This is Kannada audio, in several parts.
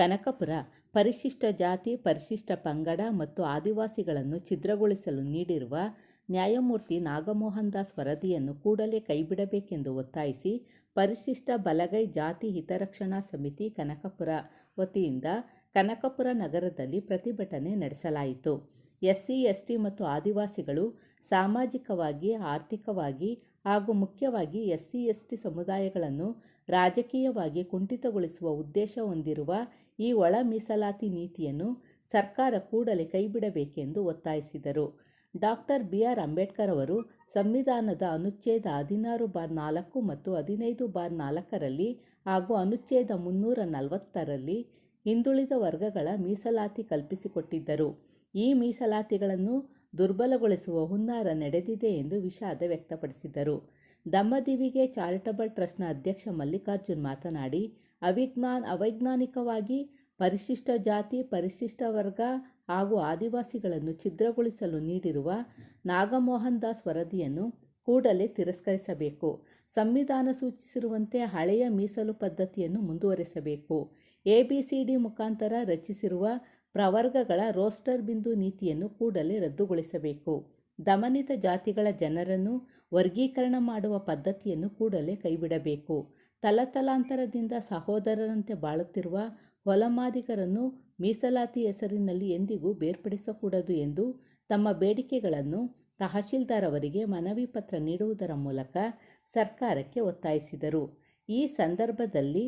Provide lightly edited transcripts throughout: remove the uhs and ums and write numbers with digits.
ಕನಕಪುರ ಪರಿಶಿಷ್ಟ ಜಾತಿ, ಪರಿಶಿಷ್ಟ ಪಂಗಡ ಮತ್ತು ಆದಿವಾಸಿಗಳನ್ನು ಛಿದ್ರಗೊಳಿಸಲು ನೀಡಿರುವ ನ್ಯಾಯಮೂರ್ತಿ ನಾಗಮೋಹನ್ ದಾಸ್ ವರದಿಯನ್ನು ಕೂಡಲೇ ಕೈಬಿಡಬೇಕೆಂದು ಒತ್ತಾಯಿಸಿ ಪರಿಶಿಷ್ಟ ಬಲಗೈ ಜಾತಿ ಹಿತರಕ್ಷಣಾ ಸಮಿತಿ ಕನಕಪುರ ವತಿಯಿಂದ ಕನಕಪುರ ನಗರದಲ್ಲಿ ಪ್ರತಿಭಟನೆ ನಡೆಸಲಾಯಿತು. ಎಸ್ಸಿ, ಎಸ್ಟಿ ಮತ್ತು ಆದಿವಾಸಿಗಳು ಸಾಮಾಜಿಕವಾಗಿ, ಆರ್ಥಿಕವಾಗಿ ಹಾಗೂ ಮುಖ್ಯವಾಗಿ ಎಸ್ಸಿ, ಎಸ್ಟಿ ಸಮುದಾಯಗಳನ್ನು ರಾಜಕೀಯವಾಗಿ ಕುಂಠಿತಗೊಳಿಸುವ ಉದ್ದೇಶ ಹೊಂದಿರುವ ಈ ಒಳ ಮೀಸಲಾತಿ ನೀತಿಯನ್ನು ಸರ್ಕಾರ ಕೂಡಲೇ ಕೈಬಿಡಬೇಕೆಂದು ಒತ್ತಾಯಿಸಿದರು. ಡಾಕ್ಟರ್ BR ಅಂಬೇಡ್ಕರ್ ಅವರು ಸಂವಿಧಾನದ ಅನುಚ್ಛೇದ 16(4) ಮತ್ತು 15(4) ಹಾಗೂ ಅನುಚ್ಛೇದ 340 ಹಿಂದುಳಿದ ವರ್ಗಗಳ ಮೀಸಲಾತಿ ಕಲ್ಪಿಸಿಕೊಟ್ಟಿದ್ದರು. ಈ ಮೀಸಲಾತಿಗಳನ್ನು ದುರ್ಬಲಗೊಳಿಸುವ ಹುನ್ನಾರ ನಡೆದಿದೆ ಎಂದು ವಿಷಾದ ವ್ಯಕ್ತಪಡಿಸಿದರು. ದಮ್ಮದಿವಿಗೆ ಚಾರಿಟಬಲ್ ಟ್ರಸ್ಟ್ನ ಅಧ್ಯಕ್ಷ ಮಲ್ಲಿಕಾರ್ಜುನ್ ಮಾತನಾಡಿ, ಅವೈಜ್ಞಾನಿಕವಾಗಿ ಪರಿಶಿಷ್ಟ ಜಾತಿ, ಪರಿಶಿಷ್ಟ ವರ್ಗ ಹಾಗೂ ಆದಿವಾಸಿಗಳನ್ನು ಛಿದ್ರಗೊಳಿಸಲು ನೀಡಿರುವ ನಾಗಮೋಹನ್ ದಾಸ್ ವರದಿಯನ್ನು ಕೂಡಲೇ ತಿರಸ್ಕರಿಸಬೇಕು. ಸಂವಿಧಾನ ಸೂಚಿಸಿರುವಂತೆ ಹಳೆಯ ಮೀಸಲು ಪದ್ಧತಿಯನ್ನು ಮುಂದುವರೆಸಬೇಕು. ABCD ಮುಖಾಂತರ ರಚಿಸಿರುವ ಪ್ರವರ್ಗಗಳ ರೋಸ್ಟರ್ ಬಿಂದು ನೀತಿಯನ್ನು ಕೂಡಲೇ ರದ್ದುಗೊಳಿಸಬೇಕು. ದಮನಿತ ಜಾತಿಗಳ ಜನರನ್ನು ವರ್ಗೀಕರಣ ಮಾಡುವ ಪದ್ಧತಿಯನ್ನು ಕೂಡಲೇ ಕೈಬಿಡಬೇಕು. ತಲತಲಾಂತರದಿಂದ ಸಹೋದರರಂತೆ ಬಾಳುತ್ತಿರುವ ಹೊಲಮಾದಿಗರನ್ನು ಮೀಸಲಾತಿ ಹೆಸರಿನಲ್ಲಿ ಎಂದಿಗೂ ಬೇರ್ಪಡಿಸಕೂಡದು ಎಂದು ತಮ್ಮ ಬೇಡಿಕೆಗಳನ್ನು ತಹಶೀಲ್ದಾರ್ ಅವರಿಗೆ ಮನವಿ ಪತ್ರ ನೀಡುವುದರ ಮೂಲಕ ಸರ್ಕಾರಕ್ಕೆ ಒತ್ತಾಯಿಸಿದರು. ಈ ಸಂದರ್ಭದಲ್ಲಿ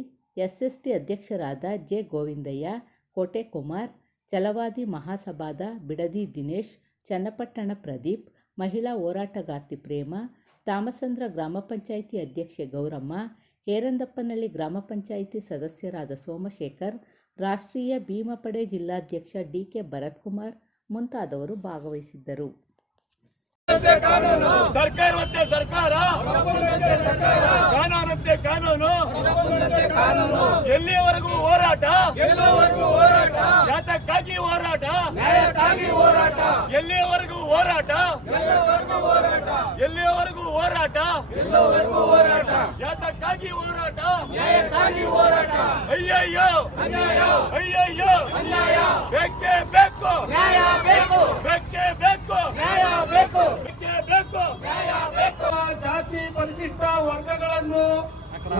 SST ಅಧ್ಯಕ್ಷರಾದ ಜೆ. ಗೋವಿಂದಯ್ಯ, ಕೋಟೆ ಕುಮಾರ್, ಛಲವಾದಿ ಮಹಾಸಭಾದ ಬಿಡದಿ ದಿನೇಶ್, ಚನ್ನಪಟ್ಟಣ ಪ್ರದೀಪ್, ಮಹಿಳಾ ಹೋರಾಟಗಾರ್ತಿ ಪ್ರೇಮ, ತಾಮಸಂದ್ರ ಗ್ರಾಮ ಪಂಚಾಯಿತಿ ಅಧ್ಯಕ್ಷೆ ಗೌರಮ್ಮ, ಹೇರಂದಪ್ಪನಹಳ್ಳಿ ಗ್ರಾಮ ಪಂಚಾಯಿತಿ ಸದಸ್ಯರಾದ ಸೋಮಶೇಖರ್, ರಾಷ್ಟ್ರೀಯ ಭೀಮಪಡೆ ಜಿಲ್ಲಾಧ್ಯಕ್ಷ DK ಭರತ್ಕುಮಾರ್ ಮುಂತಾದವರು ಭಾಗವಹಿಸಿದ್ದರು. ಸರ್ಕಾರವಂತೆ ಸರ್ಕಾರ, ಕಾನೂನಂತೆ ಕಾನೂನು, ಎಲ್ಲಿಯವರೆಗೂ ಹೋರಾಟ, ಯಾತಕ್ಕಾಗಿ ಹೋರಾಟ, ಎಲ್ಲಿಯವರೆಗೂ ಹೋರಾಟ, ಎಲ್ಲಿಯವರೆಗೂ ಹೋರಾಟ, ಯಾತಕ್ಕಾಗಿ ಹೋರಾಟ, ಅಯ್ಯಯ್ಯೋ ಅಯ್ಯಯ್ಯೋ, ಬೇಕೇ ಬೇಕು, ಬೇಕೇ ಬೇಕು, ಜಾತಿ ಪರಿಶಿಷ್ಟ ವರ್ಗಗಳನ್ನು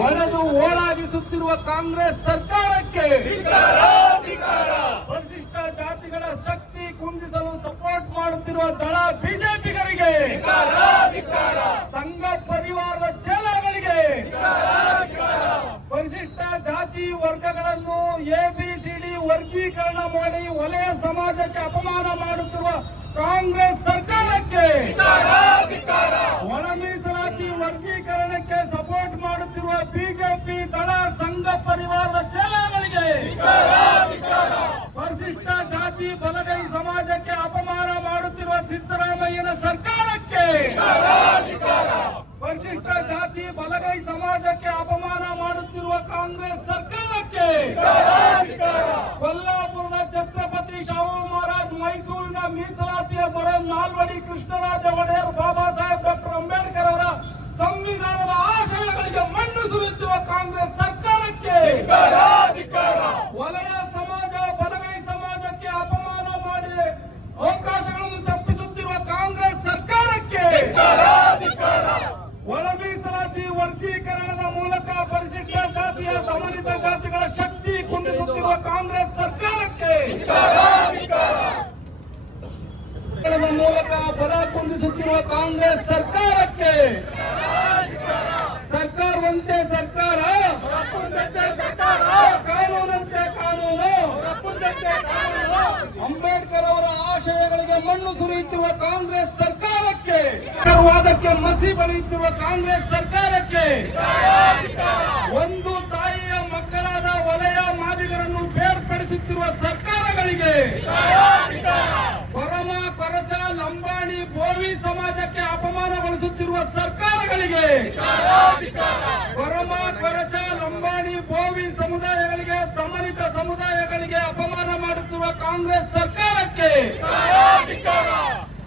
ಒಡೆದು ಓಡಾಗಿಸುತ್ತಿರುವ ಕಾಂಗ್ರೆಸ್ ಸರ್ಕಾರಕ್ಕೆ, ಪರಿಶಿಷ್ಟ ಜಾತಿಗಳ ಶಕ್ತಿ ಕುಂದಿಸಲು ಸಪೋರ್ಟ್ ಮಾಡುತ್ತಿರುವ ದಳ ಬಿಜೆಪಿಗರಿಗೆ, ಸಂಘ ಪರಿವಾರದ ಚೇಲಾಗಳಿಗೆ, ಪರಿಶಿಷ್ಟ ಜಾತಿ ವರ್ಗಗಳನ್ನು ABCD ವರ್ಗೀಕರಣ ಮಾಡಿ ವಲಯ ಸಮಾಜಕ್ಕೆ ಅಪಮಾನ ಮಾಡುತ್ತಿರುವ ಕಾಂಗ್ರೆಸ್ ಸರ್ಕಾರಕ್ಕೆ, ಒಳ ಮೀಸಲಾತಿ ವರ್ಗೀಕರಣಕ್ಕೆ ಸಪೋರ್ಟ್ ಮಾಡುತ್ತಿರುವ ಬಿಜೆಪಿ ದಳ ಸಂಘ ಪರಿವಾರದ ಚೇಲಾಗಳಿಗೆ, ಪರಿಶಿಷ್ಟ ಜಾತಿ ಬಲಗೈ ಸಮಾಜಕ್ಕೆ ಅಪಮಾನ ಮಾಡುತ್ತಿರುವ ಸಿದ್ದರಾಮಯ್ಯನ ಸರ್ಕಾರಕ್ಕೆ, ಪರಿಶಿಷ್ಟ ಜಾತಿ ಬಲಗೈ ಸಮಾಜಕ್ಕೆ ಅಪಮಾನ ಮಾಡುತ್ತಿರುವ ಕಾಂಗ್ರೆಸ್ ಸರ್ಕಾರಕ್ಕೆ, ಕೊಲ್ಲಾಪುರದ ಛತ್ರಪತಿ ಶಾಹು ಮಹಾರಾಜ್, ಮೈಸೂರಿನ ಮೀಸಲಾತಿಯ ದೊರೆ ನಾಲ್ವಡಿ ಕೃಷ್ಣರಾಜ ಒಡೆಯರ್, ಬಾಬಾ ಸಾಹೇಬ್ ಡಾಕ್ಟರ್ ಅಂಬೇಡ್ಕರ್ ಅವರ ಸಂವಿಧಾನದ ಆಶಯಗಳಿಗೆ ಮಣ್ಣು ಸುರಿಯುತ್ತಿರುವ ಕಾಂಗ್ರೆಸ್ ಸರ್ಕಾರಕ್ಕೆ, ವಲಯ ಸಮಾಜ ಬಲಗೈ ಸಮಾಜಕ್ಕೆ ಅಪಮಾನ ಮಾಡಿ ಅವಕಾಶಗಳನ್ನು ತಪ್ಪಿಸುತ್ತಿರುವ ಕಾಂಗ್ರೆಸ್ ಸರ್ಕಾರಕ್ಕೆ, ಒಳ ಮೀಸಲಾತಿ ವರ್ಗೀಕರಣದ ಮೂಲಕ ಪರಿಶಿಷ್ಟ ಜಾತಿಯ ದಮನಿತ ಜಾತಿಗಳ ಶಕ್ತಿ ಕುಂದಿಸುತ್ತಿರುವ ಕಾಂಗ್ರೆಸ್ ಸರ್ಕಾರಕ್ಕೆ, ಮೂಲಕ ಬಲ ಕುಂದಿಸುತ್ತಿರುವ ಕಾಂಗ್ರೆಸ್ ಸರ್ಕಾರಕ್ಕೆ, ಸರ್ಕಾರವಂತೆ ಸರ್ಕಾರ, ಕಾನೂನಂತೆ ಕಾನೂನು, ಅಂಬೇಡ್ಕರ್ ಅವರ ಆಶಯಗಳಿಗೆ ಮಣ್ಣು ಸುರಿಯುತ್ತಿರುವ ಕಾಂಗ್ರೆಸ್ ಸರ್ಕಾರಕ್ಕೆ, ವಾದಕ್ಕೆ ಮಸಿ ಬಳಿಯುತ್ತಿರುವ ಕಾಂಗ್ರೆಸ್ ಸರ್ಕಾರಕ್ಕೆ, ಒಂದು ತಾಯಿಯ ಮಕ್ಕಳಾದ ವಲಯ ಮಾದಿಗರನ್ನು ಬೇರ್ಪಡಿಸುತ್ತಿರುವ ಸರ್ಕಾರಗಳಿಗೆ, ಕೊರಮ ಕೊರಚ ಲಂಬಾಣಿ ಬೋವಿ ಸಮಾಜಕ್ಕೆ ಅಪಮಾನಗೊಳಿಸುತ್ತಿರುವ ಸರ್ಕಾರಗಳಿಗೆ, ಕೊರಮ ಕೊರಚ ಲಂಬಾಣಿ ಬೋವಿ ಸಮುದಾಯಗಳಿಗೆ, ದಮನಿತ ಸಮುದಾಯಗಳಿಗೆ ಅಪಮಾನ ಮಾಡುತ್ತಿರುವ ಕಾಂಗ್ರೆಸ್ ಸರ್ಕಾರಕ್ಕೆ,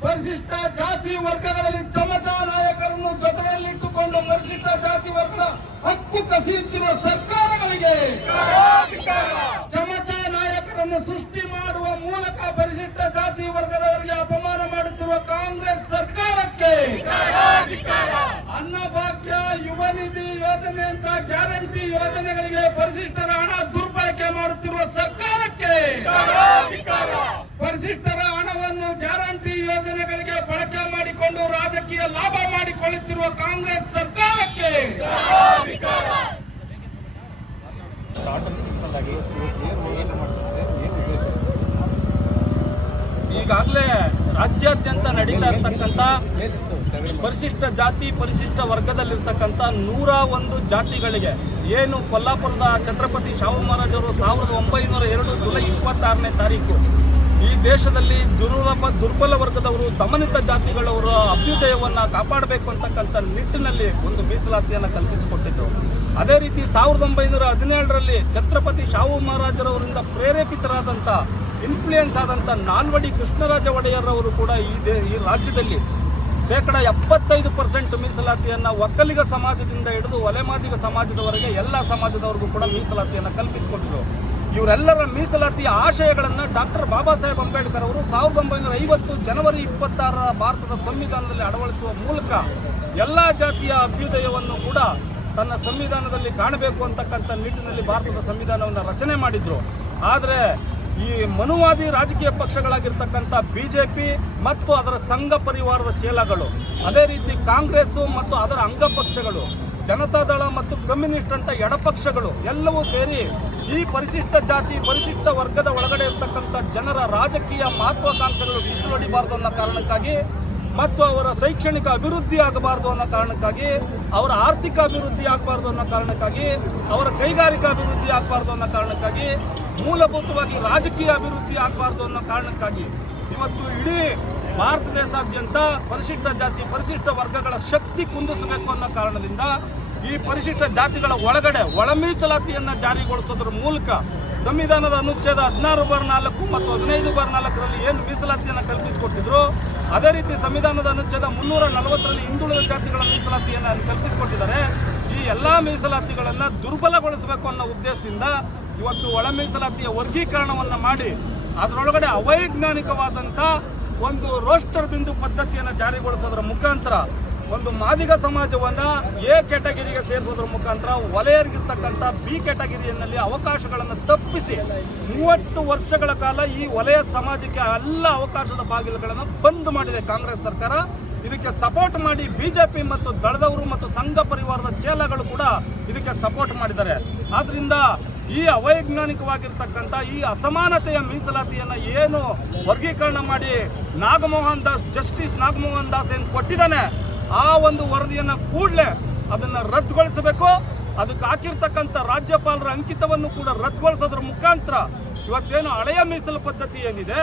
ಪರಿಶಿಷ್ಟ ಜಾತಿ ವರ್ಗಗಳಲ್ಲಿ ಚಮಚಾ ನಾಯಕರನ್ನು ಜೊತೆಯಲ್ಲಿಟ್ಟುಕೊಂಡು ಪರಿಶಿಷ್ಟ ಜಾತಿ ವರ್ಗದ ಹಕ್ಕು ಕಸಿಯುತ್ತಿರುವ ಸರ್ಕಾರಗಳಿಗೆ, ಚಮಚಾ ಸೃಷ್ಟಿ ಮಾಡುವ ಮೂಲಕ ಪರಿಶಿಷ್ಟ ಜಾತಿ ವರ್ಗದವರಿಗೆ ಅಪಮಾನ ಮಾಡುತ್ತಿರುವ ಕಾಂಗ್ರೆಸ್ ಸರ್ಕಾರಕ್ಕೆ ಅನ್ನಭಾಗ್ಯ, ಯುವ ನಿಧಿ ಯೋಜನೆ ಅಂತ ಗ್ಯಾರಂಟಿ ಯೋಜನೆಗಳಿಗೆ ಪರಿಶಿಷ್ಟರ ಹಣ ದುರ್ಬಳಕೆ ಮಾಡುತ್ತಿರುವ ಸರ್ಕಾರಕ್ಕೆ, ಪರಿಶಿಷ್ಟರ ಹಣವನ್ನು ಗ್ಯಾರಂಟಿ ಯೋಜನೆಗಳಿಗೆ ಬಳಕೆ ಮಾಡಿಕೊಂಡು ರಾಜಕೀಯ ಲಾಭ ಮಾಡಿಕೊಳ್ಳುತ್ತಿರುವ ಕಾಂಗ್ರೆಸ್ ಸರ್ಕಾರಕ್ಕೆ ಈಗಾಗಲೇ ರಾಜ್ಯಾದ್ಯಂತ ನಡೀತಾ ಇರತಕ್ಕಂಥ ಪರಿಶಿಷ್ಟ ಜಾತಿ ಪರಿಶಿಷ್ಟ ವರ್ಗದಲ್ಲಿರ್ತಕ್ಕಂಥ 101 ಜಾತಿಗಳಿಗೆ ಏನು ಕೊಲ್ಲಾಪುರದ ಛತ್ರಪತಿ ಶಾಹು ಮಹಾರಾಜ್ ಅವರು 1902 ಜುಲೈ 26ನೇ ತಾರೀಕು ಈ ದೇಶದಲ್ಲಿ ದುರ್ಬಲ ವರ್ಗದವರು, ದಮನಿತ ಜಾತಿಗಳವರ ಅಭ್ಯುದಯವನ್ನು ಕಾಪಾಡಬೇಕು ಅಂತಕ್ಕಂಥ ನಿಟ್ಟಿನಲ್ಲಿ ಒಂದು ಮೀಸಲಾತಿಯನ್ನು ಕಲ್ಪಿಸಿಕೊಟ್ಟಿದ್ದರು. ಅದೇ ರೀತಿ 1917ರಲ್ಲಿ ಛತ್ರಪತಿ ಶಾಹು ಮಹಾರಾಜರವರಿಂದ ಪ್ರೇರೇಪಿತರಾದಂಥ ಇನ್ಫ್ಲೂಯೆನ್ಸ್ ಆದಂಥ ನಾಲ್ವಡಿ ಕೃಷ್ಣರಾಜ ಒಡೆಯರ್ ಅವರು ಕೂಡ ಈ ರಾಜ್ಯದಲ್ಲಿ 75% ಮೀಸಲಾತಿಯನ್ನು ಒಕ್ಕಲಿಗ ಸಮಾಜದಿಂದ ಹಿಡಿದು ಒಲೆಮಾದಿಗ ಸಮಾಜದವರೆಗೆ ಎಲ್ಲ ಸಮಾಜದವರೆಗೂ ಕೂಡ ಮೀಸಲಾತಿಯನ್ನು ಕಲ್ಪಿಸಿಕೊಟ್ಟಿದ್ರು. ಇವರೆಲ್ಲರ ಮೀಸಲಾತಿಯ ಆಶಯಗಳನ್ನು ಡಾಕ್ಟರ್ ಬಾಬಾ ಸಾಹೇಬ್ ಅಂಬೇಡ್ಕರ್ ಅವರು 1950 ಜನವರಿ 26ರ ಭಾರತದ ಸಂವಿಧಾನದಲ್ಲಿ ಅಳವಡಿಸುವ ಮೂಲಕ ಎಲ್ಲ ಜಾತಿಯ ಅಭ್ಯುದಯವನ್ನು ಕೂಡ ತನ್ನ ಸಂವಿಧಾನದಲ್ಲಿ ಕಾಣಬೇಕು ಅಂತಕ್ಕಂಥ ನಿಟ್ಟಿನಲ್ಲಿ ಭಾರತದ ಸಂವಿಧಾನವನ್ನು ರಚನೆ ಮಾಡಿದ್ರು. ಆದರೆ ಈ ಮನುವಾದಿ ರಾಜಕೀಯ ಪಕ್ಷಗಳಾಗಿರ್ತಕ್ಕಂಥ ಬಿಜೆಪಿ ಮತ್ತು ಅದರ ಸಂಘ ಪರಿವಾರದ ಚೇಲಗಳು, ಅದೇ ರೀತಿ ಕಾಂಗ್ರೆಸ್ ಮತ್ತು ಅದರ ಅಂಗಪಕ್ಷಗಳು, ಜನತಾದಳ ಮತ್ತು ಕಮ್ಯುನಿಸ್ಟ್ ಅಂತ ಎಡಪಕ್ಷಗಳು ಎಲ್ಲವೂ ಸೇರಿ ಈ ಪರಿಶಿಷ್ಟ ಜಾತಿ ಪರಿಶಿಷ್ಟ ವರ್ಗದ ಒಳಗಡೆ ಇರ್ತಕ್ಕಂಥ ಜನರ ರಾಜಕೀಯ ಮಹತ್ವಾಕಾಂಕ್ಷೆಗಳು ಬಿಸಿಲೊಡಿಬಾರದು ಅನ್ನೋ ಕಾರಣಕ್ಕಾಗಿ ಮತ್ತು ಅವರ ಶೈಕ್ಷಣಿಕ ಅಭಿವೃದ್ಧಿ ಆಗಬಾರ್ದು ಅನ್ನೋ ಕಾರಣಕ್ಕಾಗಿ, ಅವರ ಆರ್ಥಿಕ ಅಭಿವೃದ್ಧಿ ಆಗಬಾರ್ದು ಅನ್ನೋ ಕಾರಣಕ್ಕಾಗಿ, ಅವರ ಕೈಗಾರಿಕಾ ಅಭಿವೃದ್ಧಿ ಆಗಬಾರ್ದು ಅನ್ನೋ ಕಾರಣಕ್ಕಾಗಿ, ಮೂಲಭೂತವಾಗಿ ರಾಜಕೀಯ ಅಭಿವೃದ್ಧಿ ಆಗಬಾರ್ದು ಅನ್ನೋ ಕಾರಣಕ್ಕಾಗಿ ಇವತ್ತು ಇಡೀ ಭಾರತ ದೇಶಾದ್ಯಂತ ಪರಿಶಿಷ್ಟ ಜಾತಿ ಪರಿಶಿಷ್ಟ ವರ್ಗಗಳ ಶಕ್ತಿ ಕುಂದಿಸಬೇಕು ಅನ್ನೋ ಕಾರಣದಿಂದ ಈ ಪರಿಶಿಷ್ಟ ಜಾತಿಗಳ ಒಳಗಡೆ ಒಳ ಮೀಸಲಾತಿಯನ್ನು ಜಾರಿಗೊಳಿಸೋದ್ರ ಮೂಲಕ ಸಂವಿಧಾನದ ಅನುಚ್ಛೇದ 16/4 ಮತ್ತು 15/4ರಲ್ಲಿ ಏನು ಮೀಸಲಾತಿಯನ್ನು ಕಲ್ಪಿಸಿಕೊಟ್ಟಿದ್ರು, ಅದೇ ರೀತಿ ಸಂವಿಧಾನದ ಅನುಚ್ಛೇದ 340ರಲ್ಲಿ ಹಿಂದುಳಿದ ಜಾತಿಗಳ ಮೀಸಲಾತಿಯನ್ನು ಕಲ್ಪಿಸಿಕೊಟ್ಟಿದ್ದಾರೆ. ಈ ಎಲ್ಲ ಮೀಸಲಾತಿಗಳನ್ನು ದುರ್ಬಲಗೊಳಿಸಬೇಕು ಅನ್ನೋ ಉದ್ದೇಶದಿಂದ ಇವತ್ತು ಒಳ ಮೀಸಲಾತಿಯ ವರ್ಗೀಕರಣವನ್ನು ಮಾಡಿ ಅದರೊಳಗಡೆ ಅವೈಜ್ಞಾನಿಕವಾದಂಥ ಒಂದು ರೋಸ್ಟರ್ ಬಿಂದು ಪದ್ಧತಿಯನ್ನು ಜಾರಿಗೊಳಿಸೋದ್ರ ಮುಖಾಂತರ ಒಂದು ಮಾದಿಗ ಸಮಾಜವನ್ನು ಎ ಕ್ಯಾಟಗರಿಗೆ ಸೇರಿಸೋದ್ರ ಮುಖಾಂತರ ವಲಯರಿಗಿರ್ತಕ್ಕಂಥ ಬಿ ಕ್ಯಾಟಗರಿಯಲ್ಲಿ ಅವಕಾಶಗಳನ್ನು ತಪ್ಪಿಸಿ 30 ವರ್ಷಗಳ ಕಾಲ ಈ ವಲಯ ಸಮಾಜಕ್ಕೆ ಎಲ್ಲ ಅವಕಾಶದ ಬಾಗಿಲುಗಳನ್ನು ಬಂದ್ ಮಾಡಿದೆ ಕಾಂಗ್ರೆಸ್ ಸರ್ಕಾರ. ಇದಕ್ಕೆ ಸಪೋರ್ಟ್ ಮಾಡಿ ಬಿಜೆಪಿ ಮತ್ತು ದಳದವರು ಮತ್ತು ಸಂಘ ಪರಿವಾರದ ಚೇಲಗಳು ಕೂಡ ಇದಕ್ಕೆ ಸಪೋರ್ಟ್ ಮಾಡಿದ್ದಾರೆ. ಆದ್ರಿಂದ ಈ ಅವೈಜ್ಞಾನಿಕವಾಗಿರ್ತಕ್ಕಂಥ ಈ ಅಸಮಾನತೆಯ ಮೀಸಲಾತಿಯನ್ನು ಏನು ವರ್ಗೀಕರಣ ಮಾಡಿ ಜಸ್ಟಿಸ್ ನಾಗಮೋಹನ್ ದಾಸ್ ಏನು ಕೊಟ್ಟಿದ್ದಾನೆ, ಆ ಒಂದು ವರದಿಯನ್ನು ಕೂಡಲೇ ಅದನ್ನು ರದ್ದುಗೊಳಿಸಬೇಕು. ಅದಕ್ಕೆ ಹಾಕಿರ್ತಕ್ಕಂಥ ರಾಜ್ಯಪಾಲರ ಅಂಕಿತವನ್ನು ಕೂಡ ರದ್ದುಗೊಳಿಸೋದ್ರ ಮುಖಾಂತರ ಇವತ್ತೇನು ಹಳೆಯ ಮೀಸಲು ಪದ್ಧತಿ ಏನಿದೆ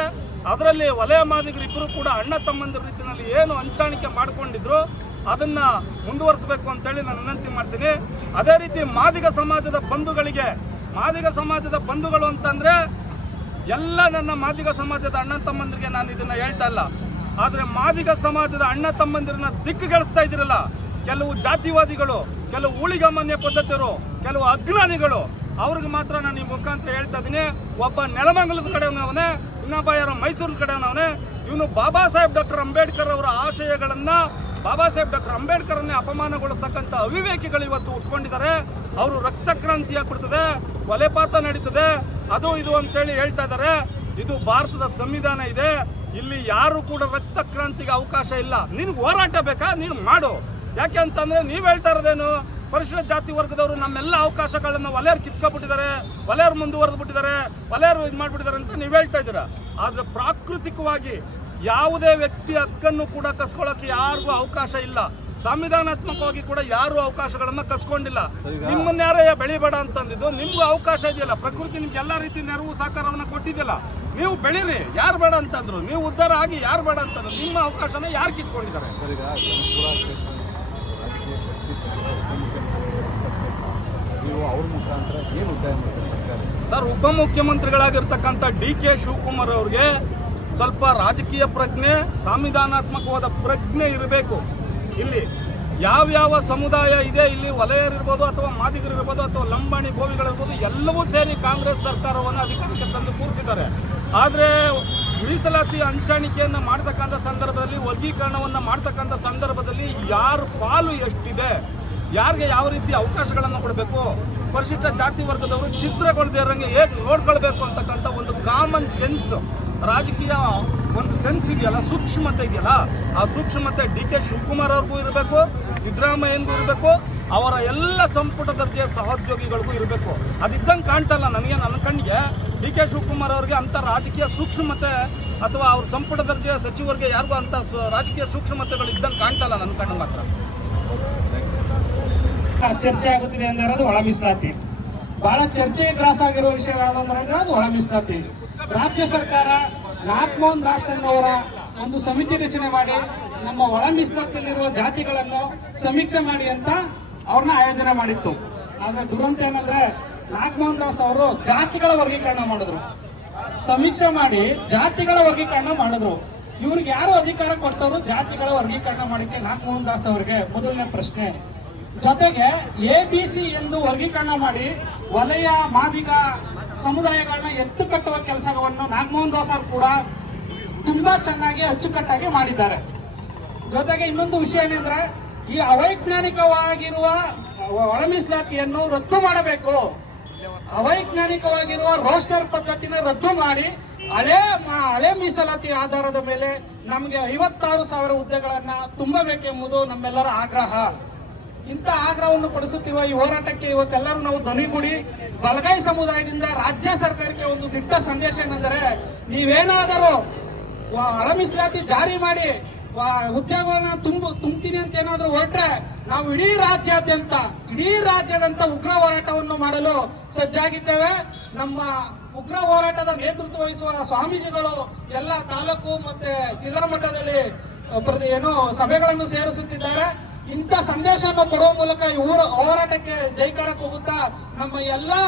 ಅದರಲ್ಲಿ ವಲಯ ಮಾದಿಗರಿಬ್ಬರು ಕೂಡ ಅಣ್ಣ ತಮ್ಮಂದಿರ ರೀತಿಯಲ್ಲಿ ಏನು ಹಂಚಾಣಿಕೆ ಮಾಡಿಕೊಂಡಿದ್ರು ಅದನ್ನು ಮುಂದುವರಿಸಬೇಕು ಅಂತೇಳಿ ನಾನು ವಿನಂತಿ ಮಾಡ್ತೀನಿ. ಅದೇ ರೀತಿ ಮಾದಿಗ ಸಮಾಜದ ಬಂಧುಗಳು ಅಂತಂದರೆ ಎಲ್ಲ ನನ್ನ ಮಾದಿಗ ಸಮಾಜದ ಅಣ್ಣ ತಮ್ಮಂದಿರಿಗೆ ನಾನು ಇದನ್ನು ಹೇಳ್ತಾ ಇಲ್ಲ. ಆದರೆ ಮಾದಿಗ ಸಮಾಜದ ಅಣ್ಣ ತಮ್ಮಂದಿರನ್ನ ದಿಕ್ಕುಗೆಳಿಸ್ತಾ ಇದ್ದೀರಲ್ಲ ಕೆಲವು ಜಾತಿವಾದಿಗಳು, ಕೆಲವು ಊಳಿಗಮಾನ್ಯ ಪದ್ಧತಿಯರು, ಕೆಲವು ಅಜ್ಞಾನಿಗಳು, ಅವ್ರಿಗೆ ಮಾತ್ರ ನಾನು ಈ ಮುಖಾಂತರ ಹೇಳ್ತಾ ಇದ್ದೀನಿ. ಒಬ್ಬ ನೆಲಮಂಗಲದ ಕಡೆಯವನವನೇ, ಇನ್ನೊಬ್ಬ ಯಾರೋ ಮೈಸೂರಿನ ಕಡೆಯವನವನೇ. ಇವನು ಬಾಬಾ ಸಾಹೇಬ್ ಡಾಕ್ಟರ್ ಅಂಬೇಡ್ಕರ್ ಅವರ ಆಶಯಗಳನ್ನು, ಬಾಬಾ ಸಾಹೇಬ್ ಡಾಕ್ಟರ್ ಅಂಬೇಡ್ಕರನ್ನೇ ಅಪಮಾನಗೊಳಿಸ್ತಕ್ಕಂಥ ಅವಿವೇಕಿಗಳು ಇವತ್ತು ಉಟ್ಕೊಂಡಿದ್ದಾರೆ. ಅವರು ರಕ್ತ ಕ್ರಾಂತಿ ಆಗ್ಬಿಡ್ತದೆ, ಕೊಲೆಪಾತ ನಡೀತದೆ, ಅದು ಇದು ಅಂತೇಳಿ ಹೇಳ್ತಾ ಇದ್ದಾರೆ. ಇದು ಭಾರತದ ಸಂವಿಧಾನ ಇದೆ, ಇಲ್ಲಿ ಯಾರು ಕೂಡ ರಕ್ತ ಕ್ರಾಂತಿಗೆ ಅವಕಾಶ ಇಲ್ಲ. ನಿನಗೆ ಹೋರಾಟ ಬೇಕಾ, ನೀನು ಮಾಡು. ಯಾಕೆ ಅಂತಂದರೆ ನೀವು ಹೇಳ್ತಾ ಇರೋದೇನು, ಪರಿಶಿಷ್ಟ ಜಾತಿ ವರ್ಗದವರು ನಮ್ಮೆಲ್ಲ ಅವಕಾಶಗಳನ್ನು ವಲಯರು ಕಿತ್ಕೊಬಿಟ್ಟಿದ್ದಾರೆ, ವಲಯರು ಮುಂದುವರೆದು ಬಿಟ್ಟಿದ್ದಾರೆ, ವಲಯರು ಇದು ಮಾಡಿಬಿಟ್ಟಿದ್ದಾರೆ ಅಂತ ನೀವು ಹೇಳ್ತಾ ಇದ್ದೀರಾ. ಆದರೆ ಪ್ರಾಕೃತಿಕವಾಗಿ ಯಾವುದೇ ವ್ಯಕ್ತಿ ಹಕ್ಕನ್ನು ಕೂಡ ಕಸ್ಕೊಳ್ಳೋಕ್ಕೆ ಯಾರಿಗೂ ಅವಕಾಶ ಇಲ್ಲ. ಸಂವಿಧಾನಾತ್ಮಕವಾಗಿ ಕೂಡ ಯಾರು ಅವಕಾಶಗಳನ್ನು ಕಸ್ಕೊಂಡಿಲ್ಲ. ನಿಮ್ಮನ್ಯಾರೇ ಬೆಳಿಬೇಡ ಅಂತಂದಿದ್ದು, ನಿಮಗೂ ಅವಕಾಶ ಇದೆಯಲ್ಲ, ಪ್ರಕೃತಿ ನಿಮ್ಗೆ ಎಲ್ಲ ರೀತಿ ನೆರವು ಸಹಕಾರವನ್ನು ಕೊಟ್ಟಿದ್ದಿಲ್ಲ. ನೀವು ಬೆಳೀರಿ, ಯಾರು ಬೇಡ ಅಂತಂದ್ರು, ನೀವು ಉದ್ಧಾರ ಆಗಿ ಯಾರು ಬೇಡ ಅಂತಂದ್ರು, ನಿಮ್ಮ ಅವಕಾಶನ ಯಾರು ಕಿತ್ಕೊಂಡಿದ್ದಾರೆ? ಸರ್, ಉಪಮುಖ್ಯಮಂತ್ರಿಗಳಾಗಿರ್ತಕ್ಕಂಥ DK ಶಿವಕುಮಾರ್ ಅವ್ರಿಗೆ ಸ್ವಲ್ಪ ರಾಜಕೀಯ ಪ್ರಜ್ಞೆ, ಸಂವಿಧಾನಾತ್ಮಕವಾದ ಪ್ರಜ್ಞೆ ಇರಬೇಕು. ಇಲ್ಲಿ ಯಾವ್ಯಾವ ಸಮುದಾಯ ಇದೆ ಇಲ್ಲಿ, ವಲಯರಿರ್ಬೋದು ಅಥವಾ ಮಾದಿಗರಿರ್ಬೋದು ಅಥವಾ ಲಂಬಾಣಿ ಗೋವಿಗಳಿರ್ಬೋದು, ಎಲ್ಲವೂ ಸೇರಿ ಕಾಂಗ್ರೆಸ್ ಸರ್ಕಾರವನ್ನು ಅಧಿಕಾರಕ್ಕೆ ತಂದು ಕೂರಿಸಿದ್ದಾರೆ. ಆದರೆ ಮೀಸಲಾತಿ ಹಂಚಾಣಿಕೆಯನ್ನು ಮಾಡ್ತಕ್ಕಂಥ ಸಂದರ್ಭದಲ್ಲಿ, ವರ್ಗೀಕರಣವನ್ನು ಮಾಡ್ತಕ್ಕಂಥ ಸಂದರ್ಭದಲ್ಲಿ ಯಾರ ಪಾಲು ಎಷ್ಟಿದೆ, ಯಾರಿಗೆ ಯಾವ ರೀತಿ ಅವಕಾಶಗಳನ್ನು ಕೊಡಬೇಕು, ಪರಿಶಿಷ್ಟ ಜಾತಿ ವರ್ಗದವರು ಛಿದ್ರಗೊಳ್ಳದೇ ಇರೋಂಗೆ ಹೇಗೆ ನೋಡ್ಕೊಳ್ಬೇಕು ಅಂತಕ್ಕಂಥ ಒಂದು ಕಾಮನ್ ಸೆನ್ಸ್, ರಾಜಕೀಯ ಒಂದು ಸೆನ್ಸ್ ಇದೆಯಲ್ಲ, ಸೂಕ್ಷ್ಮತೆ ಇದೆಯಲ್ಲ, ಆ ಸೂಕ್ಷ್ಮತೆ ಡಿ.ಕೆ. ಶಿವಕುಮಾರ್ ಅವ್ರಿಗೂ ಇರಬೇಕು, ಸಿದ್ದರಾಮಯ್ಯನಿಗೂ ಇರಬೇಕು, ಅವರ ಎಲ್ಲ ಸಂಪುಟ ದರ್ಜೆಯ ಸಹೋದ್ಯೋಗಿಗಳಿಗೂ ಇರಬೇಕು. ಅದಿದ್ದಂಗೆ ಕಾಣ್ತಲ್ಲ ನನಗೆ. ನನ್ನ ಕಣ್ಣಿಗೆ ಡಿ.ಕೆ. ಶಿವಕುಮಾರ್ ಅವರಿಗೆ ಅಂಥ ರಾಜಕೀಯ ಸೂಕ್ಷ್ಮತೆ ಅಥವಾ ಅವ್ರ ಸಂಪುಟ ದರ್ಜೆಯ ಸಚಿವರಿಗೆ ಯಾರಿಗೂ ಅಂಥ ರಾಜಕೀಯ ಸೂಕ್ಷ್ಮತೆಗಳು ಇದ್ದಂಗೆ ಕಾಣ್ತಲ್ಲ ನನ್ನ ಕಣ್ಣು ಮಾತ್ರ. ಚರ್ಚೆ ಆಗುತ್ತಿದೆ ಅಂದರೆ ಅದು ಒಳ ಮೀಸಲಾತಿ. ಬಹಳ ಚರ್ಚೆಗೆ ಗ್ರಾಸ ಆಗಿರುವ ವಿಷಯ ಯಾವ್ದಂದ್ರೆ ಅದು ಒಳ ಮೀಸಲಾತಿ. ರಾಜ್ಯ ಸರ್ಕಾರ ನಾಗಮೋಹನ್ ದಾಸ್ ಅವರ ಒಂದು ಸಮಿತಿ ರಚನೆ ಮಾಡಿ ನಮ್ಮ ಒಳ ಮೀಸಲಾತಿಯಲ್ಲಿರುವ ಜಾತಿಗಳನ್ನು ಸಮೀಕ್ಷೆ ಮಾಡಿ ಅಂತ ಅವ್ರನ್ನ ಆಯೋಜನೆ ಮಾಡಿತ್ತು. ಆದ್ರೆ ದುರಂತ ಏನಂದ್ರೆ ನಾಗಮೋಹನ್ ದಾಸ್ ಅವರು ಜಾತಿಗಳ ವರ್ಗೀಕರಣ ಮಾಡಿದ್ರು, ಸಮೀಕ್ಷೆ ಮಾಡಿ ಜಾತಿಗಳ ವರ್ಗೀಕರಣ ಮಾಡಿದ್ರು. ಇವ್ರಿಗೆ ಯಾರು ಅಧಿಕಾರ ಕೊಟ್ಟವರು ಜಾತಿಗಳ ವರ್ಗೀಕರಣ ಮಾಡಿಕ್ಕೆ? ನಾಗಮೋಹನ್ ದಾಸ್ ಅವರಿಗೆ ಮೊದಲನೇ ಪ್ರಶ್ನೆ. ಜೊತೆಗೆ ABC ಎಂದು ವರ್ಗೀಕರಣ ಮಾಡಿ ವಲಯ ಮಾದಿಗ ಸಮುದಾಯಗಳನ್ನ ಎತ್ತು ಕಟ್ಟುವ ಕೆಲಸವನ್ನು ನಾಗಮೋಹನ್ ದಾಸ್ ಅವರು ಕೂಡ ತುಂಬಾ ಚೆನ್ನಾಗಿ ಅಚ್ಚುಕಟ್ಟಾಗಿ ಮಾಡಿದ್ದಾರೆ. ಜೊತೆಗೆ ಇನ್ನೊಂದು ವಿಷಯ ಏನಂದ್ರೆ ಈ ಅವೈಜ್ಞಾನಿಕವಾಗಿರುವ ಒಳ ಮೀಸಲಾತಿಯನ್ನು ರದ್ದು ಮಾಡಬೇಕು. ಅವೈಜ್ಞಾನಿಕವಾಗಿರುವ ರೋಸ್ಟರ್ ಪದ್ಧತಿನ ರದ್ದು ಮಾಡಿ ಹಳೆ ಮೀಸಲಾತಿ ಆಧಾರದ ಮೇಲೆ ನಮಗೆ 56,000 ಹುದ್ದೆಗಳನ್ನ ತುಂಬಬೇಕೆಂಬುದು ನಮ್ಮೆಲ್ಲರ ಆಗ್ರಹ. ಇಂಥ ಆಗ್ರಹವನ್ನು ಪಡಿಸುತ್ತಿರುವ ಈ ಹೋರಾಟಕ್ಕೆ ಇವತ್ತೆಲ್ಲರೂ ನಾವು ಧ್ವನಿಗೂಡಿ ಬಲಗೈ ಸಮುದಾಯದಿಂದ ರಾಜ್ಯ ಸರ್ಕಾರಕ್ಕೆ ಒಂದು ದಿಟ್ಟ ಸಂದೇಶ ಏನೆಂದರೆ, ನೀವೇನಾದರೂ ಒಳ ಮೀಸಲಾತಿ ಜಾರಿ ಮಾಡಿ ಉದ್ಯೋಗಗಳನ್ನ ತುಂಬ್ತೀನಿ ಅಂತ ಏನಾದ್ರೂ ಹೊರಟ್ರೆ ನಾವು ಇಡೀ ರಾಜ್ಯಾದ್ಯಂತ ಉಗ್ರ ಹೋರಾಟವನ್ನು ಮಾಡಲು ಸಜ್ಜಾಗಿದ್ದೇವೆ. ನಮ್ಮ ಉಗ್ರ ಹೋರಾಟದ ನೇತೃತ್ವ ವಹಿಸುವ ಸ್ವಾಮೀಜಿಗಳು ಎಲ್ಲ ತಾಲೂಕು ಮತ್ತೆ ಜಿಲ್ಲಾ ಮಟ್ಟದಲ್ಲಿ ಸಭೆಗಳನ್ನು ಸೇರಿಸುತ್ತಿದ್ದಾರೆ. ಇಂಥ ಸಂದೇಶವನ್ನು ಕೊಡುವ ಮೂಲಕ ಈ ಹೋರಾಟಕ್ಕೆ ಜೈಕಾರ ಕೂಗುತ್ತಾ ನಮ್ಮ ಎಲ್ಲಾ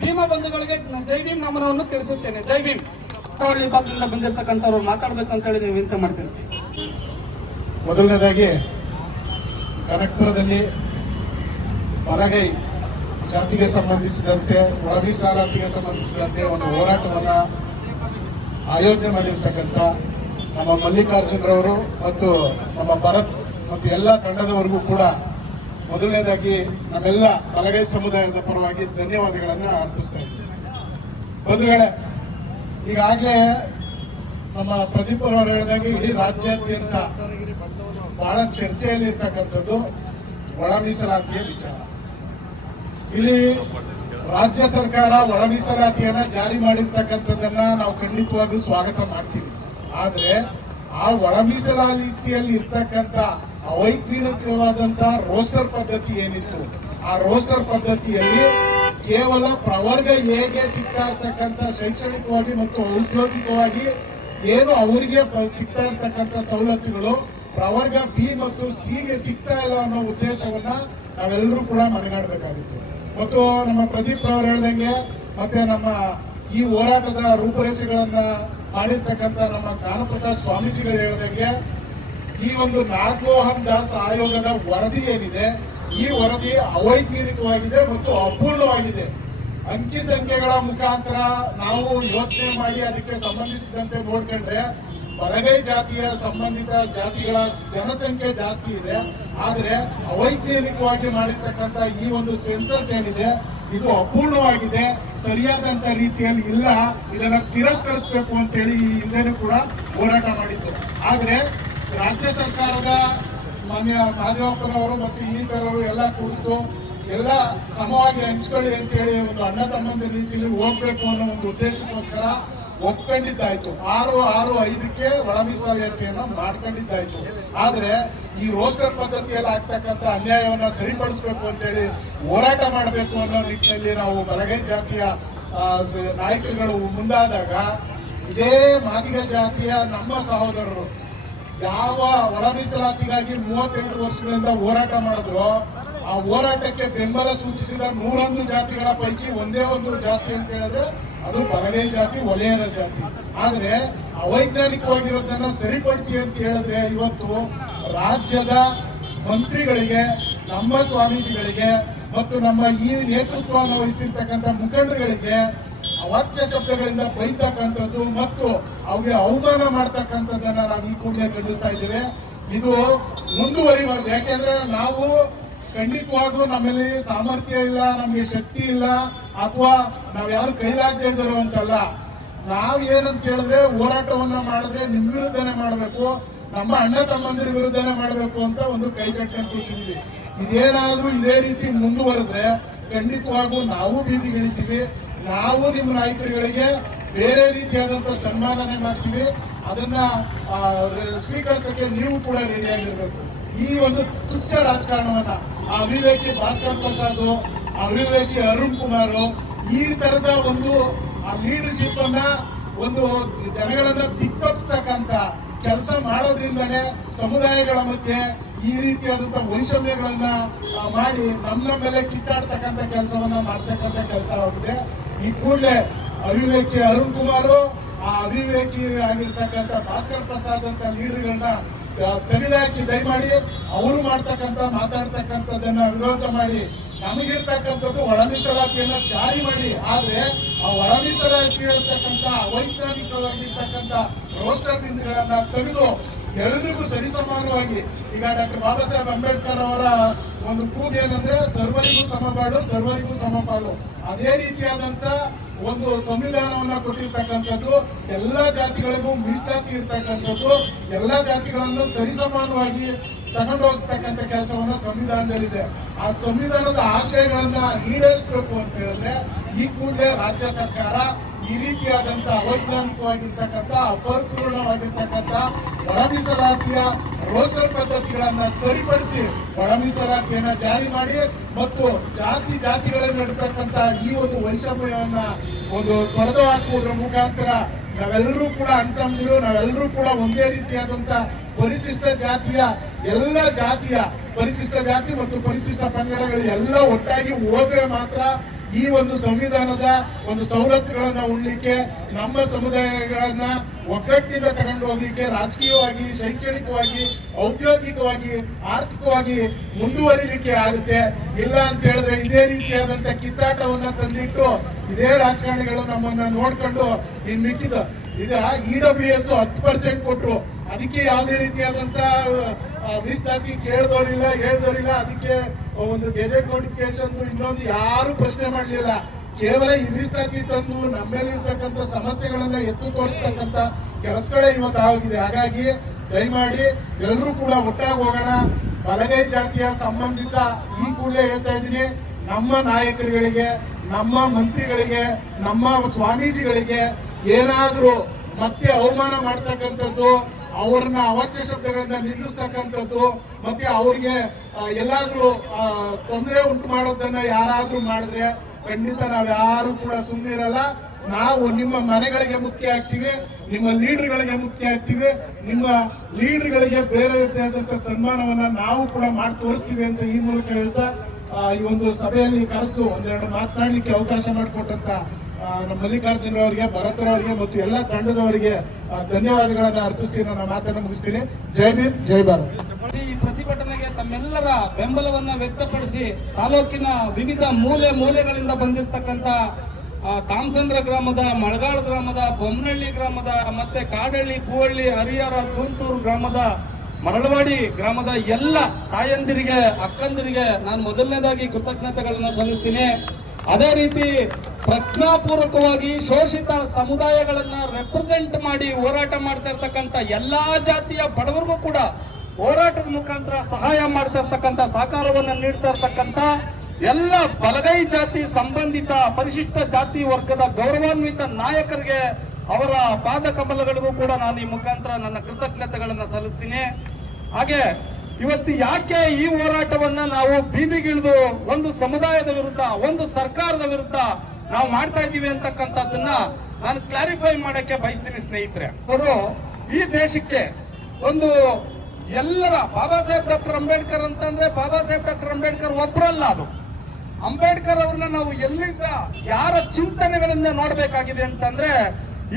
ಭೀಮ ಬಂಧುಗಳಿಗೆ ಜೈ ಭೀಮ್ ನಮನವನ್ನು ತಿಳಿಸುತ್ತೇನೆ. ಜೈ ಭೀಮ್. ಭಾಗದಿಂದ ಬಂದಿರತಕ್ಕಂಥವ್ರು ಮಾತಾಡ್ಬೇಕು ಅಂತ ಹೇಳಿ ನೀವು ವಿನಂತಿ ಮಾಡ್ತೀನಿ. ಮೊದಲನೇದಾಗಿ ಕನಕಪುರದಲ್ಲಿ ಬಲಗೈ ಜಾತಿಗೆ ಸಂಬಂಧಿಸಿದಂತೆ, ಒಳ ಮೀಸಲಾತಿಗೆ ಸಂಬಂಧಿಸಿದಂತೆ ಒಂದು ಹೋರಾಟವನ್ನ ಆಯೋಜನೆ ಮಾಡಿರ್ತಕ್ಕಂಥ ನಮ್ಮ ಮಲ್ಲಿಕಾರ್ಜುನರವರು ಮತ್ತು ನಮ್ಮ ಭರತ್ ಮತ್ತು ಎಲ್ಲ ತಂಡದವರೆಗೂ ಕೂಡ ಮೊದಲನೇದಾಗಿ ನಮ್ಮೆಲ್ಲ ಬಲಗೈ ಸಮುದಾಯದ ಪರವಾಗಿ ಧನ್ಯವಾದಗಳನ್ನು ಅರ್ಪಿಸ್ತಾ ಇದ್ದೀನಿ. ಬಂಧುಗಳೇ, ಈಗಾಗಲೇ ನಮ್ಮ ಪ್ರದೀಪ್ ಅವರು ಹೇಳಿದಾಗೆ ಇಡೀ ರಾಜ್ಯಾದ್ಯಂತ ಬಹಳ ಚರ್ಚೆಯಲ್ಲಿರ್ತಕ್ಕಂಥದ್ದು ಒಳ ಮೀಸಲಾತಿಯ ವಿಚಾರ. ಇಲ್ಲಿ ರಾಜ್ಯ ಸರ್ಕಾರ ಒಳ ಮೀಸಲಾತಿಯನ್ನ ಜಾರಿ ಮಾಡಿರ್ತಕ್ಕಂಥದ್ದನ್ನ ನಾವು ಖಂಡಿತವಾಗಿಯೂ ಸ್ವಾಗತ ಮಾಡ್ತೀವಿ. ಆದ್ರೆ ಆ ಒಳ ಮೀಸಲಾತಿಯಲ್ಲಿ ಇರ್ತಕ್ಕಂಥ ಅವೈಜ್ಞಾನಿಕವಾದಂತ ರೋಸ್ಟರ್ ಪದ್ಧತಿ ಏನಿತ್ತು, ಆ ರೋಸ್ಟರ್ ಪದ್ಧತಿಯಲ್ಲಿ ಕೇವಲ ಪ್ರವರ್ಗ ಎಗೆ ಸಿಗ್ತಾ ಇರ್ತಕ್ಕಂಥ ಶೈಕ್ಷಣಿಕವಾಗಿ ಮತ್ತು ಔದ್ಯೋಗಿಕವಾಗಿ ಏನು ಅವರಿಗೆ ಸಿಗ್ತಾ ಇರ್ತಕ್ಕಂಥ ಸವಲತ್ತುಗಳು ಪ್ರವರ್ಗ ಬಿ ಮತ್ತು ಸಿಗೆ ಸಿಗ್ತಾ ಇಲ್ಲ ಅನ್ನೋ ಉದ್ದೇಶವನ್ನ ನಾವೆಲ್ಲರೂ ಕೂಡ ಮನಗಾಡಬೇಕಾಗಿತ್ತು. ಮತ್ತು ನಮ್ಮ ಪ್ರದೀಪ್ ಅವರು ಹೇಳ್ದಂಗೆ ಮತ್ತೆ ನಮ್ಮ ಈ ಹೋರಾಟದ ರೂಪುರೇಷೆಗಳನ್ನ ಮಾಡಿರ್ತಕ್ಕಂಥ ನಮ್ಮ ಜ್ಞಾನಪ್ರಕಾಶ್ ಸ್ವಾಮೀಜಿಗಳು ಹೇಳ್ದಂಗೆ ಈ ಒಂದು ನಾಗಮೋಹನ್ ದಾಸ್ ಆಯೋಗದ ವರದಿ ಏನಿದೆ, ಈ ವರದಿ ಅವೈಜ್ಞಾನಿಕವಾಗಿದೆ ಮತ್ತು ಅಪೂರ್ಣವಾಗಿದೆ. ಅಂಕಿ ಸಂಖ್ಯೆಗಳ ಮುಖಾಂತರ ನಾವು ಯೋಚನೆ ಮಾಡಿ ಅದಕ್ಕೆ ಸಂಬಂಧಿಸಿದಂತೆ ನೋಡ್ಕೊಂಡ್ರೆ ಬಲಗೈ ಜಾತಿಯ ಸಂಬಂಧಿತ ಜಾತಿಗಳ ಜನಸಂಖ್ಯೆ ಜಾಸ್ತಿ ಇದೆ. ಆದ್ರೆ ಅವೈಜ್ಞಾನಿಕವಾಗಿ ಮಾಡಿರ್ತಕ್ಕಂಥ ಈ ಒಂದು ಸೆನ್ಸಸ್ ಏನಿದೆ ಇದು ಅಪೂರ್ಣವಾಗಿದೆ, ಸರಿಯಾದಂತ ರೀತಿಯಲ್ಲಿ ಇಲ್ಲ, ಇದನ್ನ ತಿರಸ್ಕರಿಸಬೇಕು ಅಂತ ಹೇಳಿ ಈ ಹಿಂದೆನೂ ಕೂಡ ಹೋರಾಟ ಮಾಡಿದ್ದು. ಆದ್ರೆ ರಾಜ್ಯ ಸರ್ಕಾರದ ಮಾನ್ಯ ಮಾದೇವಪ್ಪನವರು ಮತ್ತು ಇನ್ನಿತರರು ಎಲ್ಲ ಕುರಿತು ಎಲ್ಲ ಸಮವಾಗಿ ಹಂಚ್ಕೊಳ್ಳಿ ಅಂತ ಹೇಳಿ ಒಂದು ಅಣ್ಣ ತಮ್ಮಂದಿರ ರೀತಿಯಲ್ಲಿ ಹೋಗ್ಬೇಕು ಅನ್ನೋ ಒಂದು ಉದ್ದೇಶಕ್ಕೋಸ್ಕರ ಒಪ್ಕೊಂಡಿದ್ದಾಯ್ತು. 6-6-5ಕ್ಕೆ ಒಳ ಮೀಸಲಾತಿಯನ್ನು ಮಾಡ್ಕೊಂಡಿದ್ದಾಯ್ತು. ಆದ್ರೆ ಈ ರೋಸ್ಟರ್ ಪದ್ಧತಿಯಲ್ಲಿ ಆಗ್ತಕ್ಕಂಥ ಅನ್ಯಾಯವನ್ನ ಸರಿಪಡಿಸಬೇಕು ಅಂತೇಳಿ ಹೋರಾಟ ಮಾಡಬೇಕು ಅನ್ನೋ ನಿಟ್ಟಿನಲ್ಲಿ ನಾವು ಬಲಗೈ ಜಾತಿಯ ನಾಯಕರುಗಳು ಮುಂದಾದಾಗ ಇದೇ ಮಾದಿಗ ಜಾತಿಯ ನಮ್ಮ ಸಹೋದರರು ಯಾವ ಒಳ ಮೀಸಲಾತಿಗಾಗಿ 35 ವರ್ಷಗಳಿಂದ ಹೋರಾಟ ಮಾಡಿದ್ರು, ಆ ಹೋರಾಟಕ್ಕೆ ಬೆಂಬಲ ಸೂಚಿಸಿದ 101 ಜಾತಿಗಳ ಪೈಕಿ ಒಂದೇ ಒಂದು ಜಾತಿ ಅಂತ ಹೇಳಿದ್ರೆ ಅದು ಬಲಗೈ ಜಾತಿ, ಒಲೆಯರ ಜಾತಿ. ಆದ್ರೆ ಅವೈಜ್ಞಾನಿಕವಾಗಿರೋದನ್ನ ಸರಿಪಡಿಸಿ ಅಂತ ಹೇಳಿದ್ರೆ ಇವತ್ತು ರಾಜ್ಯದ ಮಂತ್ರಿಗಳಿಗೆ, ನಮ್ಮ ಸ್ವಾಮೀಜಿಗಳಿಗೆ ಮತ್ತು ನಮ್ಮ ಈ ನೇತೃತ್ವವನ್ನು ವಹಿಸಿರ್ತಕ್ಕಂಥ ಮುಖಂಡರುಗಳಿಗೆ ಅವಾಚ್ಯ ಶಬ್ದಗಳಿಂದ ಬೈತಕ್ಕಂಥದ್ದು ಮತ್ತು ಅವ್ರಿಗೆ ಅವಮಾನ ಮಾಡ್ತಕ್ಕಂಥದ್ದನ್ನ ನಾವು ಈ ಕೂಡಲೇ ಖಂಡಿಸ್ತಾ ಇದ್ದೇವೆ. ಇದು ಮುಂದುವರಿಬಾರ್ದು. ಯಾಕೆಂದ್ರೆ ನಾವು ಖಂಡಿತವಾಗ್ಲೂ ನಮ್ಮಲ್ಲಿ ಸಾಮರ್ಥ್ಯ ಇಲ್ಲ, ನಮ್ಗೆ ಶಕ್ತಿ ಇಲ್ಲ, ಅಥವಾ ನಾವ್ ಯಾರು ಕೈಲಾಗದೇ ಇದ್ರು ಅಂತಲ್ಲ. ನಾವ್ ಏನಂತ ಹೇಳಿದ್ರೆ ಹೋರಾಟವನ್ನ ಮಾಡಿದ್ರೆ ನಿಮ್ ವಿರುದ್ಧನೇ ಮಾಡಬೇಕು, ನಮ್ಮ ಅಣ್ಣ ತಮ್ಮಂದಿರ ವಿರುದ್ಧನೇ ಮಾಡಬೇಕು ಅಂತ ಒಂದು ಕೈ ಕಟ್ಕೊಂಡು ಕೂತಿದ್ವಿ. ಇದೇನಾದ್ರೂ ಇದೇ ರೀತಿ ಮುಂದುವರೆದ್ರೆ ಖಂಡಿತವಾಗೂ ನಾವು ಬೀದಿಗಿಳಿತೀವಿ. ನಾವು ನಿಮ್ಮ ನಾಯಕರುಗಳಿಗೆ ಬೇರೆ ರೀತಿಯಾದಂತ ಸನ್ಮಾನನೆ ಮಾಡ್ತೀವಿ. ಅದನ್ನ ಸ್ವೀಕರಿಸಕ್ಕೆ ನೀವು ಕೂಡ ರೆಡಿಯಾಗಿರ್ಬೇಕು. ಈ ಒಂದು ತುಚ್ಛ ರಾಜಕಾರಣವನ್ನ ಅವಿವೇಕಿ ಭಾಸ್ಕರ್ ಪ್ರಸಾದ್, ಅವಿವೇಕಿ ಅರುಣ್ ಕುಮಾರ್ ಈ ತರದ ಒಂದು ಲೀಡರ್ಶಿಪ್ ಅನ್ನ ಒಂದು ಜನಗಳನ್ನ ದಿಕ್ಕಪ್ಪಿಸ್ತಕ್ಕಂತ ಕೆಲಸ ಮಾಡೋದ್ರಿಂದನೇ ಸಮುದಾಯಗಳ ಮಧ್ಯೆ ಈ ರೀತಿಯಾದಂತಹ ವೈಷಮ್ಯಗಳನ್ನ ಮಾಡಿ ನಮ್ಮ ಮೇಲೆ ಕಿತ್ತಾಡ್ತಕ್ಕಂಥ ಕೆಲಸವನ್ನ ಮಾಡ್ತಕ್ಕಂಥ ಕೆಲಸ ಆಗಿದೆ. ಈ ಕೂಡಲೇ ಅವಿವೇಕಿ ಅರುಣ್ ಕುಮಾರ್, ಆ ಅವಿವೇಕಿ ಆಗಿರ್ತಕ್ಕಂಥ ಭಾಸ್ಕರ್ ಪ್ರಸಾದ್ ಅಂತ ಲೀಡರ್ಗಳನ್ನ ತೆಗೆದುಹಾಕಿ ದಯಮಾಡಿ ಅವರು ಮಾತಾಡ್ತಕ್ಕಂಥದ್ದನ್ನ ವಿರೋಧ ಮಾಡಿ ನಮಗಿರ್ತಕ್ಕಂಥದ್ದು ಒಳ ಮೀಸಲಾತಿಯನ್ನ ಜಾರಿ ಮಾಡಿ. ಆದ್ರೆ ಆ ಒಳ ಮೀಸಲಾತಿ ಇರತಕ್ಕಂಥ ಅವೈಜ್ಞಾನಿಕವಾಗಿರ್ತಕ್ಕಂಥ ರೋಸ್ಟರ್ ಬಿಂದುಗಳನ್ನ ತೆಗೆದು ಎಲ್ಲರಿಗೂ ಸರಿಸಮಾನವಾಗಿ, ಈಗ ಡಾಕ್ಟರ್ ಬಾಬಾ ಸಾಹೇಬ್ ಅಂಬೇಡ್ಕರ್ ಅವರ ಒಂದು ಕೂಗು ಏನಂದ್ರೆ ಸರ್ವರಿಗೂ ಸಮಪಾಲು, ಸರ್ವರಿಗೂ ಸಮಪಾಲು. ಅದೇ ರೀತಿಯಾದಂತ ಒಂದು ಸಂವಿಧಾನವನ್ನ ಕೊಟ್ಟಿರ್ತಕ್ಕಂಥದ್ದು, ಎಲ್ಲಾ ಜಾತಿಗಳಿಗೂ ಮೀಸಲಾತಿ ಇರ್ತಕ್ಕಂಥದ್ದು, ಎಲ್ಲಾ ಜಾತಿಗಳನ್ನು ಸರಿಸಮಾನವಾಗಿ ತಗೊಂಡು ಹೋಗ್ತಕ್ಕಂಥ ಕೆಲಸವನ್ನ ಸಂವಿಧಾನದಲ್ಲಿದೆ. ಆ ಸಂವಿಧಾನದ ಆಶಯಗಳನ್ನ ಈಡೇರಿಸಬೇಕು ಅಂತ ಹೇಳಿದ್ರೆ ಈ ಕೂಡಲೇ ರಾಜ್ಯ ಸರ್ಕಾರ ಈ ರೀತಿಯಾದಂತ ಅವೈಜ್ಞಾನಿಕವಾಗಿರ್ತಕ್ಕಂಥ, ಅಪರಿಪೂರ್ಣವಾಗಿರ್ತಕ್ಕಂಥ ಒಳ ಮೀಸಲಾತಿಯ ರೋಸ್ಟರ್ ಪದ್ಧತಿಗಳನ್ನ ಸರಿಪಡಿಸಿ ಒಳ ಮೀಸಲಾತಿಯನ್ನ ಜಾರಿ ಮಾಡಿ ಮತ್ತು ಜಾತಿಗಳಲ್ಲಿ ನಡೀತಕ್ಕಂಥ ಈ ಒಂದು ವೈಷಮ್ಯವನ್ನ ಒಂದು ತೊಡೆದು ಹಾಕುವುದರ ಮುಖಾಂತರ ನಾವೆಲ್ಲರೂ ಕೂಡ ಅಣ್ತಮ್ಮಂದಿರು, ನಾವೆಲ್ಲರೂ ಕೂಡ ಒಂದೇ ರೀತಿಯಾದಂತ ಪರಿಶಿಷ್ಟ ಜಾತಿಯ ಎಲ್ಲ ಜಾತಿಯ ಪರಿಶಿಷ್ಟ ಜಾತಿ ಮತ್ತು ಪರಿಶಿಷ್ಟ ಪಂಗಡಗಳು ಎಲ್ಲ ಒಟ್ಟಾಗಿ ಹೋದ್ರೆ ಮಾತ್ರ ಈ ಒಂದು ಸಂವಿಧಾನದ ಒಂದು ಸವಲತ್ತುಗಳನ್ನ ಉಣ್ಲಿಕ್ಕೆ, ನಮ್ಮ ಸಮುದಾಯಗಳನ್ನ ಒಗ್ಗಟ್ಟಿನಿಂದ ತಗೊಂಡು ಹೋಗ್ಲಿಕ್ಕೆ, ರಾಜಕೀಯವಾಗಿ, ಶೈಕ್ಷಣಿಕವಾಗಿ, ಔದ್ಯೋಗಿಕವಾಗಿ, ಆರ್ಥಿಕವಾಗಿ ಮುಂದುವರಿಲಿಕ್ಕೆ ಆಗುತ್ತೆ. ಇಲ್ಲ ಅಂತ ಹೇಳಿದ್ರೆ ಇದೇ ರೀತಿಯಾದಂತ ಕಿತ್ತಾಟವನ್ನ ತಂದಿಟ್ಟು ಇದೇ ರಾಜಕಾರಣಿಗಳು ನಮ್ಮನ್ನ ನೋಡ್ಕೊಂಡು ಇನ್ ಮಿಕ್ಕಿದ ಈಗ EWS 10% ಕೊಟ್ರು, ಅದಕ್ಕೆ ಯಾವುದೇ ರೀತಿಯಾದಂತ ಮೀಸಲಾತಿ ಕೇಳಿದವರಿಲ್ಲ, ಹೇಳಿದವರಿಲ್ಲ. ಅದಕ್ಕೆ ಒಂದು ಗೆಜೆಟ್ ನೋಟಿಫಿಕೇಶನ್ ಇನ್ನೊಂದು ಯಾರು ಪ್ರಶ್ನೆ ಮಾಡಲಿಲ್ಲ. ಕೇವಲ ಈ ಮೀಸಲಾತಿ ತಂದು ನಮ್ಮೇಲಿರ್ತಕ್ಕಂಥ ಸಮಸ್ಯೆಗಳನ್ನ ಎತ್ತು ತೋರಿಸ್ತಕ್ಕಂಥ ಕೆಲಸಗಳೇ ಇವತ್ತು ಆಗಿದೆ. ಹಾಗಾಗಿ ದಯಮಾಡಿ ಎಲ್ಲರೂ ಕೂಡ ಒಟ್ಟಾಗಿ ಹೋಗೋಣ. ಬಲಗೈ ಜಾತಿಯ ಸಂಬಂಧಿತ ಈ ಕೂಡಲೇ ಹೇಳ್ತಾ ಇದ್ದೀನಿ, ನಮ್ಮ ನಾಯಕರುಗಳಿಗೆ, ನಮ್ಮ ಮಂತ್ರಿಗಳಿಗೆ, ನಮ್ಮ ಸ್ವಾಮೀಜಿಗಳಿಗೆ ಏನಾದ್ರೂ ಮತ್ತೆ ಅವಮಾನ ಮಾಡ್ತಕ್ಕಂಥದ್ದು, ಅವ್ರನ್ನ ಅವಾಚ್ಯ ಶಬ್ದಗಳಿಂದ ನಿಂದಿಸ್ತಕ್ಕಂಥದ್ದು, ಮತ್ತೆ ಅವ್ರಿಗೆ ಎಲ್ಲಾದ್ರೂ ತೊಂದರೆ ಉಂಟು ಮಾಡೋದನ್ನ ಯಾರಾದ್ರೂ ಮಾಡಿದ್ರೆ ಖಂಡಿತ ನಾವ್ಯಾರು ಕೂಡ ಸುಮ್ಮನೆ ಇರಲ್ಲ. ನಾವು ನಿಮ್ಮ ಮನೆಗಳಿಗೆ ಮುಖ್ಯ ಆಗ್ತೀವಿ, ನಿಮ್ಮ ಲೀಡರ್ಗಳಿಗೆ ಮುಖ್ಯ ಆಗ್ತೀವಿ, ನಿಮ್ಮ ಲೀಡರ್ಗಳಿಗೆ ಬೇರೆ ರೀತಿಯಾದಂತಹ ಸನ್ಮಾನವನ್ನ ನಾವು ಕೂಡ ಮಾಡಿ ತೋರಿಸ್ತೀವಿ ಅಂತ ಈ ಮೂಲಕ ಹೇಳ್ತಾ ಈ ಒಂದು ಸಭೆಯಲ್ಲಿ ಕರೆದು ಒಂದೆರಡು ಮಾತನಾಡಲಿಕ್ಕೆ ಅವಕಾಶ ಮಾಡಿಕೊಟ್ಟಂತ ನಮ್ಮ ಮಲ್ಲಿಕಾರ್ಜುನರವರಿಗೆ, ಭರತರವರಿಗೆ ಮತ್ತು ಎಲ್ಲ ತಂಡದವರಿಗೆ ಧನ್ಯವಾದಗಳನ್ನ ಅರ್ಪಿಸ್ತೀನಿ. ನನ್ನ ಮಾತನ್ನು ಮುಗಿಸ್ತೀನಿ. ಜೈ ಭೀಮ್, ಜೈ ಭಾರತ್. ಈ ಪ್ರತಿಭಟನೆಗೆ ತಮ್ಮೆಲ್ಲರ ಬೆಂಬಲವನ್ನ ವ್ಯಕ್ತಪಡಿಸಿ ತಾಲೂಕಿನ ವಿವಿಧ ಮೂಲೆಗಳಿಂದ ಬಂದಿರತಕ್ಕಂತ ತಾಮಸಂದ್ರ ಗ್ರಾಮದ, ಮಳಗಾಳ ಗ್ರಾಮದ, ಬೊಮ್ಮನಹಳ್ಳಿ ಗ್ರಾಮದ, ಮತ್ತೆ ಕಾಡಹಳ್ಳಿ, ಪೂವಳ್ಳಿ, ಹರಿಹರ, ತೂಂತೂರು ಗ್ರಾಮದ, ಮರಳವಾಡಿ ಗ್ರಾಮದ ಎಲ್ಲ ತಾಯಂದಿರಿಗೆ, ಅಕ್ಕಂದಿರಿಗೆ ನಾನು ಮೊದಲನೇದಾಗಿ ಕೃತಜ್ಞತೆಗಳನ್ನ ಸಲ್ಲಿಸ್ತೀನಿ. ಅದೇ ರೀತಿ ಪ್ರಜ್ಞಾಪೂರ್ವಕವಾಗಿ ಶೋಷಿತ ಸಮುದಾಯಗಳನ್ನ ರೆಪ್ರೆಸೆಂಟ್ ಮಾಡಿ ಹೋರಾಟ ಮಾಡ್ತಾ ಇರ್ತಕ್ಕಂಥ ಎಲ್ಲಾ ಜಾತಿಯ ಬಡವರಿಗೂ ಕೂಡ ಹೋರಾಟದ ಮುಖಾಂತರ ಸಹಾಯ ಮಾಡ್ತಾ ಇರ್ತಕ್ಕಂಥ, ಸಹಕಾರವನ್ನ ನೀಡ್ತಾ ಇರ್ತಕ್ಕಂಥ ಎಲ್ಲ ಬಲಗೈ ಜಾತಿ ಸಂಬಂಧಿತ ಪರಿಶಿಷ್ಟ ಜಾತಿ ವರ್ಗದ ಗೌರವಾನ್ವಿತ ನಾಯಕರಿಗೆ, ಅವರ ಪಾದ ಕಮಲಗಳಿಗೂ ಕೂಡ ನಾನು ಈ ಮುಖಾಂತರ ನನ್ನ ಕೃತಜ್ಞತೆಗಳನ್ನ ಸಲ್ಲಿಸ್ತೀನಿ. ಹಾಗೆ ಇವತ್ತು ಯಾಕೆ ಈ ಹೋರಾಟವನ್ನ ನಾವು ಬೀದಿಗಿಳಿದು ಒಂದು ಸಮುದಾಯದ ವಿರುದ್ಧ, ಒಂದು ಸರ್ಕಾರದ ವಿರುದ್ಧ ನಾವು ಮಾಡ್ತಾ ಇದ್ದೀವಿ ಅಂತಕ್ಕಂಥದ್ದನ್ನ ನಾನು ಕ್ಲಾರಿಫೈ ಮಾಡಕ್ಕೆ ಬಯಸ್ತೀನಿ ಸ್ನೇಹಿತರೆ. ಅವರು ಈ ದೇಶಕ್ಕೆ ಒಂದು ಎಲ್ಲರ ಬಾಬಾ ಸಾಹೇಬ್ ಡಾಕ್ಟರ್ ಅಂಬೇಡ್ಕರ್ ಅಂತಂದ್ರೆ ಬಾಬಾ ಸಾಹೇಬ್ ಡಾಕ್ಟರ್ ಅಂಬೇಡ್ಕರ್ ಒಬ್ಬರಲ್ಲ. ಅದು ಅಂಬೇಡ್ಕರ್ ಅವ್ರನ್ನ ನಾವು ಎಲ್ಲಿಂದ ಯಾರ ಚಿಂತನೆಗಳಿಂದ ನೋಡ್ಬೇಕಾಗಿದೆ ಅಂತಂದ್ರೆ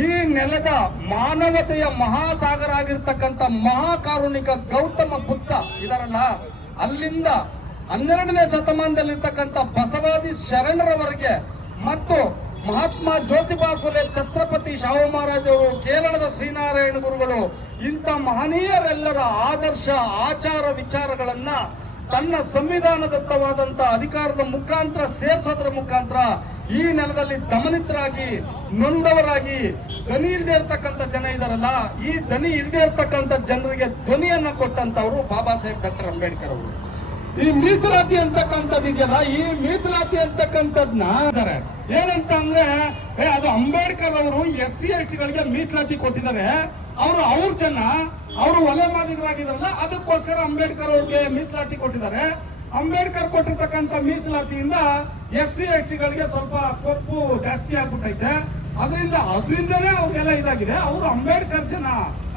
ಈ ನೆಲದ ಮಾನವತೆಯ ಮಹಾಸಾಗರ ಆಗಿರ್ತಕ್ಕಂಥ ಮಹಾಕಾರುಣಿಕ ಗೌತಮ ಬುದ್ಧ ಇದಾರಲ್ಲ, ಅಲ್ಲಿಂದ 12ನೇ ಶತಮಾನದಲ್ಲಿರ್ತಕ್ಕಂಥ ಬಸವಾದಿ ಶರಣರವರೆಗೆ ಮತ್ತು ಮಹಾತ್ಮ ಜ್ಯೋತಿಬಾ ಫುಲೆ, ಛತ್ರಪತಿ ಶಾಹು ಮಹಾರಾಜ್ ಅವರು, ಕೇರಳದ ಶ್ರೀನಾರಾಯಣ ಗುರುಗಳು, ಇಂಥ ಮಹನೀಯರೆಲ್ಲರ ಆದರ್ಶ ಆಚಾರ ವಿಚಾರಗಳನ್ನ ತನ್ನ ಸಂವಿಧಾನದತ್ತವಾದಂತ ಅಧಿಕಾರದ ಮುಖಾಂತರ ಸೇರಿಸೋದ್ರ ಮುಖಾಂತರ ಈ ನೆಲದಲ್ಲಿ ದಮನಿತರಾಗಿ ನೊಂದವರಾಗಿ ಧ್ವನಿ ಇಲ್ಲದೆ ಇರ್ತಕ್ಕಂಥ ಜನ ಇದಾರಲ್ಲ, ಈ ಧ್ವನಿ ಇಲ್ಲದೆ ಇರ್ತಕ್ಕಂಥ ಜನರಿಗೆ ಧ್ವನಿಯನ್ನ ಕೊಟ್ಟಂತವ್ರು ಬಾಬಾ ಸಾಹೇಬ್ ಡಾಕ್ಟರ್ ಅಂಬೇಡ್ಕರ್ ಅವರು. ಈ ಮೀಸಲಾತಿ ಅಂತಕ್ಕಂಥದ್ದು ಇದೆಯಲ್ಲ, ಈ ಮೀಸಲಾತಿ ಅಂತಕ್ಕಂಥದ್ನ ಏನಂತ ಅಂದ್ರೆ ಅದು ಅಂಬೇಡ್ಕರ್ ಅವರು SC ST ಗಳಿಗೆ ಮೀಸಲಾತಿ ಕೊಟ್ಟಿದ್ದಾರೆ. ಅವ್ರ ಜನ ಅವರು ಒಲೆ ಮಾದಿಗರಾಗಿದಾರಲ್ಲ, ಅದಕ್ಕೋಸ್ಕರ ಅಂಬೇಡ್ಕರ್ ಅವ್ರಿಗೆ ಮೀಸಲಾತಿ ಕೊಟ್ಟಿದ್ದಾರೆ. ಅಂಬೇಡ್ಕರ್ ಕೊಟ್ಟಿರ್ತಕ್ಕಂಥ ಮೀಸಲಾತಿಯಿಂದ SC ST ಗಳಿಗೆ ಸ್ವಲ್ಪ ಕೊಪ್ಪು ಜಾಸ್ತಿ ಆಗ್ಬಿಟ್ಟೈತೆ. ಅದರಿಂದನೇ ಅವ್ರಿಗೆಲ್ಲ ಇದಾಗಿದೆ. ಅವರು ಅಂಬೇಡ್ಕರ್ ಜನ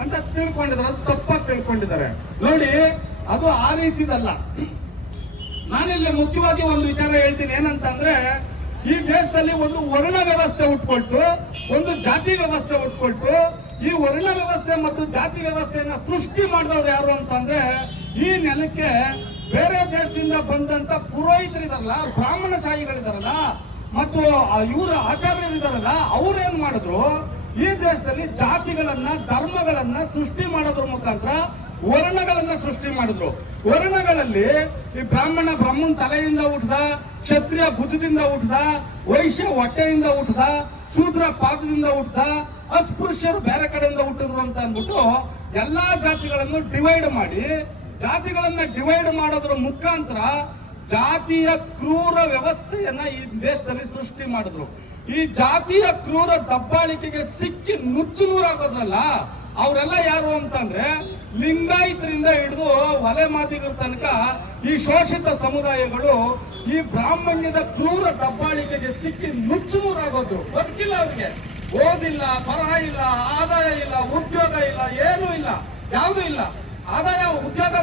ಅಂತ ತಿಳ್ಕೊಂಡಿದ್ದಾರೆ, ಅದು ತಪ್ಪಾಗಿ ತಿಳ್ಕೊಂಡಿದ್ದಾರೆ. ನೋಡಿ, ಅದು ಆ ರೀತಿದಲ್ಲ. ನಾನಿಲ್ಲಿ ಮುಖ್ಯವಾಗಿ ಒಂದು ವಿಚಾರ ಹೇಳ್ತೀನಿ. ಏನಂತಂದ್ರೆ, ಈ ದೇಶದಲ್ಲಿ ಒಂದು ವರ್ಣ ವ್ಯವಸ್ಥೆ ಉಟ್ಕೊಳ್ತು, ಒಂದು ಜಾತಿ ವ್ಯವಸ್ಥೆ ಉಟ್ಕೊಳ್ತು. ಈ ವರ್ಣ ವ್ಯವಸ್ಥೆ ಮತ್ತು ಜಾತಿ ವ್ಯವಸ್ಥೆಯನ್ನ ಸೃಷ್ಟಿ ಮಾಡಿದವ್ರು ಯಾರು ಅಂತಂದ್ರೆ, ಈ ನೆಲಕ್ಕೆ ಬೇರೆ ದೇಶದಿಂದ ಬಂದಂತ ಪುರೋಹಿತರಿದಾರಲ್ಲ, ಬ್ರಾಹ್ಮಣಶಾಹಿಗಳಿದಾರಲ್ಲ, ಮತ್ತು ಇವರ ಆಚಾರ್ಯರಿದಾರಲ್ಲ, ಅವ್ರೇನ್ ಮಾಡಿದ್ರು, ಈ ದೇಶದಲ್ಲಿ ಜಾತಿಗಳನ್ನ ಧರ್ಮಗಳನ್ನ ಸೃಷ್ಟಿ ಮಾಡೋದ್ರ ಮುಖಾಂತರ ವರ್ಣಗಳನ್ನ ಸೃಷ್ಟಿ ಮಾಡಿದ್ರು. ವರ್ಣಗಳಲ್ಲಿ ಈ ಬ್ರಾಹ್ಮಣನ ತಲೆಯಿಂದ ಹುಟ್ಟದ, ಕ್ಷತ್ರಿಯ ಭುಜದಿಂದ ಹುಟ್ಟದ, ವೈಶ್ಯ ಹೊಟ್ಟೆಯಿಂದ ಹುಟ್ಟದ, ಶೂದ್ರ ಪಾದದಿಂದ ಹುಟ್ಟದ, ಅಸ್ಪೃಶ್ಯರು ಬೇರೆ ಕಡೆಯಿಂದ ಹುಟ್ಟಿದ್ರು ಅಂತ ಅಂದ್ಬಿಟ್ಟು ಎಲ್ಲಾ ಜಾತಿಗಳನ್ನು ಡಿವೈಡ್ ಮಾಡಿ, ಜಾತಿಗಳನ್ನ ಡಿವೈಡ್ ಮಾಡೋದ್ರ ಮುಖಾಂತರ ಜಾತಿಯ ಕ್ರೂರ ವ್ಯವಸ್ಥೆಯನ್ನ ಈ ದೇಶದಲ್ಲಿ ಸೃಷ್ಟಿ ಮಾಡಿದ್ರು. ಈ ಜಾತಿಯ ಕ್ರೂರ ದಬ್ಬಾಳಿಕೆಗೆ ಸಿಕ್ಕಿ ನುಚ್ಚು ನೂರಾಗೋದ್ರಲ್ಲ, ಅವರೆಲ್ಲ ಯಾರು ಅಂತಂದ್ರೆ ಲಿಂಗಾಯತರಿಂದ ಹಿಡಿದು ಒಲೆ ಮಾದಿಗರ ತನಕ ಈ ಶೋಷಿತ ಸಮುದಾಯಗಳು ಈ ಬ್ರಾಹ್ಮಣ್ಯದ ಕ್ರೂರ ದಬ್ಬಾಳಿಕೆಗೆ ಸಿಕ್ಕಿ ನುಚ್ಚು ನೂರಾಗೋದ್ರು. ಬದುಕಿಲ್ಲ, ಅವ್ರಿಗೆ ಓದಿಲ್ಲ, ಬರಹ ಇಲ್ಲ, ಆದಾಯ ಇಲ್ಲ, ಉದ್ಯೋಗ ಇಲ್ಲ, ಏನೂ ಇಲ್ಲ, ಯಾವುದೂ ಇಲ್ಲ. ಆದಾಯ ಉದ್ಯೋಗ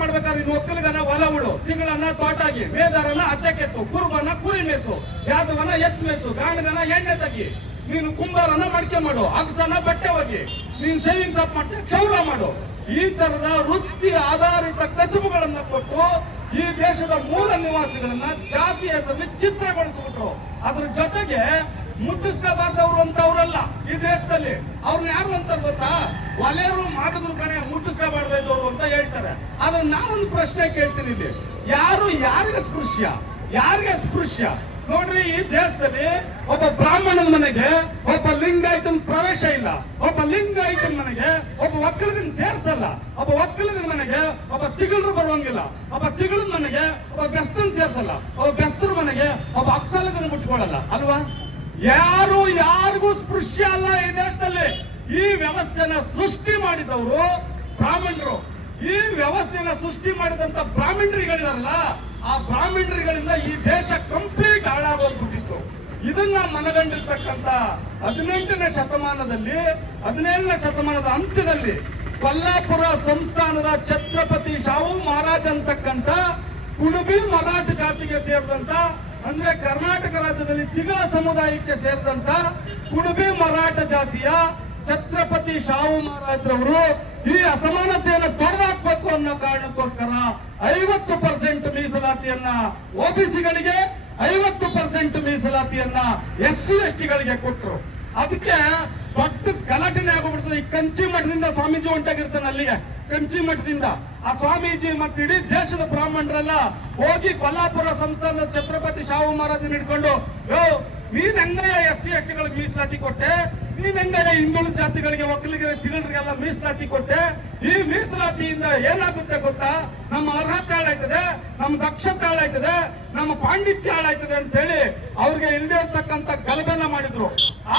ಮಾಡ್ಬೇಕಾದ್ರೆ ಇನ್ನು ಒಕ್ಕಲಿಗನ ಹೊಲ ಉಳು, ತಿಂಗಳನ್ನ ತೋಟಾಗಿ, ಮೇದಾರನ ಅಚ್ಚಕ್ಕೆತ್ತು, ಕುರುಬನ ಕುರಿ ಮೇಸು, ಯಾದವನ ಎತ್ತು ಮೇಸು, ಗಾಣಗನ ಎಣ್ಣೆ ತಗಿ, ನೀನು ಕುಂಬಾರನ ಮಡಿಕೆ ಮಾಡು, ಅಗಸನ ಬಟ್ಟೆ ಹೋಗಿ, ನೀನು ಶೇವಿಂಗ್ ಶಾಪ್ ಮಾಡ್ತೀಯ, ಕ್ಷೌರ ಮಾಡು. ಈ ತರದ ವೃತ್ತಿ ಆಧಾರಿತ ಕಸುಬುಗಳನ್ನ ಕೊಟ್ಟು ಈ ದೇಶದ ಮೂಲ ನಿವಾಸಿಗಳನ್ನ ಜಾತಿ ಹೆಸರಲ್ಲಿ ಚಿತ್ರಗೊಳಿಸ್ಬಿಟ್ರು. ಅದ್ರ ಜೊತೆಗೆ ಮುಟ್ಟಿಸ್ಕೋಬಾರ್ದವ್ರು ಅಂತವ್ರಲ್ಲ ಈ ದೇಶದಲ್ಲಿ. ಅವ್ರನ್ನ ಯಾರು ಅಂತಾರೆ ಗೊತ್ತಾ? ಒಲೆಯರು ಮಾಗದ್ರು ಕಣೆ, ಮುಟ್ಟಿಸ್ಕೋಬಾರ್ದವ್ರು ಅಂತ ಹೇಳ್ತಾರೆ. ಆದ್ರೆ ನಾನೊಂದು ಪ್ರಶ್ನೆ ಕೇಳ್ತೀನಿ ಇಲ್ಲಿ, ಯಾರಿಗೆ ಸ್ಪೃಶ್ಯ ನೋಡ್ರಿ? ಈ ದೇಶದಲ್ಲಿ ಒಬ್ಬ ಬ್ರಾಹ್ಮಣನ ಮನೆಗೆ ಒಬ್ಬ ಲಿಂಗಾಯತನ ಪ್ರವೇಶ ಇಲ್ಲ, ಒಬ್ಬ ಲಿಂಗಾಯತನ ಮನೆಗೆ ಒಬ್ಬ ಒಕ್ಕಲಿಗನ ಸೇರ್ಸಲ್ಲ, ಒಬ್ಬ ಒಕ್ಕಲಿಗನ ಮನೆಗೆ ಒಬ್ಬ ತಿಗಳರು ಬರುವಂಗಿಲ್ಲ, ಒಬ್ಬ ತಿಗಳದ ಮನೆಗೆ ಒಬ್ಬ ಬೆಸ್ತನ್ ಸೇರ್ಸಲ್ಲ, ಒಬ್ಬ ಬೆಸ್ತರ ಮನೆಗೆ ಒಬ್ಬ ಅಕ್ಸಲಗನ ಮುಟ್ಕೊಳ್ಳಲ್ಲ ಅಲ್ವಾ? ಯಾರಿಗೂ ಸ್ಪೃಶ್ಯ ಅಲ್ಲ ಈ ದೇಶದಲ್ಲಿ. ಈ ವ್ಯವಸ್ಥೆನ ಸೃಷ್ಟಿ ಮಾಡಿದವರು ಬ್ರಾಹ್ಮಣರು. ಈ ವ್ಯವಸ್ಥೆನ ಸೃಷ್ಟಿ ಮಾಡಿದಂತ ಬ್ರಾಹ್ಮಣರಿಗಳಿದಾರಲ್ಲ, ಆ ಬ್ರಾಹ್ಮಣರಿಗಳಿಂದ ಈ ದೇಶ ಕಂಪ್ಲೀಟ್ ಹಾಳಾಗೋಗ್ಬಿಟ್ಟಿತ್ತು. ಇದನ್ನ ಮನಗಂಡಿರ್ತಕ್ಕಂಥ 18ನೇ ಶತಮಾನದ ಅಂತ್ಯದಲ್ಲಿ ಕೊಲ್ಲಾಪುರ ಸಂಸ್ಥಾನದ ಛತ್ರಪತಿ ಶಾಹು ಮಹಾರಾಜ್ ಅಂತಕ್ಕಂಥ ಕುಣಬಿ ಮರಾಠ ಜಾತಿಗೆ ಸೇರಿದಂತ, ಅಂದ್ರೆ ಕರ್ನಾಟಕ ರಾಜ್ಯದಲ್ಲಿ ತಿಗಳ ಸಮುದಾಯಕ್ಕೆ ಸೇರಿದಂತ ಕುಣಬಿ ಮರಾಠ ಜಾತಿಯ ಛತ್ರಪತಿ ಶಾಹು ಮಹಾರಾಜ್ರವರು ಈ ಅಸಮಾನತೆಯನ್ನು ತೊಡೆದಾಕ್ಬೇಕು ಅನ್ನೋ ಕಾರಣಕ್ಕೋಸ್ಕರ 50% ಮೀಸಲಾತಿಯನ್ನ OBCಗಳಿಗೆ, 50% ಮೀಸಲಾತಿಯನ್ನ SC ST ಗಳಿಗೆ ಕೊಟ್ಟರು. ಅದಕ್ಕೆ ದೊಡ್ಡ ಗಲಾಟೆನೆ ಆಗೋಗ್ಬಿಡ್ತದೆ. ಈ ಕಂಚಿ ಮಠದಿಂದ ಸ್ವಾಮೀಜಿ ಹೊಂಟಾಗಿರ್ತಾನೆ ಅಲ್ಲಿಗೆ, ಕಂಚಿ ಮಠದಿಂದ ಆ ಸ್ವಾಮೀಜಿ ಮತ್ತೆ ಇಡೀ ದೇಶದ ಬ್ರಾಹ್ಮಣರೆಲ್ಲ ಹೋಗಿ ಕೊಲ್ಲಾಪುರ ಸಂಸ್ಥಾನದ ಛತ್ರಪತಿ ಶಾಹು ಮಹಾರಾಜನ ಹಿಡ್ಕೊಂಡು, ನೀನ್ ಹೆಂಗಯ್ಯ SC ST ಗಳಿಗೆ ಮೀಸಲಾತಿ ಕೊಟ್ಟೆ, ನೀನ್ ಹೆಂಗಯ್ಯ ಹಿಂದುಳಿದ ಜಾತಿಗಳಿಗೆ, ಒಕ್ಕಲಿಗರಿಗೆ, ತಿಗಳಿಗೆಲ್ಲ ಮೀಸಲಾತಿ ಕೊಟ್ಟೆ. ಈ ಮೀಸಲಾತಿಯಿಂದ ಏನಾಗುತ್ತೆ ಗೊತ್ತಾ? ನಮ್ಮ ಅರ್ಹತೆ ಹಾಳಾಯ್ತದೆ, ನಮ್ಮ ದಕ್ಷತೆ ಹಾಳಾಯ್ತದೆ, ನಮ್ಮ ಪಾಂಡಿತ್ಯ ಹಾಳಾಯ್ತದೆ ಅಂತ ಹೇಳಿ ಅವ್ರಿಗೆ ಇಲ್ಲದೆ ಇರ್ತಕ್ಕಂಥ ಗಲಭೆನ ಮಾಡಿದ್ರು.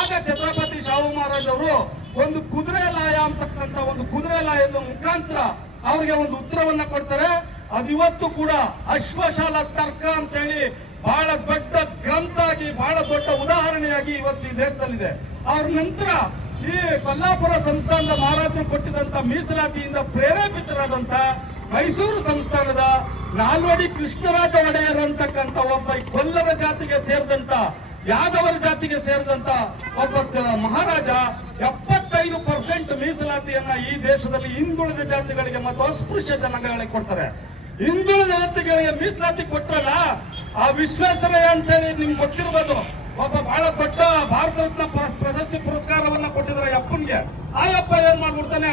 ಆಗ ಛತ್ರಪತಿ ಶಾಹು ಮಹಾರಾಜ್ ಅವರು ಒಂದು ಕುದುರೆ ಲಾಯ ಅಂತಕ್ಕಂಥ ಒಂದು ಕುದುರೆ ಲಾಯದ ಮುಖಾಂತರ ಅವ್ರಿಗೆ ಒಂದು ಉತ್ತರವನ್ನ ಕೊಡ್ತಾರೆ. ಅದಿವತ್ತು ಕೂಡ ಅಶ್ವಶಾಲ ತರ್ಕ ಅಂತ ಹೇಳಿ ಬಹಳ ದೊಡ್ಡ ಗ್ರಂಥ ಆಗಿ, ಬಹಳ ದೊಡ್ಡ ಉದಾಹರಣೆಯಾಗಿ ಇವತ್ತು ಈ ದೇಶದಲ್ಲಿದೆ. ಅವ್ರ ನಂತರ ಈ ಕೊಲ್ಲಾಪುರ ಸಂಸ್ಥಾನದ ಮಹಾರಾಜರು ಕೊಟ್ಟಿದಂತ ಮೀಸಲಾತಿಯಿಂದ ಪ್ರೇರೇಪಿತರಾದಂತ ಮೈಸೂರು ಸಂಸ್ಥಾನದ ನಾಲ್ವಡಿ ಕೃಷ್ಣರಾಜ ಒಡೆಯರ್ ಅಂತಕ್ಕಂಥ ಒಬ್ಬ ಕೊಲ್ಲರ ಜಾತಿಗೆ ಸೇರಿದಂತ ಯಾದವರ ಜಾತಿಗೆ ಸೇರಿದಂತ ಒಬ್ಬ ಮಹಾರಾಜ 75% ಮೀಸಲಾತಿಯನ್ನ ಈ ದೇಶದಲ್ಲಿ ಹಿಂದುಳಿದ ಜಾತಿಗಳಿಗೆ ಮತ್ತು ಅಸ್ಪೃಶ್ಯ ಜನಾಂಗಗಳಿಗೆ ಕೊಡ್ತಾರೆ. ಹಿಂದುಳಿದ ಜಾತಿಗಳಿಗೆ ಮೀಸಲಾತಿ ಕೊಟ್ರಲ್ಲ, ಆ ವಿಶ್ವೇಶ್ವರಯ್ಯ ಅಂತೇಳಿ ನಿಮ್ಗೆ ಗೊತ್ತಿರ್ಬೋದು, ಒಬ್ಬ ಬಹಳ ದೊಡ್ಡ ಭಾರತ ರತ್ನ ಪ್ರಶಸ್ತಿ ಪುರಸ್ಕಾರವನ್ನ ಕೊಟ್ಟಿದ್ದಾರೆ ಅಪ್ಪನ್ಗೆ. ಆ ಅಪ್ಪ ಏನ್ ಮಾಡ್ಬಿಡ್ತಾನೆ,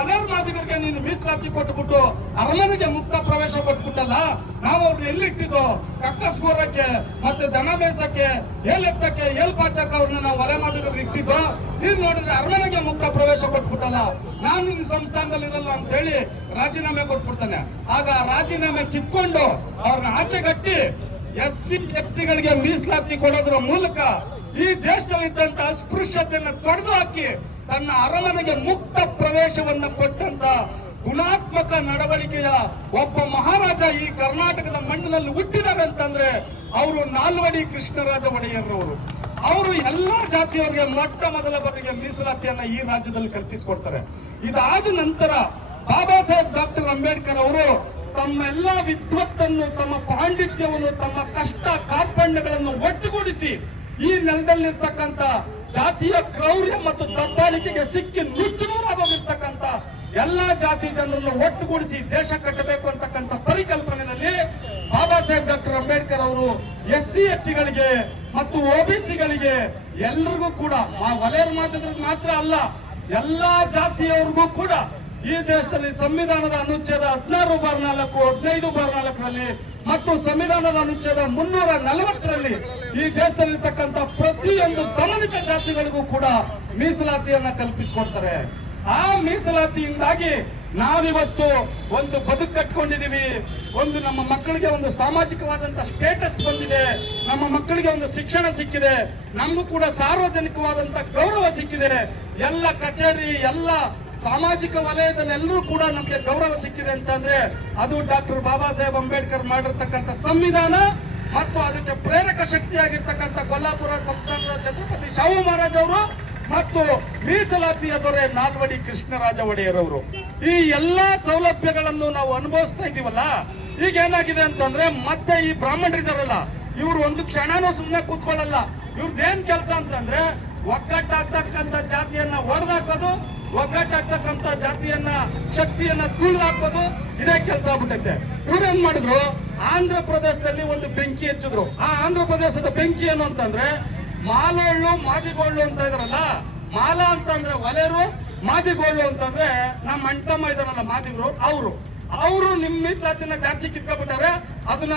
ಒಲೆಯರ್ ಮಾದಿಗರಿಗೆ ನೀನು ಮೀಸಲಾತಿ ಕೊಟ್ಬಿಟ್ಟು ಅರಮನೆಗೆ ಮುಕ್ತ ಪ್ರವೇಶ ಕೊಟ್ಬಿಟ್ಟಲ್ಲ, ನಾವು ಅವ್ರನ್ನ ಎಲ್ಲಿಟ್ಟಿದ್ದು ಕಕ್ಕಸ್ಗೋರಕ್ಕೆ ಮತ್ತೆ ದನ ಬೇಸಕ್ಕೆ ಏಲೆತ್ತಕ್ಕೆ ಪಾಚಕ್ಕೆ ಅವ್ರನ್ನ ನಾವು ಒಲೆ ಮಾದಿಗರಿಗೆ ಇಟ್ಟಿದ್ದು, ನೀನ್ ನೋಡಿದ್ರೆ ಅರಮನೆಗೆ ಮುಕ್ತ ಪ್ರವೇಶ ಕೊಟ್ಬಿಟ್ಟಲ್ಲ, ನಾನು ನಿನ್ನ ಸಂಸ್ಥಾನದಲ್ಲಿ ಇರಲ್ಲ ಅಂತ ಹೇಳಿ ರಾಜೀನಾಮೆ ಕೊಟ್ಬಿಡ್ತಾನೆ. ಆಗ ರಾಜೀನಾಮೆ ಕಿತ್ಕೊಂಡು ಅವ್ರನ್ನ ಆಚೆಗಟ್ಟಿ SC STಗಳಿಗೆ ಮೀಸಲಾತಿ ಕೊಡೋದ್ರ ಮೂಲಕ ಈ ದೇಶದಲ್ಲಿದ್ದಂತ ಅಸ್ಪೃಶ್ಯತೆಯನ್ನು ತೊಡೆದು ಹಾಕಿ ತನ್ನ ಅರಮನೆಗೆ ಮುಕ್ತ ಪ್ರವೇಶವನ್ನು ಕೊಟ್ಟಂತ ಗುಣಾತ್ಮಕ ನಡವಳಿಕೆಯ ಒಬ್ಬ ಮಹಾರಾಜ ಈ ಕರ್ನಾಟಕದ ಮಣ್ಣಿನಲ್ಲಿ ಹುಟ್ಟಿದ್ದಾರೆ ಅಂತಂದ್ರೆ ಅವರು ನಾಲ್ವಡಿ ಕೃಷ್ಣರಾಜ ಒಡೆಯರ್ರವರು. ಅವರು ಎಲ್ಲಾ ಜಾತಿಯವರಿಗೆ ಮೊಟ್ಟ ಮೊದಲ ಬಾರಿಗೆ ಮೀಸಲಾತಿಯನ್ನ ಈ ರಾಜ್ಯದಲ್ಲಿ ಕಲ್ಪಿಸಿಕೊಡ್ತಾರೆ. ಇದಾದ ನಂತರ ಬಾಬಾ ಸಾಹೇಬ್ ಡಾಕ್ಟರ್ ಅಂಬೇಡ್ಕರ್ ಅವರು ತಮ್ಮೆಲ್ಲ ವಿದ್ವತ್ತನ್ನು, ತಮ್ಮ ಪಾಂಡಿತ್ಯವನ್ನು, ತಮ್ಮ ಕಷ್ಟ ಕಾರ್ಪಣ್ಯಗಳನ್ನು ಒಟ್ಟುಗೂಡಿಸಿ ಈ ನೆಲದಲ್ಲಿರ್ತಕ್ಕಂಥ ಜಾತಿಯ ಕ್ರೌರ್ಯ ಮತ್ತು ದಬ್ಬಾಳಿಕೆಗೆ ಸಿಕ್ಕಿ ನುಚ್ಚುನೂರಾಗೋಗಿರ್ತಕ್ಕಂಥ ಎಲ್ಲಾ ಜಾತಿ ಜನರನ್ನು ಒಟ್ಟುಗೂಡಿಸಿ ದೇಶ ಕಟ್ಟಬೇಕು ಅಂತಕ್ಕಂಥ ಪರಿಕಲ್ಪನೆಯಲ್ಲಿ ಬಾಬಾ ಸಾಹೇಬ್ ಡಾಕ್ಟರ್ ಅಂಬೇಡ್ಕರ್ ಅವರು SC STಗಳಿಗೆ ಮತ್ತು OBCಗಳಿಗೆ ಎಲ್ರಿಗೂ ಕೂಡ, ವಲಯರ್ ಮಾದಿಗರಿಗೆ ಮಾತ್ರ ಅಲ್ಲ, ಎಲ್ಲಾ ಜಾತಿಯವರಿಗೂ ಕೂಡ ಈ ದೇಶದಲ್ಲಿ ಸಂವಿಧಾನದ ಅನುಚ್ಛೇದ 16/4, 15/4ರಲ್ಲಿ ಮತ್ತು ಸಂವಿಧಾನದ ಅನುಚ್ಛೇದ 340ರಲ್ಲಿ ಈ ದೇಶದಲ್ಲಿರ್ತಕ್ಕಂಥ ಪ್ರತಿಯೊಂದು ದಮನಿತ ಜಾತಿಗಳಿಗೂ ಕೂಡ ಮೀಸಲಾತಿಯನ್ನ ಕಲ್ಪಿಸಿಕೊಡ್ತಾರೆ. ಆ ಮೀಸಲಾತಿಯಿಂದಾಗಿ ನಾವಿವತ್ತು ಒಂದು ಬದುಕು ಕಟ್ಕೊಂಡಿದೀವಿ, ಒಂದು ನಮ್ಮ ಮಕ್ಕಳಿಗೆ ಒಂದು ಸಾಮಾಜಿಕವಾದಂತ ಸ್ಟೇಟಸ್ ಬಂದಿದೆ, ನಮ್ಮ ಮಕ್ಕಳಿಗೆ ಒಂದು ಶಿಕ್ಷಣ ಸಿಕ್ಕಿದೆ, ನಮಗೂ ಕೂಡ ಸಾರ್ವಜನಿಕವಾದಂತ ಗೌರವ ಸಿಕ್ಕಿದೆ, ಎಲ್ಲ ಕಚೇರಿ ಎಲ್ಲ ಸಾಮಾಜಿಕ ವಲಯದಲ್ಲೆಲ್ಲರೂ ಕೂಡ ನಮಗೆ ಗೌರವ ಸಿಕ್ಕಿದೆ ಅಂತಂದ್ರೆ ಅದು ಡಾಕ್ಟರ್ ಬಾಬಾ ಸಾಹೇಬ್ ಅಂಬೇಡ್ಕರ್ ಮಾಡಿರ್ತಕ್ಕಂಥ ಸಂವಿಧಾನ ಮತ್ತು ಅದಕ್ಕೆ ಪ್ರೇರಕ ಶಕ್ತಿಯಾಗಿರ್ತಕ್ಕಂಥ ಕೊಲ್ಲಾಪುರ ಸಂಸ್ಥಾನದ ಛತ್ರಪತಿ ಶಾಹು ಮಹಾರಾಜ್ ಅವರು ಮತ್ತು ಮೀಸಲಾತಿಯ ದೊರೆ ನಾಲ್ವಡಿ ಕೃಷ್ಣರಾಜ ಒಡೆಯರ್ ಅವರು. ಈ ಎಲ್ಲಾ ಸೌಲಭ್ಯಗಳನ್ನು ನಾವು ಅನುಭವಿಸ್ತಾ ಇದೀವಲ್ಲ, ಈಗ ಏನಾಗಿದೆ ಅಂತಂದ್ರೆ ಮತ್ತೆ ಈ ಬ್ರಾಹ್ಮಣರಿದಾರಲ್ಲ, ಇವ್ರು ಒಂದು ಕ್ಷಣನೂ ಸುಮ್ಮನೆ ಕೂತ್ಕೊಳ್ಳಲ್ಲ. ಇವ್ರದ್ದೇನ್ ಕೆಲಸ ಅಂತಂದ್ರೆ ಒಗ್ಗಟ್ಟಾಗ್ತಕ್ಕಂಥ ಜಾತಿಯನ್ನ ಹೊಡೆದಾಕೋದು, ಒಗ್ಗಟ್ಟಾಗ್ತಕ್ಕಂಥ ಜಾತಿಯನ್ನ ಶಕ್ತಿಯನ್ನ ತುಳಿದಾಕೋದು, ಇದೇ ಕೆಲಸ ಆಗ್ಬಿಟ್ಟೈತೆ. ಇವ್ರೇನ್ ಮಾಡಿದ್ರು, ಆಂಧ್ರ ಪ್ರದೇಶದಲ್ಲಿ ಒಂದು ಬೆಂಕಿ ಹಚ್ಚಿದ್ರು. ಆ ಆಂಧ್ರ ಪ್ರದೇಶದ ಬೆಂಕಿ ಏನು ಅಂತಂದ್ರೆ ಮಾಲೋಳ್ಳು ಮಾದಿಗೋಳ್ಳು ಅಂತ ಇದ್ರಲ್ಲ, ಮಾಲ ಅಂತಂದ್ರೆ ಒಲೆರು, ಮಾದಿಗೋಳ್ಳು ಅಂತಂದ್ರೆ ನಮ್ಮ ಅಣ್ತಮ್ಮ ಇದಾರಲ್ಲ ಮಾದಿಗರು, ಅವರು ನಿಮ್ಮ ಮೀಸಲಾತಿನ ಜಾಸ್ತಿ ಕಿತ್ಕೊಬಿಟ್ಟಾರೆ, ಅದನ್ನ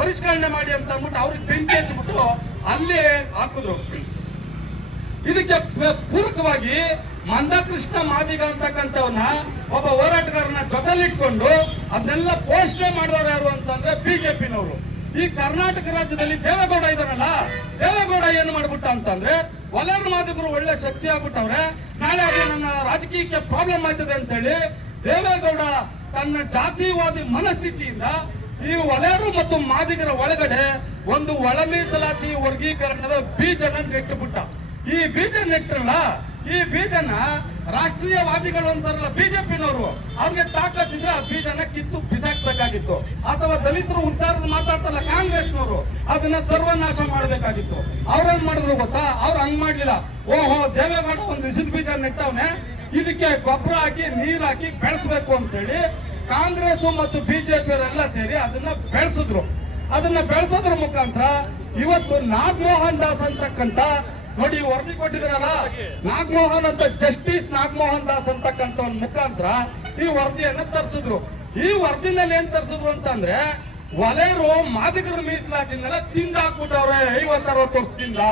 ಪರಿಷ್ಕರಣೆ ಮಾಡಿ ಅಂತ ಅಂದ್ಬಿಟ್ಟು ಅವ್ರಿಗೆ ಬೆಂಕಿ ಹಚ್ಚಿಬಿಟ್ಟು ಅಲ್ಲಿ ಹಾಕಿದ್ರು. ಇದಕ್ಕೆ ಪೂರಕವಾಗಿ ಮಂದಕೃಷ್ಣ ಮಾದಿಗ ಅಂತಕ್ಕಂಥವನ್ನ ಒಬ್ಬ ಹೋರಾಟಗಾರನ ಜೊತೆಲಿಟ್ಕೊಂಡು ಅದನ್ನೆಲ್ಲ ಪೋಷಣೆ ಮಾಡಿದವರು ಯಾರು ಅಂತಂದ್ರೆ ಬಿಜೆಪಿನವರು. ಈ ಕರ್ನಾಟಕ ರಾಜ್ಯದಲ್ಲಿ ದೇವೇಗೌಡ ಇದಾರಲ್ಲ, ದೇವೇಗೌಡ ಏನು ಮಾಡ್ಬಿಟ್ಟ ಅಂತಂದ್ರೆ ಒಲೆಯರ್ ಮಾದಿಗರು ಒಳ್ಳೆ ಶಕ್ತಿ ಆಗ್ಬಿಟ್ಟವ್ರೆ, ನಾಳೆ ಅದು ನನ್ನ ರಾಜಕೀಯಕ್ಕೆ ಪ್ರಾಬ್ಲಮ್ ಆಯ್ತದೆ ಅಂತೇಳಿ ದೇವೇಗೌಡ ತನ್ನ ಜಾತಿವಾದಿ ಮನಸ್ಥಿತಿಯಿಂದ ಈ ಒಲೆಯರು ಮತ್ತು ಮಾದಿಗರ ಒಳಗಡೆ ಒಂದು ಒಳ ಮೀಸಲಾತಿ ವರ್ಗೀಕರಣದ ಬೀಜನ ನೆಟ್ಟುಬಿಟ್ಟ. ಈ ಬೀಜ ನೆಟ್ಟರಲ್ಲ, ಈ ಬೀಜನ ರಾಷ್ಟ್ರೀಯವಾದಿಗಳು ಅಂತಾರಲ್ಲ ಬಿಜೆಪಿನವರು, ಅವ್ರಿಗೆ ತಾಕತ್ತಿದ್ರೆ ಆ ಬೀಜನ ಕಿತ್ತು ಬಿಸಾಕ್ಬೇಕಾಗಿತ್ತು. ಅಥವಾ ದಲಿತರು ಉದ್ದಾರದ ಮಾತಾಡ್ತಾರಲ್ಲ ಕಾಂಗ್ರೆಸ್ನವರು, ಅದನ್ನ ಸರ್ವನಾಶ ಮಾಡಬೇಕಾಗಿತ್ತು. ಅವ್ರೇನ್ ಮಾಡಿದ್ರು ಗೊತ್ತಾ, ಅವ್ರು ಹಂಗ್ ಮಾಡ್ಲಿಲ್ಲ. ಓಹೋ, ದೇವೇಗೌಡ ಒಂದು ವಿಸಿದ ಬೀಜ ನೆಟ್ಟವನೆ, ಇದಕ್ಕೆ ಗೊಬ್ಬರ ಹಾಕಿ ನೀರ್ ಹಾಕಿ ಬೆಳೆಸ್ಬೇಕು ಅಂತ ಹೇಳಿ ಕಾಂಗ್ರೆಸ್ ಮತ್ತು ಬಿಜೆಪಿಯವರೆಲ್ಲ ಸೇರಿ ಅದನ್ನ ಬೆಳೆಸಿದ್ರು. ಅದನ್ನ ಬೆಳೆಸೋದ್ರ ಮುಖಾಂತರ ಇವತ್ತು ನಾಗಮೋಹನ್ ದಾಸ್ ಅಂತಕ್ಕಂಥ, ನೋಡಿ ವರದಿ ಕೊಟ್ಟಿದ್ರಲ್ಲ ನಾಗಮೋಹನ್ ಅಂತ, ಜಸ್ಟಿಸ್ ನಾಗಮೋಹನ್ ದಾಸ್ ಅಂತಕ್ಕಂಥ ಒಂದು ಮುಖಾಂತರ ಈ ವರದಿಯನ್ನ ತರಿಸಿದ್ರು. ಈ ವರದಿನಲ್ಲಿ ಏನ್ ತರಿಸಿದ್ರು ಅಂತಂದ್ರೆ, ಒಲೆಯರು ಮಾದಿಗರ ಮೀಸಲಾತಿನೆಲ್ಲ ತಿಂದಾಕ್ಬಿಟ್ಟವ್ರೆ 50-60 ವರ್ಷದಿಂದ.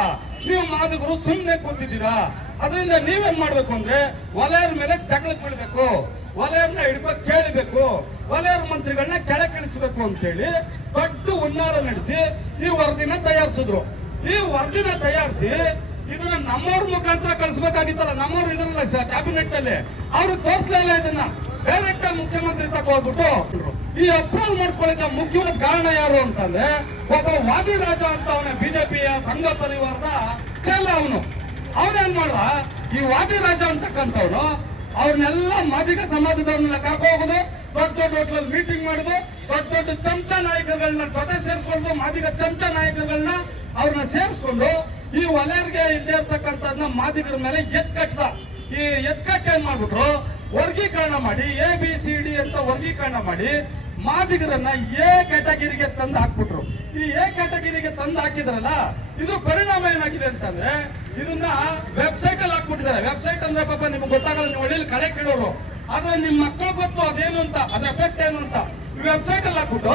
ನೀವು ಮಾದಿಗರು ಸುಮ್ಮನೆ ಕೂತಿದ್ದೀರಾ, ಅದರಿಂದ ನೀವೇನ್ ಮಾಡ್ಬೇಕು ಅಂದ್ರೆ ಒಲೆಯರ ಮೇಲೆ ಜಗಳಕ್ಕೆ ಬೀಳ್ಬೇಕು, ಒಲೆಯರ್ನ ಹಿಡ್ಕೊಂಡು ಕೇಳಬೇಕು, ಒಲೆಯರ್ ಮಂತ್ರಿಗಳನ್ನ ಕೆಳಗಿಳಿಸಬೇಕು ಅಂತ ಹೇಳಿ ದೊಡ್ಡ ಹುನ್ನಾರ ನಡೆಸಿ ಈ ವರದಿನ ತಯಾರಿಸಿದ್ರು. ಈ ವರದಿನ ತಯಾರಿಸಿ ಇದನ್ನ ನಮ್ಮವ್ರ ಮುಖಾಂತರ ಕಳಿಸ್ಬೇಕಾಗಿತ್ತಲ್ಲ, ನಮ್ಮವ್ರು ಇದ್ರಲ್ಲ ಕ್ಯಾಬಿನೆಟ್ ಅಲ್ಲಿ, ಅವ್ರು ತೋರಿಸಲಿಲ್ಲ. ಇದನ್ನ ಡೈರೆಕ್ಟ್ ಆಗಿ ಮುಖ್ಯಮಂತ್ರಿ ತಗೋಗ್ಬಿಟ್ಟು ಈ ಅಪ್ರೂವಲ್ ಮಾಡಿಸ್ಕೊಳ್ಳಿಕ್ಕೆ ಮುಖ್ಯವಾದ ಕಾರಣ ಯಾರು ಅಂತಂದ್ರೆ ಒಬ್ಬ ವಾದಿರಾಜ ಅಂತ ಅವನ ಬಿಜೆಪಿಯ ಸಂಘ ಪರಿವಾರದ ಚೆಲ್ಲ ಅವನು. ಅವನೇನ್ ಮಾಡ್ದ, ಈ ವಾದಿರಾಜ ಅಂತಕ್ಕಂಥವ್ನು ಅವ್ರನ್ನೆಲ್ಲ ಮಾದಿಗ ಸಮಾಜದವ್ರನ್ನೆಲ್ಲ ಕರ್ಕೊ ಹೋಗುದು, ದೊಡ್ಡ ದೊಡ್ಡ ಹೋಟ್ಲಲ್ಲಿ ಮೀಟಿಂಗ್ ಮಾಡುದು, ದೊಡ್ಡ ದೊಡ್ಡ ಚಮಚ ನಾಯಕರುಗಳನ್ನ ಜೊತೆ ಸೇರ್ಕೊಳ್ಳೋದು, ಮಾದಿಗ ಚಮಚ ನಾಯಕರುಗಳನ್ನ ಅವ್ರನ್ನ ಸೇರಿಸ್ಕೊಂಡು ಈ ವಲಯರಿಗೆ ಇಲ್ಲೇ ಇರ್ತಕ್ಕಂಥದ್ನ ಮಾದಿಗರ ಮೇಲೆ ಎತ್ಕಟ್ಟದ. ಈ ಎತ್ಕಟ್ಟ ಏನ್ ಮಾಡ್ಬಿಟ್ರು, ವರ್ಗೀಕರಣ ಮಾಡಿ ABCD ಅಂತ ವರ್ಗೀಕರಣ ಮಾಡಿ ಮಾದಿಗರನ್ನ A ಕ್ಯಾಟಗಿರಿಗೆ ತಂದು ಹಾಕ್ಬಿಟ್ರು. ಈ A ಕ್ಯಾಟಗಿರಿಗೆ ತಂದು ಹಾಕಿದ್ರಲ್ಲ, ಇದ್ರ ಪರಿಣಾಮ ಏನಾಗಿದೆ ಅಂತಂದ್ರೆ ಇದನ್ನ ವೆಬ್ಸೈಟ್ ಅಲ್ಲಿ ಹಾಕ್ಬಿಟ್ಟಿದ್ದಾರೆ. ವೆಬ್ಸೈಟ್ ಅಂದ್ರೆ ಪಾಪ ನಿಮ್ಗೆ ಗೊತ್ತಾಗಲ್ಲ, ನೀವು ಹಳ್ಳಿಲಿ ಕಳೆ ಕೇಳೋರು, ಆದ್ರೆ ನಿಮ್ ಮಕ್ಕಳು ಗೊತ್ತು ಅದೇನು ಅಂತ, ಅದ್ರ ಎಫೆಕ್ಟ್ ಏನು ಅಂತ. ಈ ವೆಬ್ಸೈಟ್ ಅಲ್ಲಿ ಹಾಕ್ಬಿಟ್ಟು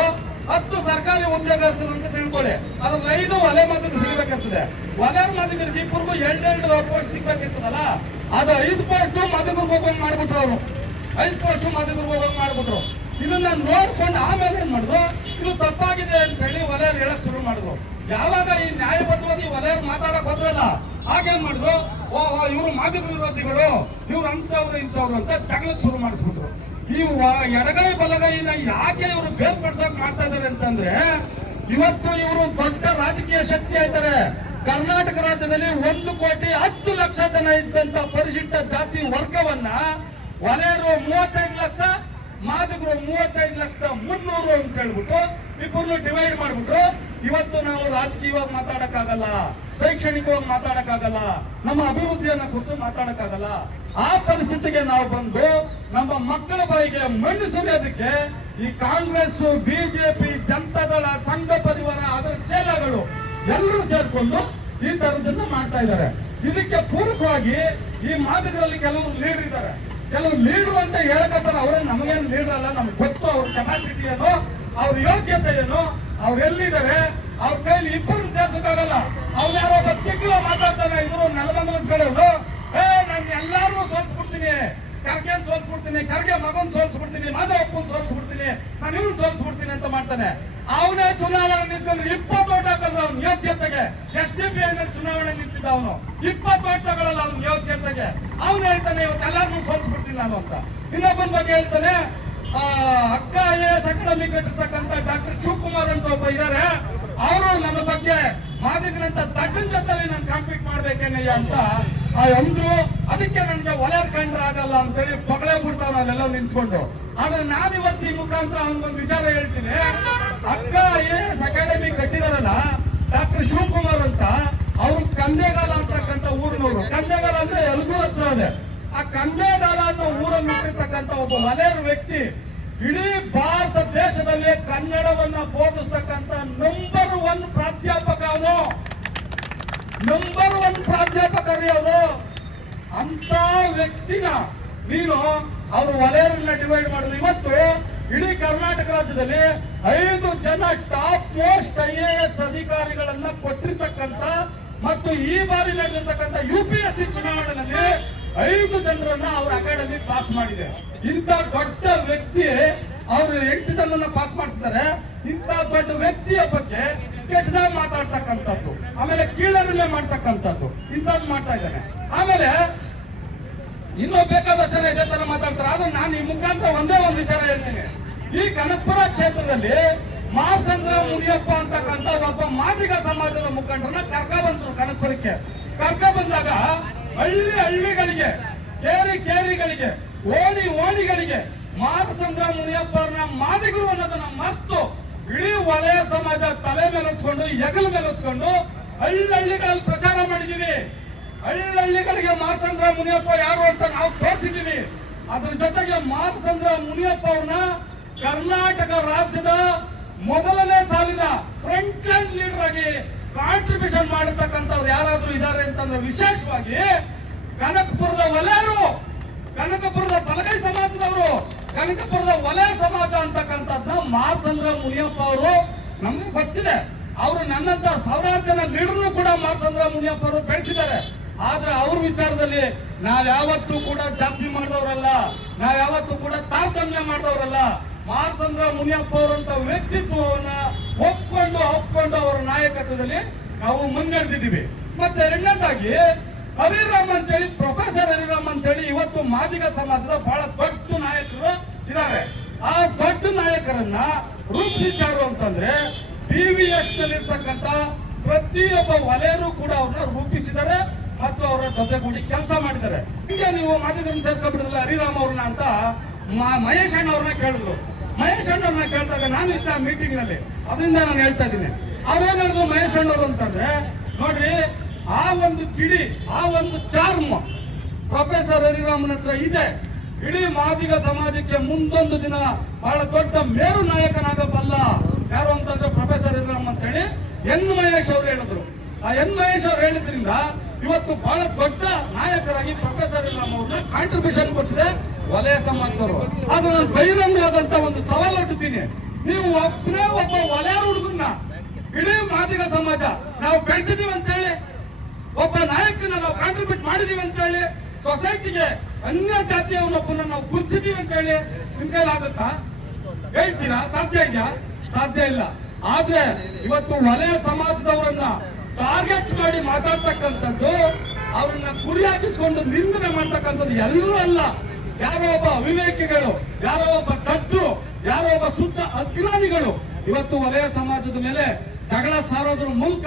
10 ಸರ್ಕಾರಿ ಉದ್ಯೋಗ ಇರ್ತದೆ ಅಂತ ತಿಳ್ಕೊಳ್ಳಿ, ಅದ್ರಲ್ಲಿ 5 ವಲಯ ಮಾದಿಗರು ಸಿಗಬೇಕಿರ್ತದೆ. ವಲಯ ಮಾದಿಗರಿಗೆ ಇಬ್ಬರಿಗೂ 2 ಪೋಸ್ಟ್ ಸಿಗ್ಬೇಕಿರ್ತದಲ್ಲ, ಅದು 5 ಪೋಸ್ಟ್ ಮಾದಿಗರಿಗೆ ಹೋಗೋಂಗ್ ಮಾಡ್ಬಿಟ್ರು. ಅವರು 5 ಪೋಸ್ಟ್ ಮಾದಿಗರಿಗೆ ಹೋಗೋಂಗ್ ಮಾಡ್ಬಿಟ್ರು. ಇದನ್ನ ನೋಡ್ಕೊಂಡು ಆಮೇಲೆ ಏನ್ ಮಾಡಿದ್ರು, ಇದು ತಪ್ಪಾಗಿದೆ ಅಂತ ಹೇಳಿ ವಲಯರು ಹೇಳಕ್ ಶುರು ಮಾಡಿದ್ರು. ಯಾವಾಗ ಈ ನ್ಯಾಯಬದ್ಧವಾಗಿ ವಲಯರು ಮಾತಾಡಕ್ ಹೋದ್ರಲ್ಲ, ಹಾಗೇನ್ ಮಾಡಿದ್ರು, ಇವರು ಮಾದಿಗರು ವಿರೋಧಿಗಳು, ಇವ್ರು ಅಂತವ್ರು ಇಂಥವ್ರು ಅಂತ ಜಗಳಕ್ಕೆ ಶುರು ಮಾಡಿಸ್ಬಿಟ್ರು. ಈ ಎಡಗೈ ಬಲಗೈನ ಯಾಕೆ ಇವರು ಬೇರ್ಪಡಿಸಕ್ ಮಾಡ್ತಾ ಇದ್ದಾರೆ ಅಂತಂದ್ರೆ, ಇವತ್ತು ಇವರು ದೊಡ್ಡ ರಾಜಕೀಯ ಶಕ್ತಿ ಆಯ್ತಾರೆ. ಕರ್ನಾಟಕ ರಾಜ್ಯದಲ್ಲಿ 1,10,00,000 ಜನ ಇದ್ದಂತ ಪರಿಶಿಷ್ಟ ಜಾತಿ ವರ್ಗವನ್ನ ವಲಯರು 35 ಲಕ್ಷ, ಮಾದಿಗರು 35,300,000 ಅಂತ ಹೇಳ್ಬಿಟ್ಟು ಇಬ್ಬರನ್ನು ಡಿವೈಡ್ ಮಾಡ್ಬಿಟ್ರು. ಇವತ್ತು ನಾವು ರಾಜಕೀಯವಾಗಿ ಮಾತಾಡಕ್ಕಾಗಲ್ಲ, ಶೈಕ್ಷಣಿಕವಾಗಿ ಮಾತಾಡಕ್ಕಾಗಲ್ಲ, ನಮ್ಮ ಅಭಿವೃದ್ಧಿಯನ್ನ ಕುರಿತು ಮಾತಾಡಕ್ಕಾಗಲ್ಲ. ಆ ಪರಿಸ್ಥಿತಿಗೆ ನಾವು ಬಂದು ನಮ್ಮ ಮಕ್ಕಳ ಬಾಯಿಗೆ ಮಣ್ಣು ಸುರಿಯೋದಕ್ಕೆ ಈ ಕಾಂಗ್ರೆಸ್, ಬಿಜೆಪಿ, ಜನತಾದಳ, ಸಂಘ ಪರಿವಾರ, ಅದರ ಚೇಲಗಳು ಎಲ್ಲರೂ ಸೇರ್ಕೊಂಡು ಈ ತರದನ್ನ ಮಾಡ್ತಾ ಇದ್ದಾರೆ. ಇದಕ್ಕೆ ಪೂರಕವಾಗಿ ಈ ಮಾದಿಗರಲ್ಲಿ ಕೆಲವರು ಲೀಡರ್ ಇದ್ದಾರೆ. ಕೆಲವು ಲೀಡರ್ ಅಂತ ಹೇಳಕತ್ತಾರೆ, ಅವರೇ ನಮಗೇನು ಲೀಡರ್ ಅಲ್ಲ, ನಮ್ಗೆ ಗೊತ್ತು ಅವ್ರ ಕೆಪಾಸಿಟಿ ಏನು, ಅವ್ರ ಯೋಗ್ಯತೆ ಏನು, ಅವ್ರು ಎಲ್ಲಿದ್ದಾರೆ, ಅವ್ರ ಕೈಲಿ ಇಬ್ಬರನ್ನು ಸೇರ್ಸಕ್ಕಾಗಲ್ಲ. ಅವ್ರು ಯಾರೋ ಒಬ್ಬ ತಿಂಗಳು ಮಾತಾಡ್ತಾನೆ, ಇದ್ರು ನೆಲಮಂಗಲ ಕಡೆಯವರು, ನಾನು ಎಲ್ಲಾರು ಸೋಲ್ಸ್ಬಿಡ್ತೀನಿ, ಖರ್ಗೆನ್ ಸೋಲ್ಸ್ಬಿಡ್ತೀನಿ, ಖರ್ಗೆ ಮಗನ್ ಸೋಲ್ಸ್ಬಿಡ್ತೀನಿ, ಮಾಧವಪ್ಪನ್ ಸೋಲ್ಸ್ಬಿಡ್ತೀನಿ, ನಾನು ಇವ್ನು ಸೋಲ್ಸ್ಬಿಡ್ತೀನಿ ಅಂತ ಮಾಡ್ತಾನೆ. ಅವನೇ ಚುನಾವಣೆ ನಿಂತ್ಕೊಂಡ್ರೆ 20 ಓಟ್ ಹಾಕಂದ್ರೆ ಅವ್ನ ಯೋಗ್ಯತೆಗೆ. SDP ಚುನಾವಣೆ ನಿಂತಿದ್ದ ಅವನು 20 ಓಟ್ ತಗೊಳ್ಳಲ್ಲ ಅವ್ನ ಯೋಗ್ಯತೆಗೆ. ಅವ್ನು ಹೇಳ್ತಾನೆ ಇವತ್ತು ಎಲ್ಲಾರನ್ನೂ ಸೋಲ್ಸ್ಬಿಡ್ತೀನಿ ನಾನು ಅಂತ. ಇನ್ನೊಬ್ಬನ ಬಗ್ಗೆ ಹೇಳ್ತಾನೆ, ಅಕ್ಕ IAS ಅಕಾಡೆಮಿ ಕಟ್ಟಿರ್ತಕ್ಕಂಥ ಡಾಕ್ಟರ್ ಶಿವಕುಮಾರ್ ಅಂತ ಒಬ್ಬ ಇದ್ದಾರೆ, ಅವರು ನನ್ನ ಬಗ್ಗೆ ಮಾದಿಗರಂತ ದಡ್ಡನ ಜೊತೆಲಿ ನಾನು ಕಾಂಪೀಟ್ ಮಾಡ್ಬೇಕೇನಯ್ಯ ಅಂತ ಅಂದ್ರು. ಅದಕ್ಕೆ ನನ್ಗೆ ವಲಯರ್ ಕಂಡ್ರೆ ಆಗಲ್ಲ ಅಂತೇಳಿ ಪಗಳೇ ಬಿಡ್ತಾವ ನಾವೆಲ್ಲ ನಿಂತ್ಕೊಂಡು. ಆದ್ರೆ ನಾನಿವತ್ತು ಈ ಮುಖಾಂತರ ಅವನಿಗೊಂದು ವಿಚಾರ ಹೇಳ್ತೀನಿ. ಅಕ್ಕ IAS ಅಕಾಡೆಮಿ ಕಟ್ಟಿದಾರಲ್ಲ ಡಾಕ್ಟರ್ ಶಿವಕುಮಾರ್ ಅಂತ, ಅವರು ಕಂದೇಗಾಲ ಅಂತಕ್ಕಂಥ ಊರಿನವರು. ಕಂದೇಗಾಲ ಅಂದ್ರೆ ಎಲ್ಗೂರ್ ಹತ್ರ ಇದೆ. ಆ ಕಂದೇಗಾಲ ಅನ್ನೋ ಊರನ್ನು ಇಟ್ಟಿರ್ತಕ್ಕಂಥ ಒಬ್ಬ ವಲಯರ್ ವ್ಯಕ್ತಿ ಇಡೀ ಭಾರತ ದೇಶದಲ್ಲಿ ಕನ್ನಡವನ್ನ ಬೋಧಿಸ್ತಕ್ಕಂಥ ನಂಬರ್ 1 ಪ್ರಾಧ್ಯಾಪಕ ಅವನು. ನಂಬರ್ 1 ಪ್ರಾಧ್ಯಾಪಕ ರೀ ಅವರು. ಅಂತ ವ್ಯಕ್ತಿನ ನೀನು ಅವರು ವಲಯರನ್ನ ಡಿವೈಡ್ ಮಾಡಿದ್ರು. ಇವತ್ತು ಇಡೀ ಕರ್ನಾಟಕ ರಾಜ್ಯದಲ್ಲಿ 5 ಜನ ಟಾಪ್ ಮೋಸ್ಟ್ IAS ಅಧಿಕಾರಿಗಳನ್ನ ಕೊಟ್ಟಿರ್ತಕ್ಕಂಥ ಮತ್ತು ಈ ಬಾರಿ ನಡೆದಿರ್ತಕ್ಕಂಥ UPSC ಚುನಾವಣೆಯಲ್ಲಿ 5 ಜನರನ್ನ ಅವ್ರ ಅಕಾಡೆಮಿ ಪಾಸ್ ಮಾಡಿದೆ. ಇಂಥ ದೊಡ್ಡ ವ್ಯಕ್ತಿ ಅವರು 8 ಜನರನ್ನ ಪಾಸ್ ಮಾಡಿಸಿದ್ದಾರೆ. ಇಂಥ ದೊಡ್ಡ ವ್ಯಕ್ತಿಯ ಬಗ್ಗೆ ಕೆಟ್ಟದಾಗ ಮಾತಾಡ್ತಕ್ಕಂಥದ್ದು, ಆಮೇಲೆ ಕೀಳರಿಮೆ ಮಾಡ್ತಕ್ಕಂಥದ್ದು, ಇಂಥದ್ದು ಮಾಡ್ತಾ ಇದ್ದಾನೆ. ಆಮೇಲೆ ಇನ್ನೂ ಬೇಕಾದಷ್ಟು ಜನ ಇದೇ ತರ ಮಾತಾಡ್ತಾರೆ. ಆದ್ರೆ ನಾನು ಈ ಮುಖಾಂತರ ಒಂದೇ ಒಂದು ವಿಚಾರ ಹೇಳ್ತೀನಿ. ಈ ಕನಕಪುರ ಕ್ಷೇತ್ರದಲ್ಲಿ ಮಾಸಂದ್ರ ಮುನಿಯಪ್ಪ ಅಂತಕ್ಕಂಥ ಒಬ್ಬ ಮಾದಿಗ ಸಮಾಜದ ಮುಖಂಡರನ್ನ ಕರ್ಕೊಂಡ್ಬಂದ್ರು. ಕನಕಪುರಕ್ಕೆ ಕರ್ಕೊಂಡ್ಬಂದಾಗ ಹಳ್ಳಿಗಳಿಗೆ, ಕೇರಿಗಳಿಗೆ, ಓಣಿಗಳಿಗೆ ಮಾಸಂದ್ರ ಮುನಿಯಪ್ಪರನ್ನ ಮಾದಿಗರು ಅನ್ನೋದನ್ನ ಮರೆತು ಇಡೀ ವಲಯ ಸಮಾಜ ತಲೆ ಮೇಲೆ ಹೊತ್ಕೊಂಡು, ಹೆಗಲ ಮೇಲೆ ಹೊತ್ಕೊಂಡು ಹಳ್ಳಿಗಳಲ್ಲಿ ಪ್ರಚಾರ ಮಾಡಿದೀವಿ. ಹಳ್ಳಿಗಳಿಗೆ ಮಾಸಂದ್ರ ಮುನಿಯಪ್ಪ ಯಾರು ಅಂತ ನಾವು ತೋರಿಸಿದೀವಿ. ಅದ್ರ ಜೊತೆಗೆ ಮಾಸಂದ್ರ ಮುನಿಯಪ್ಪ ಅವ್ರನ್ನ ಕರ್ನಾಟಕ ರಾಜ್ಯದ ಮೊದಲನೇ ಸಾಲಿನ ಫ್ರಂಟ್ ಲೈನ್ ಲೀಡರ್ ಆಗಿ ಕಾಂಟ್ರಿಬ್ಯೂಷನ್ ಮಾಡಿರ್ತಕ್ಕಂಥವ್ರು ಯಾರಾದ್ರೂ ಇದ್ದಾರೆ ಅಂತಂದ್ರೆ ವಿಶೇಷವಾಗಿ ಕನಕಪುರದ ವಲಯರು, ಕನಕಪುರದ ಬಲಗೈ ಸಮಾಜದವರು, ಕನಕಪುರದ ವಲಯ ಸಮಾಜ ಅಂತಕ್ಕಂಥದ್ನ ಮಾಸಂದ್ರ ಮುನಿಯಪ್ಪ ಅವರು ನಮ್ಗೆ ಗೊತ್ತಿದೆ. ಅವರು ನನ್ನಂತ ಸಾವಿರಾರು ಜನ ಲೀಡರ್ನು ಕೂಡ ಮಾಸಂದ್ರ ಮುನಿಯಪ್ಪ ಅವರು ಬೆಳೆಸಿದ್ದಾರೆ. ಆದ್ರೆ ಅವ್ರ ವಿಚಾರದಲ್ಲಿ ನಾವ್ಯಾವತ್ತೂ ಕೂಡ ಜಾತಿ ಮಾಡಿದವರಲ್ಲ, ನಾವ್ಯಾವತ್ತೂ ಕೂಡ ತಾರತಮ್ಯ ಮಾಡಿದವರಲ್ಲ. ಮಾಸಂದ್ರ ಮುನಿಯಪ್ಪ ಅವರಂತ ವ್ಯಕ್ತಿತ್ವವನ್ನ ಒಪ್ಕೊಂಡು ಅವರ ನಾಯಕತ್ವದಲ್ಲಿ ನಾವು ಮುನ್ನಡೆದಿದ್ದೀವಿ. ಮತ್ತೆ ಎರಡನೇದಾಗಿ ಹರಿರಾಮ್ ಅಂತೇಳಿ, ಪ್ರೊಫೆಸರ್ ಹರಿರಾಮ್ ಅಂತೇಳಿ ಇವತ್ತು ಮಾದಿಗ ಸಮಾಜದ ಬಹಳ ದೊಡ್ಡ ನಾಯಕರು ಇದ್ದಾರೆ. ಆ ದೊಡ್ಡ ನಾಯಕರನ್ನ ರೂಪಿಸಿದ್ದಾರು ಅಂತಂದ್ರೆ DVS ನಲ್ಲಿರ್ತಕ್ಕಂಥ ಪ್ರತಿಯೊಬ್ಬ ವಲಯರು ಕೂಡ ಅವ್ರನ್ನ ರೂಪಿಸಿದ್ದಾರೆ ಮತ್ತು ಅವರ ಜೊತೆಗೂಡಿ ಕೆಲಸ ಮಾಡಿದ್ದಾರೆ. ಈಗ ನೀವು ಮಾದಿಗರನ್ನ ಸೇರ್ಸ್ಕೊಂಡ್ಬಿಡಿದ್ರಲ್ಲ ಹರಿರಾಮ್ ಅವ್ರನ್ನ ಅಂತ ಮಹೇಶ್ ಅಣ್ಣ ಅವ್ರನ್ನ ಕೇಳಿದ್ರು. ಮಹೇಶ್ ಅಣ್ಣವ್ರನ್ನ ಕೇಳಿದಾಗ ನಾನು ಇದ್ದ ಮೀಟಿಂಗ್ ನಲ್ಲಿ, ಅದರಿಂದ ನಾನು ಹೇಳ್ತಾ ಇದ್ದೀನಿ. ಅವ್ರೇನ್ ಹೇಳಿದ್ರು ಮಹೇಶ್ ಅಣ್ಣವರು ಅಂತಂದ್ರೆ, ನೋಡ್ರಿ ಆ ಒಂದು ಕಿಡಿ, ಆ ಒಂದು ಚಾರ್ಮ್ ಪ್ರೊಫೆಸರ್ ಹರಿರಾಮನ್ ಹತ್ರ ಇದೆ. ಇಡೀ ಮಾದಿಗ ಸಮಾಜಕ್ಕೆ ಮುಂದೊಂದು ದಿನ ಬಹಳ ದೊಡ್ಡ ಮೇರು ನಾಯಕನಾಗಬಲ್ಲ ಯಾರು ಅಂತಂದ್ರೆ ಪ್ರೊಫೆಸರ್ ಹರಿರಾಮ್ ಅಂತ ಹೇಳಿ ಎನ್ ಮಹೇಶ್ ಅವರು ಹೇಳಿದ್ರು. ಆ ಎನ್ ಮಹೇಶ್ ಅವರು ಹೇಳಿದ್ರಿಂದ ಇವತ್ತು ಬಹಳ ದೊಡ್ಡ ನಾಯಕರಾಗಿ ಪ್ರೊಫೆಸರ್ ಹರಿರಾಮ್ ಅವ್ರನ್ನ ಕಾಂಟ್ರಿಬ್ಯೂಷನ್ ಕೊಟ್ಟಿದೆ ವಲಯ ಸಮಾಜದವರು. ಅದು ನಾನು ಬಹಿರಂಗವಾದಂತ ಒಂದು ಸವಾಲು ಹೊಡ್ತೀನಿ. ನೀವು ಒಬ್ಬನೇ ಒಬ್ಬ ವಲಯ ಹುಡುಗನ್ನ ಇಡೀ ಮಾದಿಗ ಸಮಾಜ ನಾವು ಬೆಳೆಸಿದೀವಿ ಅಂತ ಹೇಳಿ, ಒಬ್ಬ ನಾಯಕನ ನಾವು ಕಾಂಟ್ರಿಬ್ಯೂಟ್ ಮಾಡಿದೀವಿ ಅಂತ ಹೇಳಿ, ಸೊಸೈಟಿಗೆ ಅನ್ಯ ಜಾತಿಯವನ್ನೊಬ್ಬನ ನಾವು ಗುರುತಿಸಿದೀವಿ ಅಂತ ಹೇಳಿ ನಿಮ್ ಕೈಲಾಗುತ್ತಾ? ಹೇಳ್ತೀರಾ? ಸಾಧ್ಯ ಇದೆಯಾ? ಸಾಧ್ಯ ಇಲ್ಲ. ಆದ್ರೆ ಇವತ್ತು ವಲಯ ಸಮಾಜದವರನ್ನ ಟಾರ್ಗೆಟ್ ಮಾಡಿ ಮಾತಾಡ್ತಕ್ಕಂಥದ್ದು, ಅವ್ರನ್ನ ಗುರಿಯಾಗಿಸ್ಕೊಂಡು ನಿಂದನೆ ಮಾಡ್ತಕ್ಕಂಥದ್ದು ಎಲ್ಲರೂ ಅಲ್ಲ. ಯಾರೋ ಒಬ್ಬ ಅವಿವೇಕಿಗಳು, ಯಾರೋ ಒಬ್ಬ ತಜ್ಞರು, ಯಾರೋ ಒಬ್ಬ ಶುದ್ಧ ಅಜ್ಞಾನಿಗಳು ಇವತ್ತು ವಲಯ ಸಮಾಜದ ಮೇಲೆ ಜಗಳ ಸಾರೋದ್ರ ಮೂಲಕ,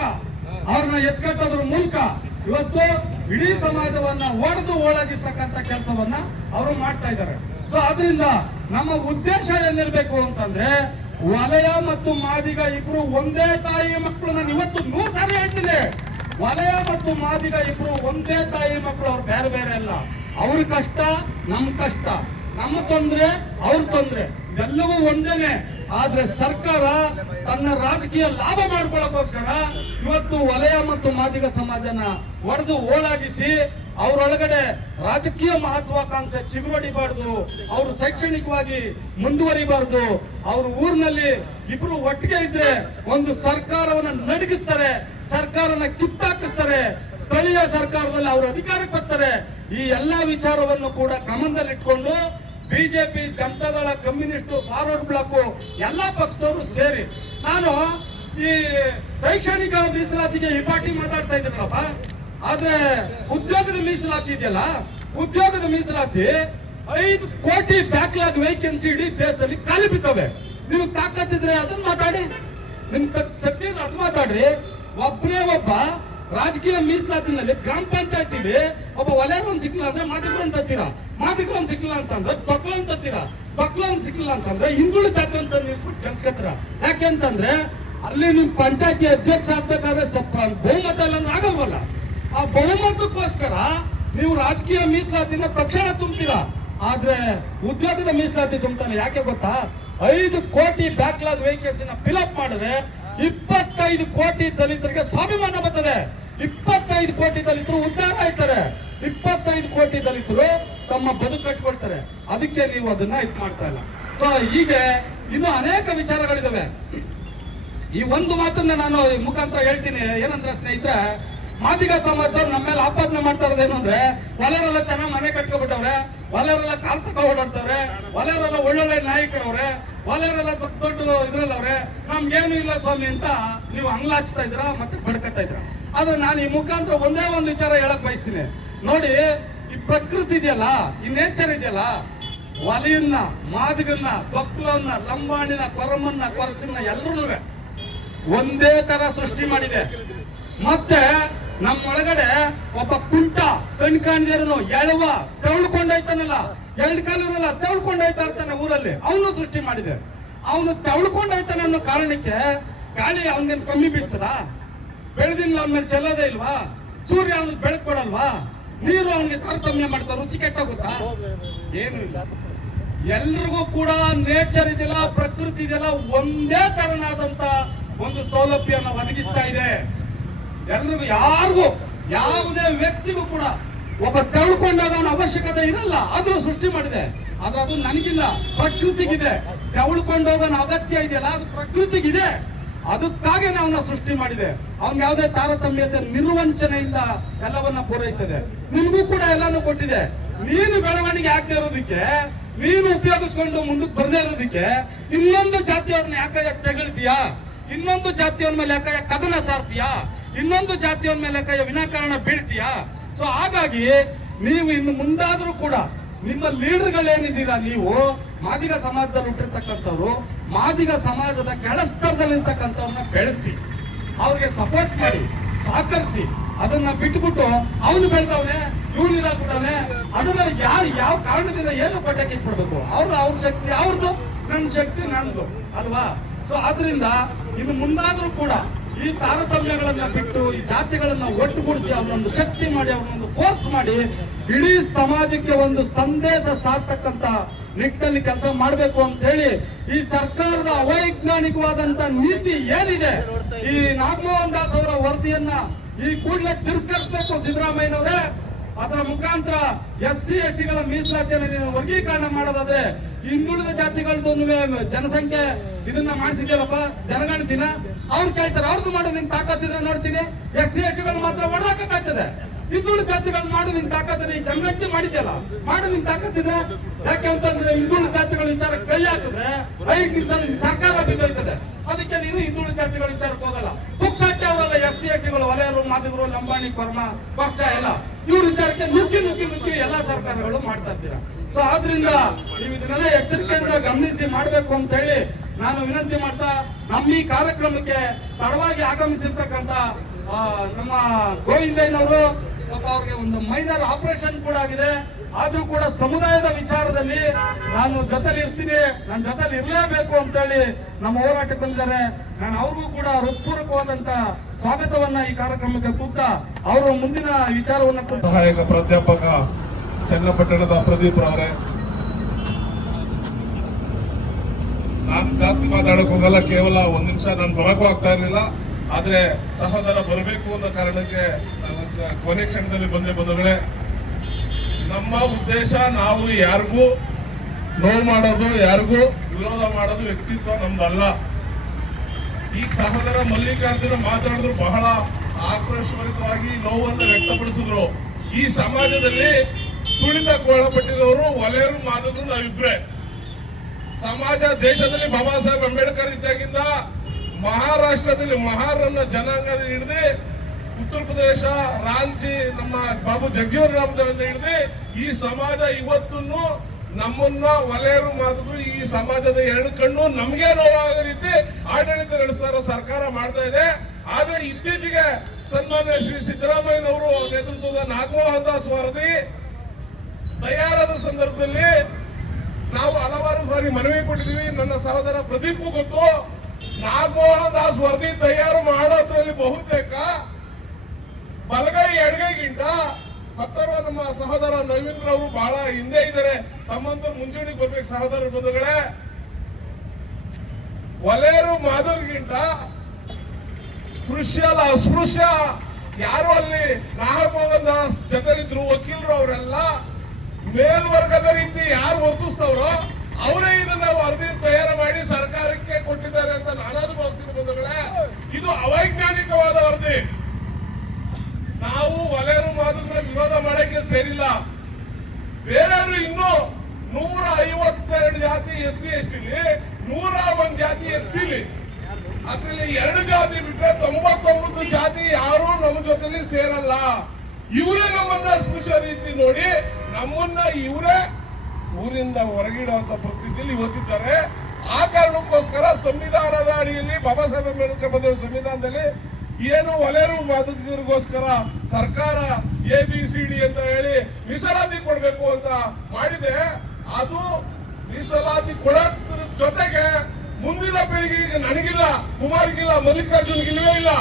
ಅವ್ರನ್ನ ಎತ್ಕಟ್ಟೋದ್ರ ಮೂಲಕ ಇವತ್ತು ಇಡೀ ಸಮಾಜವನ್ನ ಒಡೆದು ಓಳಾಗಿಸ್ತಕ್ಕಂಥ ಕೆಲಸವನ್ನ ಅವರು ಮಾಡ್ತಾ ಇದ್ದಾರೆ. ಸೊ ಅದರಿಂದ ನಮ್ಮ ಉದ್ದೇಶ ಏನಿರ್ಬೇಕು ಅಂತಂದ್ರೆ, ವಲಯ ಮತ್ತು ಮಾದಿಗ ಇಬ್ರು ಒಂದೇ ತಾಯಿ ಮಕ್ಕಳು. ನಾನು ಇವತ್ತು 100 ಸಾರಿ ಹೇಳ್ತೀನಿ, ವಲಯ ಮತ್ತು ಮಾದಿಗ ಇಬ್ರು ಒಂದೇ ತಾಯಿ ಮಕ್ಕಳು. ಅವ್ರು ಬೇರೆ ಬೇರೆ ಅಲ್ಲ. ಅವ್ರ ಕಷ್ಟ ನಮ್ ಕಷ್ಟ, ನಮ್ಮ ತೊಂದ್ರೆ ಅವ್ರ ತೊಂದ್ರೆ, ಇದೆಲ್ಲವೂ ಒಂದೇನೆ. ಆದ್ರೆ ಸರ್ಕಾರ ತನ್ನ ರಾಜಕೀಯ ಲಾಭ ಮಾಡ್ಕೊಳ್ಳೋಕೋಸ್ಕರ ಇವತ್ತು ವಲಯ ಮತ್ತು ಮಾದಿಗ ಸಮಾಜನ ಒಡೆದು ಓಳಾಗಿಸಿ ಅವರೊಳಗಡೆ ರಾಜಕೀಯ ಮಹತ್ವಾಕಾಂಕ್ಷೆ ಚಿಗುರೊಡಿಬಾರ್ದು, ಅವರು ಶೈಕ್ಷಣಿಕವಾಗಿ ಮುಂದುವರಿಬಾರ್ದು. ಅವ್ರ ಊರಿನಲ್ಲಿ ಇಬ್ರು ಒಟ್ಟಿಗೆ ಇದ್ರೆ ಒಂದು ಸರ್ಕಾರವನ್ನ ನಡಗಿಸ್ತಾರೆ, ಸರ್ಕಾರನ ಕಿತ್ತಾಕಿಸ್ತಾರೆ, ಸ್ಥಳೀಯ ಸರ್ಕಾರದಲ್ಲಿ ಅವರು ಅಧಿಕಾರಕ್ಕೆ ಬರ್ತಾರೆ. ಈ ಎಲ್ಲಾ ವಿಚಾರವನ್ನು ಕೂಡ ಗಮನದಲ್ಲಿಟ್ಕೊಂಡು BJP, Janata Dal, communist, Forward Bloc ಎಲ್ಲಾ ಪಕ್ಷದವರು ಸೇರಿ, ನಾನು ಈ ಶೈಕ್ಷಣಿಕ ಮೀಸಲಾತಿಗೆ ಈ ಪಾರ್ಟಿ ಮಾತಾಡ್ತಾ ಇದ್ರಲ್ಲಪ್ಪ, ಆದ್ರೆ ಉದ್ಯೋಗದ ಮೀಸಲಾತಿ ಇದೆಯಲ್ಲ, ಉದ್ಯೋಗದ ಮೀಸಲಾತಿ 5 ಕೋಟಿ ಬ್ಯಾಕ್ಲಾಗ್ ವೇಕೆನ್ಸಿ ಇಡೀ ದೇಶದಲ್ಲಿ ಖಾಲಿ ಬಿತ್ತವೆ. ನಿಮ್ಗೆ ತಾಕತ್ತಿದ್ರೆ ಅದನ್ನ ಮಾತಾಡಿ, ನಿಮ್ ಶಕ್ತಿ ಇದ್ರೆ ಅದು ಮಾತಾಡ್ರಿ. ಒಬ್ಬನೇ ಒಬ್ಬ ರಾಜಕೀಯ ಮೀಸಲಾತಿನಲ್ಲಿ ಗ್ರಾಮ ಪಂಚಾಯತಿಲಿ ಒಬ್ಬ ವಲಯ ಒಂದು ಸಿಕ್ಕಿಲ್ಲ ಅಂದ್ರೆ ಮಾದಿಗರು ಅಂತೀರಾ, ಮಾದಿಗರು ಒಂದು ಸಿಕ್ಕಿಲ್ಲ ಅಂತಂದ್ರೆ ತೊಕ್ಲು ಅಂತೀರಾ, ತೊಕ್ಲು ಒಂದು ಸಿಕ್ಕಿಲ್ಲ ಅಂತಂದ್ರೆ ಹಿಂದುಳಿದ ಜಾತಿ ಅಂತ ನಿಲ್ಬಿಟ್ಟು ಕೆಲ್ಸ್ಕೊತೀರ. ಯಾಕೆಂತಂದ್ರೆ ಅಲ್ಲಿ ನಿಮ್ ಪಂಚಾಯತಿ ಅಧ್ಯಕ್ಷ ಆಗ್ಬೇಕಾದ್ರೆ ಬಹುಮತ ಇಲ್ಲ ಅಂದ್ರೆ ಆಗಲ್ವಲ್ಲ. ಆ ಬಹುಮತಕ್ಕೋಸ್ಕರ ನೀವು ರಾಜಕೀಯ ಮೀಸಲಾತಿನ ತಕ್ಷಣ ತುಂಬ್ತೀರಾ, ಆದ್ರೆ ಉದ್ಯೋಗದ ಮೀಸಲಾತಿ ತುಂಬ್ತಾನೆ. ಯಾಕೆ ಗೊತ್ತಾ? 5 ಕೋಟಿ ಬ್ಯಾಕ್ಲಾಗ್ ವೇಕೆನ್ಸಿನ ಫಿಲಪ್ ಮಾಡಿದ್ರೆ 25 ಕೋಟಿ ದಲಿತರಿಗೆ ಸ್ವಾಭಿಮಾನ ಬರ್ತದೆ. 25 ಕೋಟಿ ದಲಿತರು ಉದ್ಧಾರ ಆಯ್ತಾರೆ, 25 ಕೋಟಿ ದಲಿತರು ತಮ್ಮ ಬದುಕು ಕಟ್ಕೊಳ್ತಾರೆ. ಅದಕ್ಕೆ ನೀವು ಅದನ್ನ ಇದು ಮಾಡ್ತಾ ಇಲ್ಲ. ಸೊ ಹೀಗೆ ಇನ್ನು ಅನೇಕ ವಿಚಾರಗಳಿದಾವೆ. ಈ ಒಂದು ಮಾತನ್ನ ನಾನು ಮುಖಾಂತರ ಹೇಳ್ತೀನಿ. ಏನಂದ್ರೆ ಸ್ನೇಹಿತರೆ, ಮಾದಿಗ ಸಮಾಜದವ್ರು ನಮ್ಮ ಮೇಲೆ ಆಪಾದನೆ ಮಾಡ್ತಾ ಇರೋದೇನು ಅಂದ್ರೆ, ವಲಯರೆಲ್ಲ ಚೆನ್ನಾಗಿ ಮನೆ ಕಟ್ಕೊಬಿಟ್ಟವ್ರೆ, ವಲಯರೆಲ್ಲ ಕಾಲ್ ತಕ ಓಡಾಡ್ತವ್ರೆ, ವಲಯರೆಲ್ಲ ಒಳ್ಳೊಳ್ಳೆ ನಾಯಕರವ್ರೆ, ವಲಯರೆಲ್ಲ ದೊಡ್ಡ ದೊಡ್ಡ ಇದ್ರಲ್ಲವ್ರೆ, ನಮ್ಗೇನು ಇಲ್ಲ ಸ್ವಾಮಿ ಅಂತ ನೀವು ಅಂಗ್ಲಾಚ್ತಾ ಇದ್ರ, ಮತ್ತೆ ಬಡ್ಕತ್ತಾ ಇದ್ರ. ಆದ್ರೆ ನಾನು ಈ ಮುಖಾಂತರ ಒಂದೇ ಒಂದು ವಿಚಾರ ಹೇಳಕ್ ಬಯಸ್ತೀನಿ. ನೋಡಿ, ಈ ಪ್ರಕೃತಿ ಇದೆಯಲ್ಲ, ಈ ನೇಚರ್ ಇದೆಯಲ್ಲ, ವಲಯನ್ನ, ಮಾದಿಗನ್ನ, ತೊಕ್ಲನ್ನ, ಲಂಬಾಣಿನ, ಕೊರಮನ್ನ, ಕೊರಚನ್ನ ಎಲ್ಲರೂ ಒಂದೇ ತರ ಸೃಷ್ಟಿ ಮಾಡಿದೆ. ಮತ್ತೆ ನಮ್ಮೊಳಗಡೆ ಒಬ್ಬ ಕುಂಟ ಕಣ್ಕಾಣಿದೇನು ಎಳವ ತೆವಳ್ಕೊಂಡೈತಾನಲ್ಲ, 2 ಕಾಲಿರಲ್ಲ ತೆವಳ್ಕೊಂಡೈತಾ ಇರ್ತಾನೆ ಊರಲ್ಲಿ, ಅವನು ಸೃಷ್ಟಿ ಮಾಡಿದೆ. ಅವನು ತೆವಳ್ಕೊಂಡೈತಾನೆ ಅನ್ನೋ ಕಾರಣಕ್ಕೆ ಗಾಳಿ ಅವನಿಗೆ ಕಮ್ಮಿ ಬೀಸ್ತದ? ಬೆಳೆದಿಲ್ಲ ಅವನ ಮೇಲೆ ಚೆಲ್ಲೋದೇ ಇಲ್ವಾ? ಸೂರ್ಯ ಅವನಿಗೆ ಬೆಳಕು ಕೊಡಲ್ವಾ? ನೀರು ಅವನಿಗೆ ತಾರತಮ್ಯ ಮಾಡ್ತಾ ರುಚಿ ಕೆಟ್ಟೋಗುತ್ತಾ? ಏನು ಇಲ್ಲ. ಎಲ್ರಿಗೂ ಕೂಡ ನೇಚರ್ ಇದೆಯಲ್ಲ, ಪ್ರಕೃತಿ ಇದೆಯಲ್ಲ, ಒಂದೇ ತರನಾದಂತ ಒಂದು ಸೌಲಭ್ಯನ ಒದಗಿಸ್ತಾ ಇದೆ ಎಲ್ರಿಗೂ. ಯಾರಿಗೂ, ಯಾವುದೇ ವ್ಯಕ್ತಿಗೂ ಕೂಡ ಒಬ್ಬ ತೆವಳ್ಕೊಂಡಾಗ ಅವನ ಅವಶ್ಯಕತೆ ಇರಲ್ಲ, ಆದ್ರೂ ಸೃಷ್ಟಿ ಮಾಡಿದೆ. ಆದ್ರೆ ಅದು ನನಗಿಲ್ಲ, ಪ್ರಕೃತಿಗಿದೆ. ತೆವಳ್ಕೊಂಡೋಗನ ಅಗತ್ಯ ಇದೆಯಲ್ಲ, ಅದು ಪ್ರಕೃತಿಗಿದೆ. ಅದಕ್ಕಾಗಿ ನಾವು ಸೃಷ್ಟಿ ಮಾಡಿದೆ. ಅವ್ನಿಗೆ ಯಾವುದೇ ತಾರತಮ್ಯತೆ, ನಿರ್ವಂಚನೆಯಿಂದ ಎಲ್ಲವನ್ನ ಪೂರೈಸ್ತದೆ. ನಿನ್ಗೂ ಕೂಡ ಎಲ್ಲಾನು ಕೊಟ್ಟಿದೆ. ನೀನು ಬೆಳವಣಿಗೆ ಆಗದೆ ಇರೋದಕ್ಕೆ, ನೀನು ಉಪಯೋಗಿಸ್ಕೊಂಡು ಮುಂದಕ್ಕೆ ಬರದೇ ಇರೋದಕ್ಕೆ ಇನ್ನೊಂದು ಜಾತಿಯವ್ರನ್ನ ಯಾಕೆ ತೆಗಳ್ತೀಯಾ? ಇನ್ನೊಂದು ಜಾತಿಯವರ ಮೇಲೆ ಯಾಕೆ ಕದನ ಸಾರ್ತೀಯಾ? ಇನ್ನೊಂದು ಜಾತಿಯವರ ಮೇಲೆ ಯಾಕೆ ವಿನಾಕಾರಣ ಬೀಳ್ತೀಯಾ? ಸೊ ಹಾಗಾಗಿ ನೀವು ಇನ್ನು ಮುಂದಾದ್ರೂ ಕೂಡ ನಿಮ್ಮ ಲೀಡರ್ಗಳೇನಿದ್ದೀರಾ, ನೀವು ಮಾದಿಗ ಸಮಾಜದಲ್ಲಿ ಹುಟ್ಟಿರ್ತಕ್ಕಂಥವ್ರು, ಮಾದಿಗ ಸಮಾಜದ ಕೆಳಸ್ತರದಲ್ಲಿರ್ತಕ್ಕಂಥವ್ರನ್ನ ಬೆಳೆಸಿ, ಅವ್ರಿಗೆ ಸಪೋರ್ಟ್ ಮಾಡಿ, ಸಹಕರಿಸಿ. ಅದನ್ನ ಬಿಟ್ಬಿಟ್ಟು ಅವನು ಬೆಳೆದವನೇ, ಇವನು ಇದಾಗ್ಬಿಟ್ಟವನೆ, ಅದನ್ನ ಯಾವ ಕಾರಣದಿಂದ ಏನು ಪಟ್ಟಕ್ಕೆ ಇಟ್ಬಿಡ್ಬೇಕು? ಅವ್ರ ಶಕ್ತಿ ಅವ್ರದ್ದು, ನನ್ನ ಶಕ್ತಿ ನಂದು ಅಲ್ವಾ? ಸೊ ಆದ್ರಿಂದ ಇನ್ನು ಮುಂದಾದ್ರೂ ಕೂಡ ಈ ತಾರತಮ್ಯಗಳನ್ನ ಬಿಟ್ಟು ಈ ಜಾತಿಗಳನ್ನ ಒಟ್ಟುಗೂಡಿಸಿ ಅವನೊಂದು ಶಕ್ತಿ ಮಾಡಿ ಅವನೊಂದು ಫೋರ್ಸ್ ಮಾಡಿ ಇಡೀ ಸಮಾಜಕ್ಕೆ ಒಂದು ಸಂದೇಶ ಸಾರ್ತಕ್ಕಂತ ನಿಟ್ಟಿನಲ್ಲಿ ಕೆಲಸ ಮಾಡಬೇಕು ಅಂತ ಹೇಳಿ ಈ ಸರ್ಕಾರದ ಅವೈಜ್ಞಾನಿಕವಾದಂತ ನೀತಿ ಏನಿದೆ ಈ ನಾಗಮೋಹನ್ ದಾಸ್ ಅವರ ವರದಿಯನ್ನ ಈ ಕೂಡಲೇ ತಿರಸ್ಕರಿಸಬೇಕು ಸಿದ್ದರಾಮಯ್ಯನವರೇ. ಅದರ ಮುಖಾಂತರ SC STಗಳ ಮೀಸಲಾತಿಯನ್ನು ನೀವು ವರ್ಗೀಕರಣ ಮಾಡೋದಾದ್ರೆ ಹಿಂದುಳಿದ ಜಾತಿಗಳದೊಂದು ಜನಸಂಖ್ಯೆ ಇದನ್ನ ಮಾಡಿಸಿದ್ಯಲ್ಲಪ್ಪ ಜನಗಣತಿನ ಅವ್ರು ಕೇಳ್ತಾರೆ, ಅವ್ರದ್ದು ಮಾಡೋದು ನಿನ್ ತಾಕತ್ತಿದ್ರೆ ನೋಡ್ತೀನಿ. SC STಗಳು ಮಾತ್ರ ಹೊಡೆದಾಕಕ್ಕಾಗ್ತದೆ, ಹಿಂದುಳಿದ ಜಾತಿಗಳು ಮಾಡು ನಿನ್ ತಾಕತ್ತಿದ್ರೆ ಈ ಜನಗಣತಿ ಮಾಡಿದ್ಯಲ್ಲ ಮಾಡು ನಿನ್ ತಾಕತ್ತಿದ್ರೆ. ಯಾಕೆ ಅಂತಂದ್ರೆ ಹಿಂದುಳಿದ ಜಾತಿಗಳ ವಿಚಾರ ಕೈ ಹಾಕಿದ್ರೆ 5 ನಿಮಿಷ ಸರ್ಕಾರ ಬಿದ್ದೋಯ್ತದೆ. ಅದಕ್ಕೆ ನೀನು ಹಿಂದುಳಿದ ಜಾತಿಗಳ ವಿಚಾರಕ್ಕೆ ಹೋಗಲ್ಲ. ಪುಕ್ಷಾಟ್ಯ ಅವರಲ್ಲ SC STಗಳು, ವಲಯರು, ಮಾದಿಗರು, ಲಂಬಾಣಿ, ಪಕ್ಷ ಎಲ್ಲ ಇವ್ರ ವಿಚಾರಕ್ಕೆ ನುಗ್ಗಿ ಎಲ್ಲಾ ಸರ್ಕಾರಗಳು ಮಾಡ್ತಾ ಇದ್ದೀರಾ. ಸೊ ಆದ್ರಿಂದ ನೀವು ಇದನ್ನೆಲ್ಲ ಎಚ್ಚರಿಕೆಯಿಂದ ಗಮನಿಸಿ ಮಾಡಬೇಕು ಅಂತ ಹೇಳಿ ನಾನು ವಿನಂತಿ ಮಾಡ್ತಾ, ನಮ್ಮ ಈ ಕಾರ್ಯಕ್ರಮಕ್ಕೆ ತಡವಾಗಿ ಆಗಮಿಸಿರ್ತಕ್ಕಂತ ನಮ್ಮ ಗೋವಿಂದಯ್ಯನವರು ಅವ್ರಿಗೆ ಒಂದು ಮೈನರ್ ಆಪರೇಷನ್ ಕೂಡ ಆಗಿದೆ. ಆದ್ರೂ ಕೂಡ ಸಮುದಾಯದ ವಿಚಾರದಲ್ಲಿ ನಾನು ಜೊತೆಲಿ ಇರ್ತೀನಿ, ನನ್ನ ಜೊತೆಲಿ ಇರಲೇಬೇಕು ಅಂತ ಹೇಳಿ ನಮ್ಮ ಹೋರಾಟಕ್ಕೆ ಬಂದಿದ್ದಾರೆ. ನಾನು ಅವ್ರಿಗೂ ಕೂಡ ಹೃತ್ಪೂರ್ವಕವಾದಂತ ಸ್ವಾಗತವನ್ನ ಈ ಕಾರ್ಯಕ್ರಮಕ್ಕೆ ಕೂಗ್ತಾ ಅವರ ಮುಂದಿನ ವಿಚಾರವನ್ನ ಸಹಾಯಕ ಪ್ರಾಧ್ಯಾಪಕ ಚನ್ನಪಟ್ಟಣದ ಪ್ರದೀಪ್ ಅವರೇ, ನಾನು ಜಾಸ್ತಿ ಮಾತಾಡಕ್ ಹೋಗಲ್ಲ, ಕೇವಲ 1 ನಿಮಿಷ ನಾನು ಬರಕ್ಕೂ ಆಗ್ತಾ ಇರ್ಲಿಲ್ಲ. ಆದ್ರೆ ಸಹೋದರ ಬರಬೇಕು ಅನ್ನೋ ಕಾರಣಕ್ಕೆ ನಾನು ಕೊನೆ ಕ್ಷಣದಲ್ಲಿ ಬಂಧುಗಳೇ, ನಮ್ಮ ಉದ್ದೇಶ ನಾವು ಯಾರಿಗೂ ನೋವು ಮಾಡೋದು, ಯಾರಿಗೂ ವಿರೋಧ ಮಾಡೋದು ವ್ಯಕ್ತಿತ್ವ ನಮ್ದಲ್ಲ. ಈಗ ಸಹೋದರ ಮಲ್ಲಿಕಾರ್ಜುನ ಮಾತನಾಡಿದ್ರು, ಬಹಳ ಆಕ್ರೋಶಭರಿತವಾಗಿ ನೋವನ್ನು ವ್ಯಕ್ತಪಡಿಸಿದ್ರು. ಈ ಸಮಾಜದಲ್ಲಿ ತುಳಿತಕ್ಕೆ ಒಳಪಟ್ಟಿರೋರು ವಲಯರು, ಮಾದಕರು ನಾವಿಬ್ರೆ. ಸಮಾಜ ದೇಶದಲ್ಲಿ ಬಾಬಾ ಸಾಹೇಬ್ ಅಂಬೇಡ್ಕರ್ ಇದ್ದಾಗಿಂದ ಮಹಾರಾಷ್ಟ್ರದಲ್ಲಿ ಮಹಾರನ್ನ ಜನಾಂಗದ ಹಿಡಿದು ಉತ್ತರ ಪ್ರದೇಶ ರಾಂಚಿ ನಮ್ಮ ಬಾಬು ಜಗಜೀವನ್ ರಾಮದಿಂದ ಹಿಡಿದು ಈ ಸಮಾಜ ಇವತ್ತನ್ನು ನಮ್ಮನ್ನ ವಲಯರು ಮಾದಕರು ಈ ಸಮಾಜದ 2 ಕಣ್ಣು ನಮ್ಗೆ ನೋವಾಗೋ ರೀತಿ ಆಡಳಿತ ನಡೆಸ್ತಾ ಇರೋ ಸರ್ಕಾರ ಮಾಡ್ತಾ ಇದೆ. ಆದ್ರೆ ಇತ್ತೀಚೆಗೆ ಸನ್ಮಾನ್ಯ ಶ್ರೀ ಸಿದ್ದರಾಮಯ್ಯನವರು ನೇತೃತ್ವದ ನಾಗಮೋಹನ್ ದಾಸ್ ವರದಿ ತಯಾರಾದ ಸಂದರ್ಭದಲ್ಲಿ ನಾವು ಹಲವಾರು ಬಾರಿ ಮನವಿ ಕೊಟ್ಟಿದ್ದೀವಿ. ನನ್ನ ಸಹೋದರ ಪ್ರದೀಪ್ ಗೊತ್ತು, ನಾಗಮೋಹನ್ ದಾಸ್ ವರದಿ ತಯಾರು ಮಾಡೋದ್ರಲ್ಲಿ ಬಹುತೇಕ ಬಲಗೈ ಎಡಗೈಗಿಂತ ಮತ್ತೊಬ್ಬ ನಮ್ಮ ಸಹೋದರ ನವೀನ್ ಅವರು ಬಹಳ ಹಿಂದೆ ಇದ್ದಾರೆ. ತಮ್ಮಂತರು ಮುಂಚೂಣಿಗೆ ಬರ್ಬೇಕು ಸಹೋದರ ಬಂಧುಗಳೇ. ವಲಯರು ಮಾದರಿಗಿಂತ ಅಸ್ಪೃಶ್ಯ ಯಾರು ಅಲ್ಲಿ ನಾಗಮೋಹನ್ ದಾಸ್ ಜೊತೆಲಿದ್ರು ವಕೀಲರು ಅವರೆಲ್ಲ ಮೇಲ್ವರ್ಗದ ರೀತಿ ಯಾರು ವರ್ತಿಸ್ತವ್ರೋ ಅವರೇ ಇದನ್ನ ವರದಿ ತಯಾರು ಮಾಡಿ ಸರ್ಕಾರಕ್ಕೆ ಕೊಟ್ಟಿದ್ದಾರೆ ಅಂತ ನಾನಾದ್ರೂ ಭಾವಿಸ್ತೀನಿ ಬಂಧುಗಳೇ. ಇದು ಅವೈಜ್ಞಾನಿಕವಾದ ವರದಿ. ನಾವು ವಲಯರು ಮಾದಕರ ವಿರೋಧ ಮಾಡಕ್ಕೆ ಸೇರಿಲ್ಲ. ಬೇರೆಯವರು ಇನ್ನೂ 152 ಜಾತಿ SC STಲಿ 101 ಜಾತಿ SCಲಿ, ಅದ್ರಲ್ಲಿ 2 ಜಾತಿ ಬಿಟ್ರೆ 99 ಜಾತಿ ಯಾರು ನಮ್ಮ ಜೊತೆಲಿ ಸೇರಲ್ಲ. ಇವರೇ ನಮ್ಮನ್ನ ಸ್ಪೃಶ್ಯ ರೀತಿ ನೋಡಿ ನಮ್ಮನ್ನ ಇವರೇ ಊರಿಂದ ಹೊರಗಿಡುವಂತ ಪರಿಸ್ಥಿತಿಯಲ್ಲಿ ಇವತ್ತಿದ್ದಾರೆ. ಆ ಕಾರಣಕ್ಕೋಸ್ಕರ ಸಂವಿಧಾನದ ಅಡಿಯಲ್ಲಿ ಬಾಬಾ ಸಾಹೇಬ್ ಅಂಬೇಡ್ಕರ್ ಬಂದ ಸಂವಿಧಾನದಲ್ಲಿ ಏನು ವಲಯರು ಮಾದಕರಿಗೋಸ್ಕರ ಸರ್ಕಾರ ABCD ಅಂತ ಹೇಳಿ ಮೀಸಲಾತಿ ಕೊಡ್ಬೇಕು ಅಂತ ಮಾಡಿದೆ. ಅದು ಮೀಸಲಾತಿ ಕೊಡೋದ್ರ ಜೊತೆಗೆ ಮುಂದಿನ ಪೀಳಿಗೆಗೆ ನನಗಿಲ್ಲ, ಕುಮಾರ್ಗಿಲ್ಲ, ಮಲ್ಲಿಕಾರ್ಜುನ್ಗಿಲ್ವೇ ಇಲ್ಲ,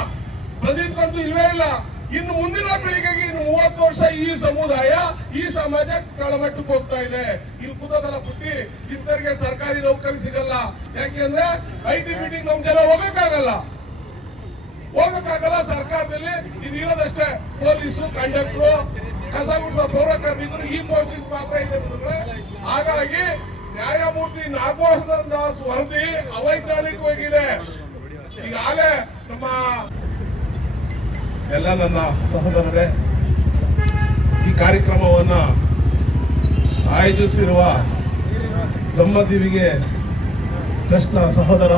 ಪ್ರದೀಪ್ ಅಂತೂ ಇಲ್ವೇ ಇಲ್ಲ. ಇನ್ನು ಮುಂದಿನ ಪೀಳಿಗೆಗೆ ಇನ್ನು 30 ವರ್ಷ ಈ ಸಮುದಾಯ ಈ ಸಮಾಜ ಕೆಳಮಟ್ಟಕ್ಕೆ ಹೋಗ್ತಾ ಇದೆ. ಇಲ್ಲಿ ಕೂತದಲ್ಲ ಪುಟ್ಟಿ, ಇಂಥವ್ರಿಗೆ ಸರ್ಕಾರಿ ನೌಕರಿ ಸಿಗಲ್ಲ. ಯಾಕೆಂದ್ರೆ IT ಮೀಟಿಂಗ್ ನಮ್ ಜನ ಹೋಗಕ್ಕಾಗಲ್ಲ. ಸರ್ಕಾರದಲ್ಲಿ ಇದು ಇರೋದಷ್ಟೇ ಪೊಲೀಸು, ಕಂಡಕ್ಟರು, ಕಸ ಗುಡಿಸೋ ಪೌರ ಕಾರ್ಮಿಕರು, ಈ ಪೋಸ್ಟಿಂಗ್ ಮಾತ್ರ ಇದೆ. ಹಾಗಾಗಿ ನ್ಯಾಯಮೂರ್ತಿ ನಾಗಮೋಹನ್ ದಾಸ್ ವರದಿ ಅವೈಜ್ಞಾನಿಕವಾಗಿದೆ. ಈಗಾಗಲೇ ನಮ್ಮ ಎಲ್ಲ ನನ್ನ ಸಹೋದರರೇ, ಈ ಕಾರ್ಯಕ್ರಮವನ್ನ ಆಯೋಜಿಸಿರುವ ದಮ್ಮದಿವಿಗೆ ಟ್ರಸ್ಟ್ನ ಸಹೋದರ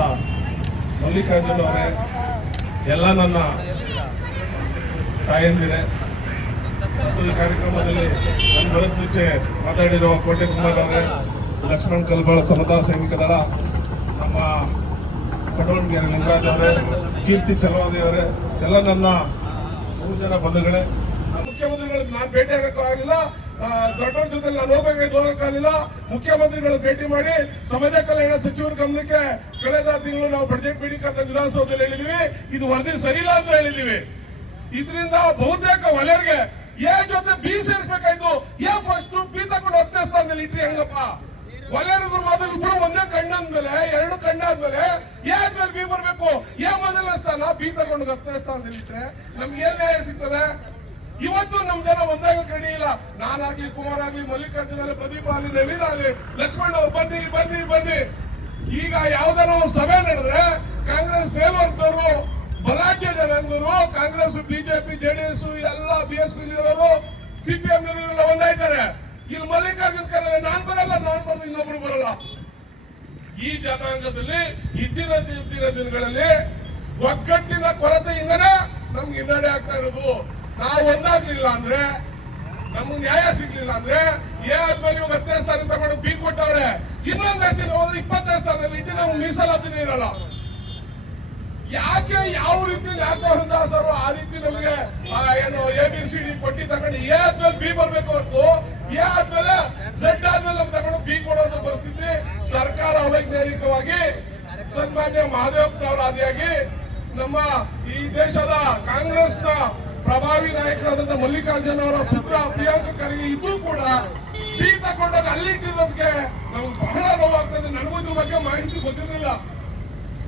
ಮಲ್ಲಿಕಾರ್ಜುನ್ ಅವರೇ, ಎಲ್ಲ ನನ್ನ ತಾಯಂದಿರೇ ಮತ್ತು ಈ ಕಾರ್ಯಕ್ರಮದಲ್ಲಿ ನನ್ನ ಬರೋದ್ ಮುಂಚೆ ಮಾತಾಡಿರುವ ಕೋಟೆ ಕುಮಾರ್ ಅವರೇ, ಲಕ್ಷ್ಮಣ್ ಕಲ್ಬಾಳ ಸಮತಾ ಸೈನಿಕ ದಳ, ನಮ್ಮ ಕಡವಣಗೆರೆ ಲಿಂಗರಾಜ್ ಅವರೇ, ಕೀರ್ತಿ ಚಲವಾದಿ ಅವರೇ, ಎಲ್ಲ ನನ್ನ 3 ಜನ ಬಂಧುಗಳೇ, ಮುಖ್ಯಮಂತ್ರಿಗಳಿಗೆ ನಾನು ಭೇಟಿ ಆಗಕ್ಕೂ ಆಗಲಿಲ್ಲ, ದೊಡ್ಡವ್ರ ಜೊತೆ ನಾನು ಹೋಗಕ್ಕಾಗಲಿಲ್ಲ. ಮುಖ್ಯಮಂತ್ರಿಗಳು ಭೇಟಿ ಮಾಡಿ ಸಮಾಜ ಕಲ್ಯಾಣ ಸಚಿವರ ಗಮನಕ್ಕೆ ಕಳೆದ ತಿಂಗಳು ನಾವು ಬಜೆಟ್ ಮೀಟಿಂಗ್ ಅಂತ ವಿಧಾನಸೌಧದಲ್ಲಿ ಹೇಳಿದೀವಿ. ಇದು ವರದಿ ಸರಿಯಿಲ್ಲ ಅಂತ ಹೇಳಿದೀವಿ. ಇದರಿಂದ ಬಹುತೇಕ ವಲಯರಿಗೆ ಎ ಜೊತೆ ಬಿ ಸೇರಿಸಬೇಕಾಯ್ತು. ಎ ಫಸ್ಟ್ ಬಿ ತಗೊಂಡು ಹತ್ತನೇ ಸ್ಥಾನದಲ್ಲಿ ಇಟ್ರಿ ಹೆಂಗಪ್ಪ? ವಲಯರಿಗೂ ಮಾತ್ರ ಇಬ್ರು ಒಂದೇ ಕಣ್ಣಾದ್ಮೇಲೆ, ಎರಡು ಕಣ್ಣಾದ್ಮೇಲೆ ಎ ಆದ್ಮೇಲೆ ಬಿ ಬರ್ಬೇಕು. ಎ ಮೊದಲನೇ ಸ್ಥಾನ, ಬಿ ತಗೊಂಡು ಹತ್ತನೇ ಸ್ಥಾನದಲ್ಲಿ ಇಟ್ರೆ ನಮ್ಗೆ ಏನ್ ನ್ಯಾಯ ಸಿಗ್ತದೆ? ಇವತ್ತು ನಮ್ ಜನ ಒಂದಾಗಕ್ಕೆ ರೆಡಿ ಇಲ್ಲ. ನಾನಾಗ್ಲಿ, ಕುಮಾರ್ ಆಗ್ಲಿ, ಮಲ್ಲಿಕಾರ್ಜುನ ಆಗ್ಲಿ, ಪ್ರದೀಪ್ ಆಗ್ಲಿ, ನವೀನ್ ಆಗ್ಲಿ, ಲಕ್ಷ್ಮಣ್ ಅವ್ರು ಬನ್ನಿ ಬನ್ನಿ ಬನ್ನಿ. ಈಗ ಯಾವ್ದಾರ ಒಂದು ಸಭೆ ನಡೆದ್ರೆ ಕಾಂಗ್ರೆಸ್ ಬೇವರ್ದವರು, ಬಲಾಢ್ಯ ಜನಾಂಗರು, ಕಾಂಗ್ರೆಸ್, ಬಿಜೆಪಿ, ಜೆಡಿಎಸ್ ಎಲ್ಲ BSP ಇರೋರು, CPM ಇರೋರೆಲ್ಲ ಒಂದಾಯ್ತಾರೆ. ಇಲ್ಲಿ ಮಲ್ಲಿಕಾರ್ಜುನ್ ಕರೆದ್ರೆ ನಾನ್ ಬರಲ್ಲ, ನಾನ್ ಬರೋದು ಇನ್ನೊಬ್ರು ಬರಲ್ಲ. ಈ ಜನಾಂಗದಲ್ಲಿ ಇದ್ದಿನ ದಿನಗಳಲ್ಲಿ ಒಗ್ಗಟ್ಟಿನ ಕೊರತೆಯಿಂದನೇ ನಮ್ಗೆ ಹಿನ್ನಡೆ ಆಗ್ತಾ ಇರೋದು. ನಾವು ಒಂದಾಗ್ಲಿಲ್ಲ ಅಂದ್ರೆ, ನಮ್ಗೆ ನ್ಯಾಯ ಸಿಗ್ಲಿಲ್ಲ ಅಂದ್ರೆ ಎ ಆದ್ಮೇಲೆ ಇವಾಗ 10ನೇ ಸ್ಥಾನ ತಗೊಂಡು ಬಿ ಕೊಟ್ಟವ್ರೆ. ಇನ್ನೊಂದಷ್ಟು ದಿನ ಹೋದ್ರೆ 20ನೇ ಸ್ಥಾನದಲ್ಲಿ ಇಟ್ಟು ನಮ್ಗೆ ಮೀಸಲಾತಿನೇ ಇರಲ್ಲ. ಯಾಕೆ ಯಾವ ರೀತಿ ನಾಗಮೋಹನ್ ದಾಸ್ ಅವರು ಆ ರೀತಿ ನಮಗೆ ಏನು ABCD ಕೊಟ್ಟಿ ತಗೊಂಡು ಎ ಆದ್ಮೇಲೆ ಬಿ ಬರ್ಬೇಕು ಹೊರತು ಎ ಆದ್ಮೇಲೆ Z ಆದ್ಮೇಲೆ ನಮ್ಗೆ ತಗೊಂಡು ಬಿ ಕೊಡೋದು ಪರಿಸ್ಥಿತಿ ಸರ್ಕಾರ ಅವೈಜ್ಞಾನಿಕವಾಗಿ ಸನ್ಮಾನ್ಯ ಮಹದೇವಪ್ಪನವರ ಆದಿಯಾಗಿ ನಮ್ಮ ಈ ದೇಶದ ಕಾಂಗ್ರೆಸ್ನ ಪ್ರಭಾವಿ ನಾಯಕರಾದಂತ ಮಲ್ಲಿಕಾರ್ಜುನ ಅವರ ಪುತ್ರ ಪ್ರಿಯಾಂಕ ಖರ್ಗೆ ಇದು ಕೂಡ ಬಿ ತಗೊಂಡಾಗ ಅಲ್ಲಿಟ್ಟಿರೋದಕ್ಕೆ ನಮ್ಗೆ ಬಹಳ ನೋವಾಗ್ತದೆ. ನನಗೂ ಇದ್ರ ಬಗ್ಗೆ ಮಾಹಿತಿ ಗೊತ್ತಿರಲಿಲ್ಲ,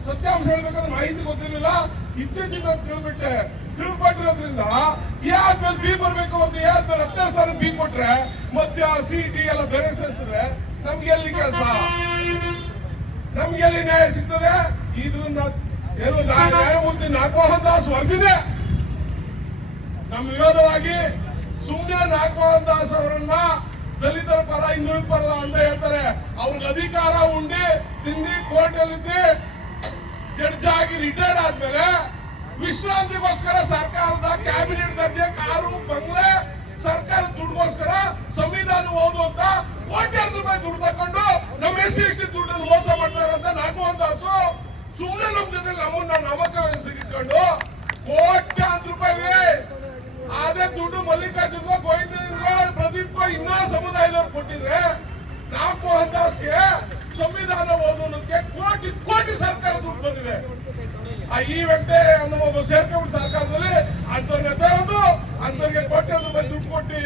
ಸತ್ಯಾಂಶ ಹೇಳ್ಬೇಕಾದ್ರೆ ಮಾಹಿತಿ ಗೊತ್ತಿರಲಿಲ್ಲ. ಇತ್ತೀಚಿನ ತಿಳ್ಕೊಟ್ಟಿರೋದ್ರಿಂದ ಎ ಆದ್ಮೇಲೆ ಬಿ ಬರ್ಬೇಕು ಅಂತ ಎ ಆದ್ಮೇಲೆ 10ನೇ ಸ್ಥಾನ ಬಿ ಕೊಟ್ರೆ ಮಧ್ಯ CT ಎಲ್ಲ ಬೇರೆ ಸೇರಿಸಿದ್ರೆ ನಮ್ಗೆ ಎಲ್ಲಿ ಕೆಲಸ, ನಮ್ಗೆ ಎಲ್ಲಿ ನ್ಯಾಯ ಸಿಗ್ತದೆ? ಇದ್ರಿಂದ ಏನು ನ್ಯಾಯಮೂರ್ತಿ ನಾಗಮೋಹನ್ ದಾಸ್ ವರದಿದೆ ನಮ್ಮ ವಿರೋಧವಾಗಿ ಸುಮ್ಮನೆ ನಾಗಮೋಹನ್ ದಾಸ್ ಅವರನ್ನ ದಲಿತರ ಪರ, ಹಿಂದುಳಿದ ಪರ ಅಂತ ಹೇಳ್ತಾರೆ. ಅವ್ರಿಗೆ ಅಧಿಕಾರ ಉಂಡಿ ತಿಂದಿ ಕೋರ್ಟಲ್ಲಿದ್ದಿ ಜಡ್ಜ್ ಆಗಿ ರಿಟೈರ್ಡ್ ಆದ್ಮೇಲೆ ವಿಶ್ರಾಂತಿಗೋಸ್ಕರ ಸರ್ಕಾರದ ಕ್ಯಾಬಿನೆಟ್ ದರ್ಜೆ ಕಾರು, ಬಂಗ್ಲೆ, ಸರ್ಕಾರ ದುಡ್ಡುಗೋಸ್ಕರ ಸಂವಿಧಾನ ಓದು ಅಂತ ಕೋಟ್ಯಾಂತರ ರೂಪಾಯಿ ದುಡ್ಡು ತಕೊಂಡು ನಮ್ಮ SC/ST ದುಡ್ಡನ್ನು ಮೋಸ ಮಾಡ್ತಾರಂತ ನಾಗಮೋಹನ್ ದಾಸು ಸುಮ್ಮನೆ ನಮ್ ಜೊತೆ ನಮ್ಮನ್ನ ನಮಸ್ಕರಿಸಿಕೊಂಡು ಕೋಟ್ಯಾಂತರ ರೂಪಾಯಿ ಅದೇ ದುಡ್ಡು ಮಲ್ಲಿಕಾರ್ಜುನ, ಗೋವಿಂದ, ಪ್ರದೀಪ್ ಇನ್ನೂ ಸಮುದಾಯದವ್ರು ಕೊಟ್ಟಿದ್ರೆ ನಾಗಮೋಹನ್ ದಾಸ್ಗೆ ಸಂವಿಧಾನ ಓದೋದಕ್ಕೆ ಕೋಟಿ ಕೋಟಿ ಸರ್ಕಾರ ದುಡ್ಡು ಬಂದಿದೆ. ಈ ವ್ಯಕ್ತಿ ಅನ್ನೋ ಒಬ್ಬ ಸೇರ್ಕೊಂಡು ಸರ್ಕಾರದಲ್ಲಿ ಅಂತವ್ರಿಗೆ ತರೋದು, ಅಂತವ್ರಿಗೆ ಕೋಟ್ಯಾಂತರ ರೂಪಾಯಿ ದುಡ್ಡು ಕೊಟ್ಟು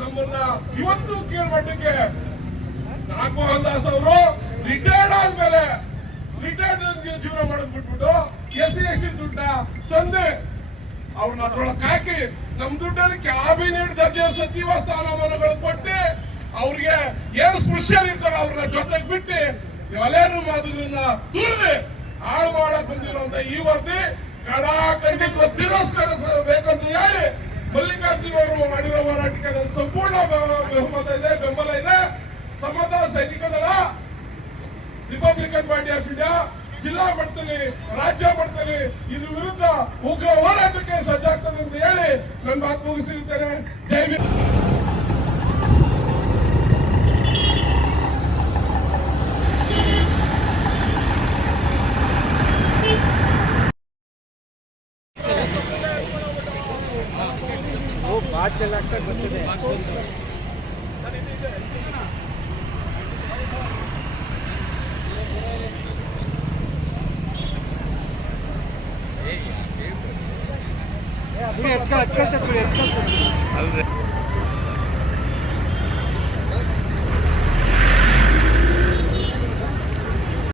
ನಮ್ಮನ್ನ ಇವತ್ತು ಕೀಳ್ಮಟ್ಟಕ್ಕೆ ನಾಗಮೋಹನ್ ದಾಸ್ ಅವರು ರಿಟೈರ್ಡ್ ಆದ್ಮೇಲೆ ರಿಟೈರ್ಡ್ ಜೀವನ ಮಾಡೋದ್ ಬಿಟ್ಬಿಟ್ಟು SC/ST ದುಡ್ಡ ತಂದೆ ಅವ್ರನ್ನ ಅದ್ರೊಳಗೆ ಹಾಕಿ ನಮ್ ದುಡ್ಡಲ್ಲಿ ಕ್ಯಾಬಿನೆಟ್ ದರ್ಜೆ ಸಚಿವ ಸ್ಥಾನಮಾನಗಳು ಕೊಟ್ಟು ಅವ್ರಿಗೆ ಏನು ಸ್ಪೃಶ್ಯರಿರ್ತಾರೋ ಅವ್ರನ್ನ ಜೊತೆಗೆ ಬಿಟ್ಟು ವಲಯರು ಮಾದರಿಯನ್ನ ತುಳಿದು ಹಾಳು ಮಾಡಕ್ ಬಂದಿರುವಂತ ಈ ವರದಿ ಖಂಡಿತ ತಿರಸ್ಕರಿಸಬೇಕಂತ ಹೇಳಿ ಮಲ್ಲಿಕಾರ್ಜುನ ಅವರು ಮಾಡಿರೋ ಹೋರಾಟಕ್ಕೆ ನನ್ನ ಸಂಪೂರ್ಣ ಬಹುಮತ ಇದೆ, ಬೆಂಬಲ ಇದೆ. ಸಮತಾ ಸೈನಿಕ ದಳ, ರಿಪಬ್ಲಿಕನ್ ಪಾರ್ಟಿ ಆಫ್ ಇಂಡಿಯಾ ಜಿಲ್ಲಾ ಮಟ್ಟದಲ್ಲಿ, ರಾಜ್ಯ ಮಟ್ಟದಲ್ಲಿ ಇದ್ರ ವಿರುದ್ಧ ಉಗ್ರ ಹೋರಾಟಕ್ಕೆ ಸಜ್ಜಾಗ್ತದೆ ಅಂತ ಹೇಳಿ ನನ್ನ ಮಾತು ಮುಗಿಸಿರ್ತೇನೆ. ಜೈ ಭೀಮ್. ಎತ್ಕೊಳ್ತದೆ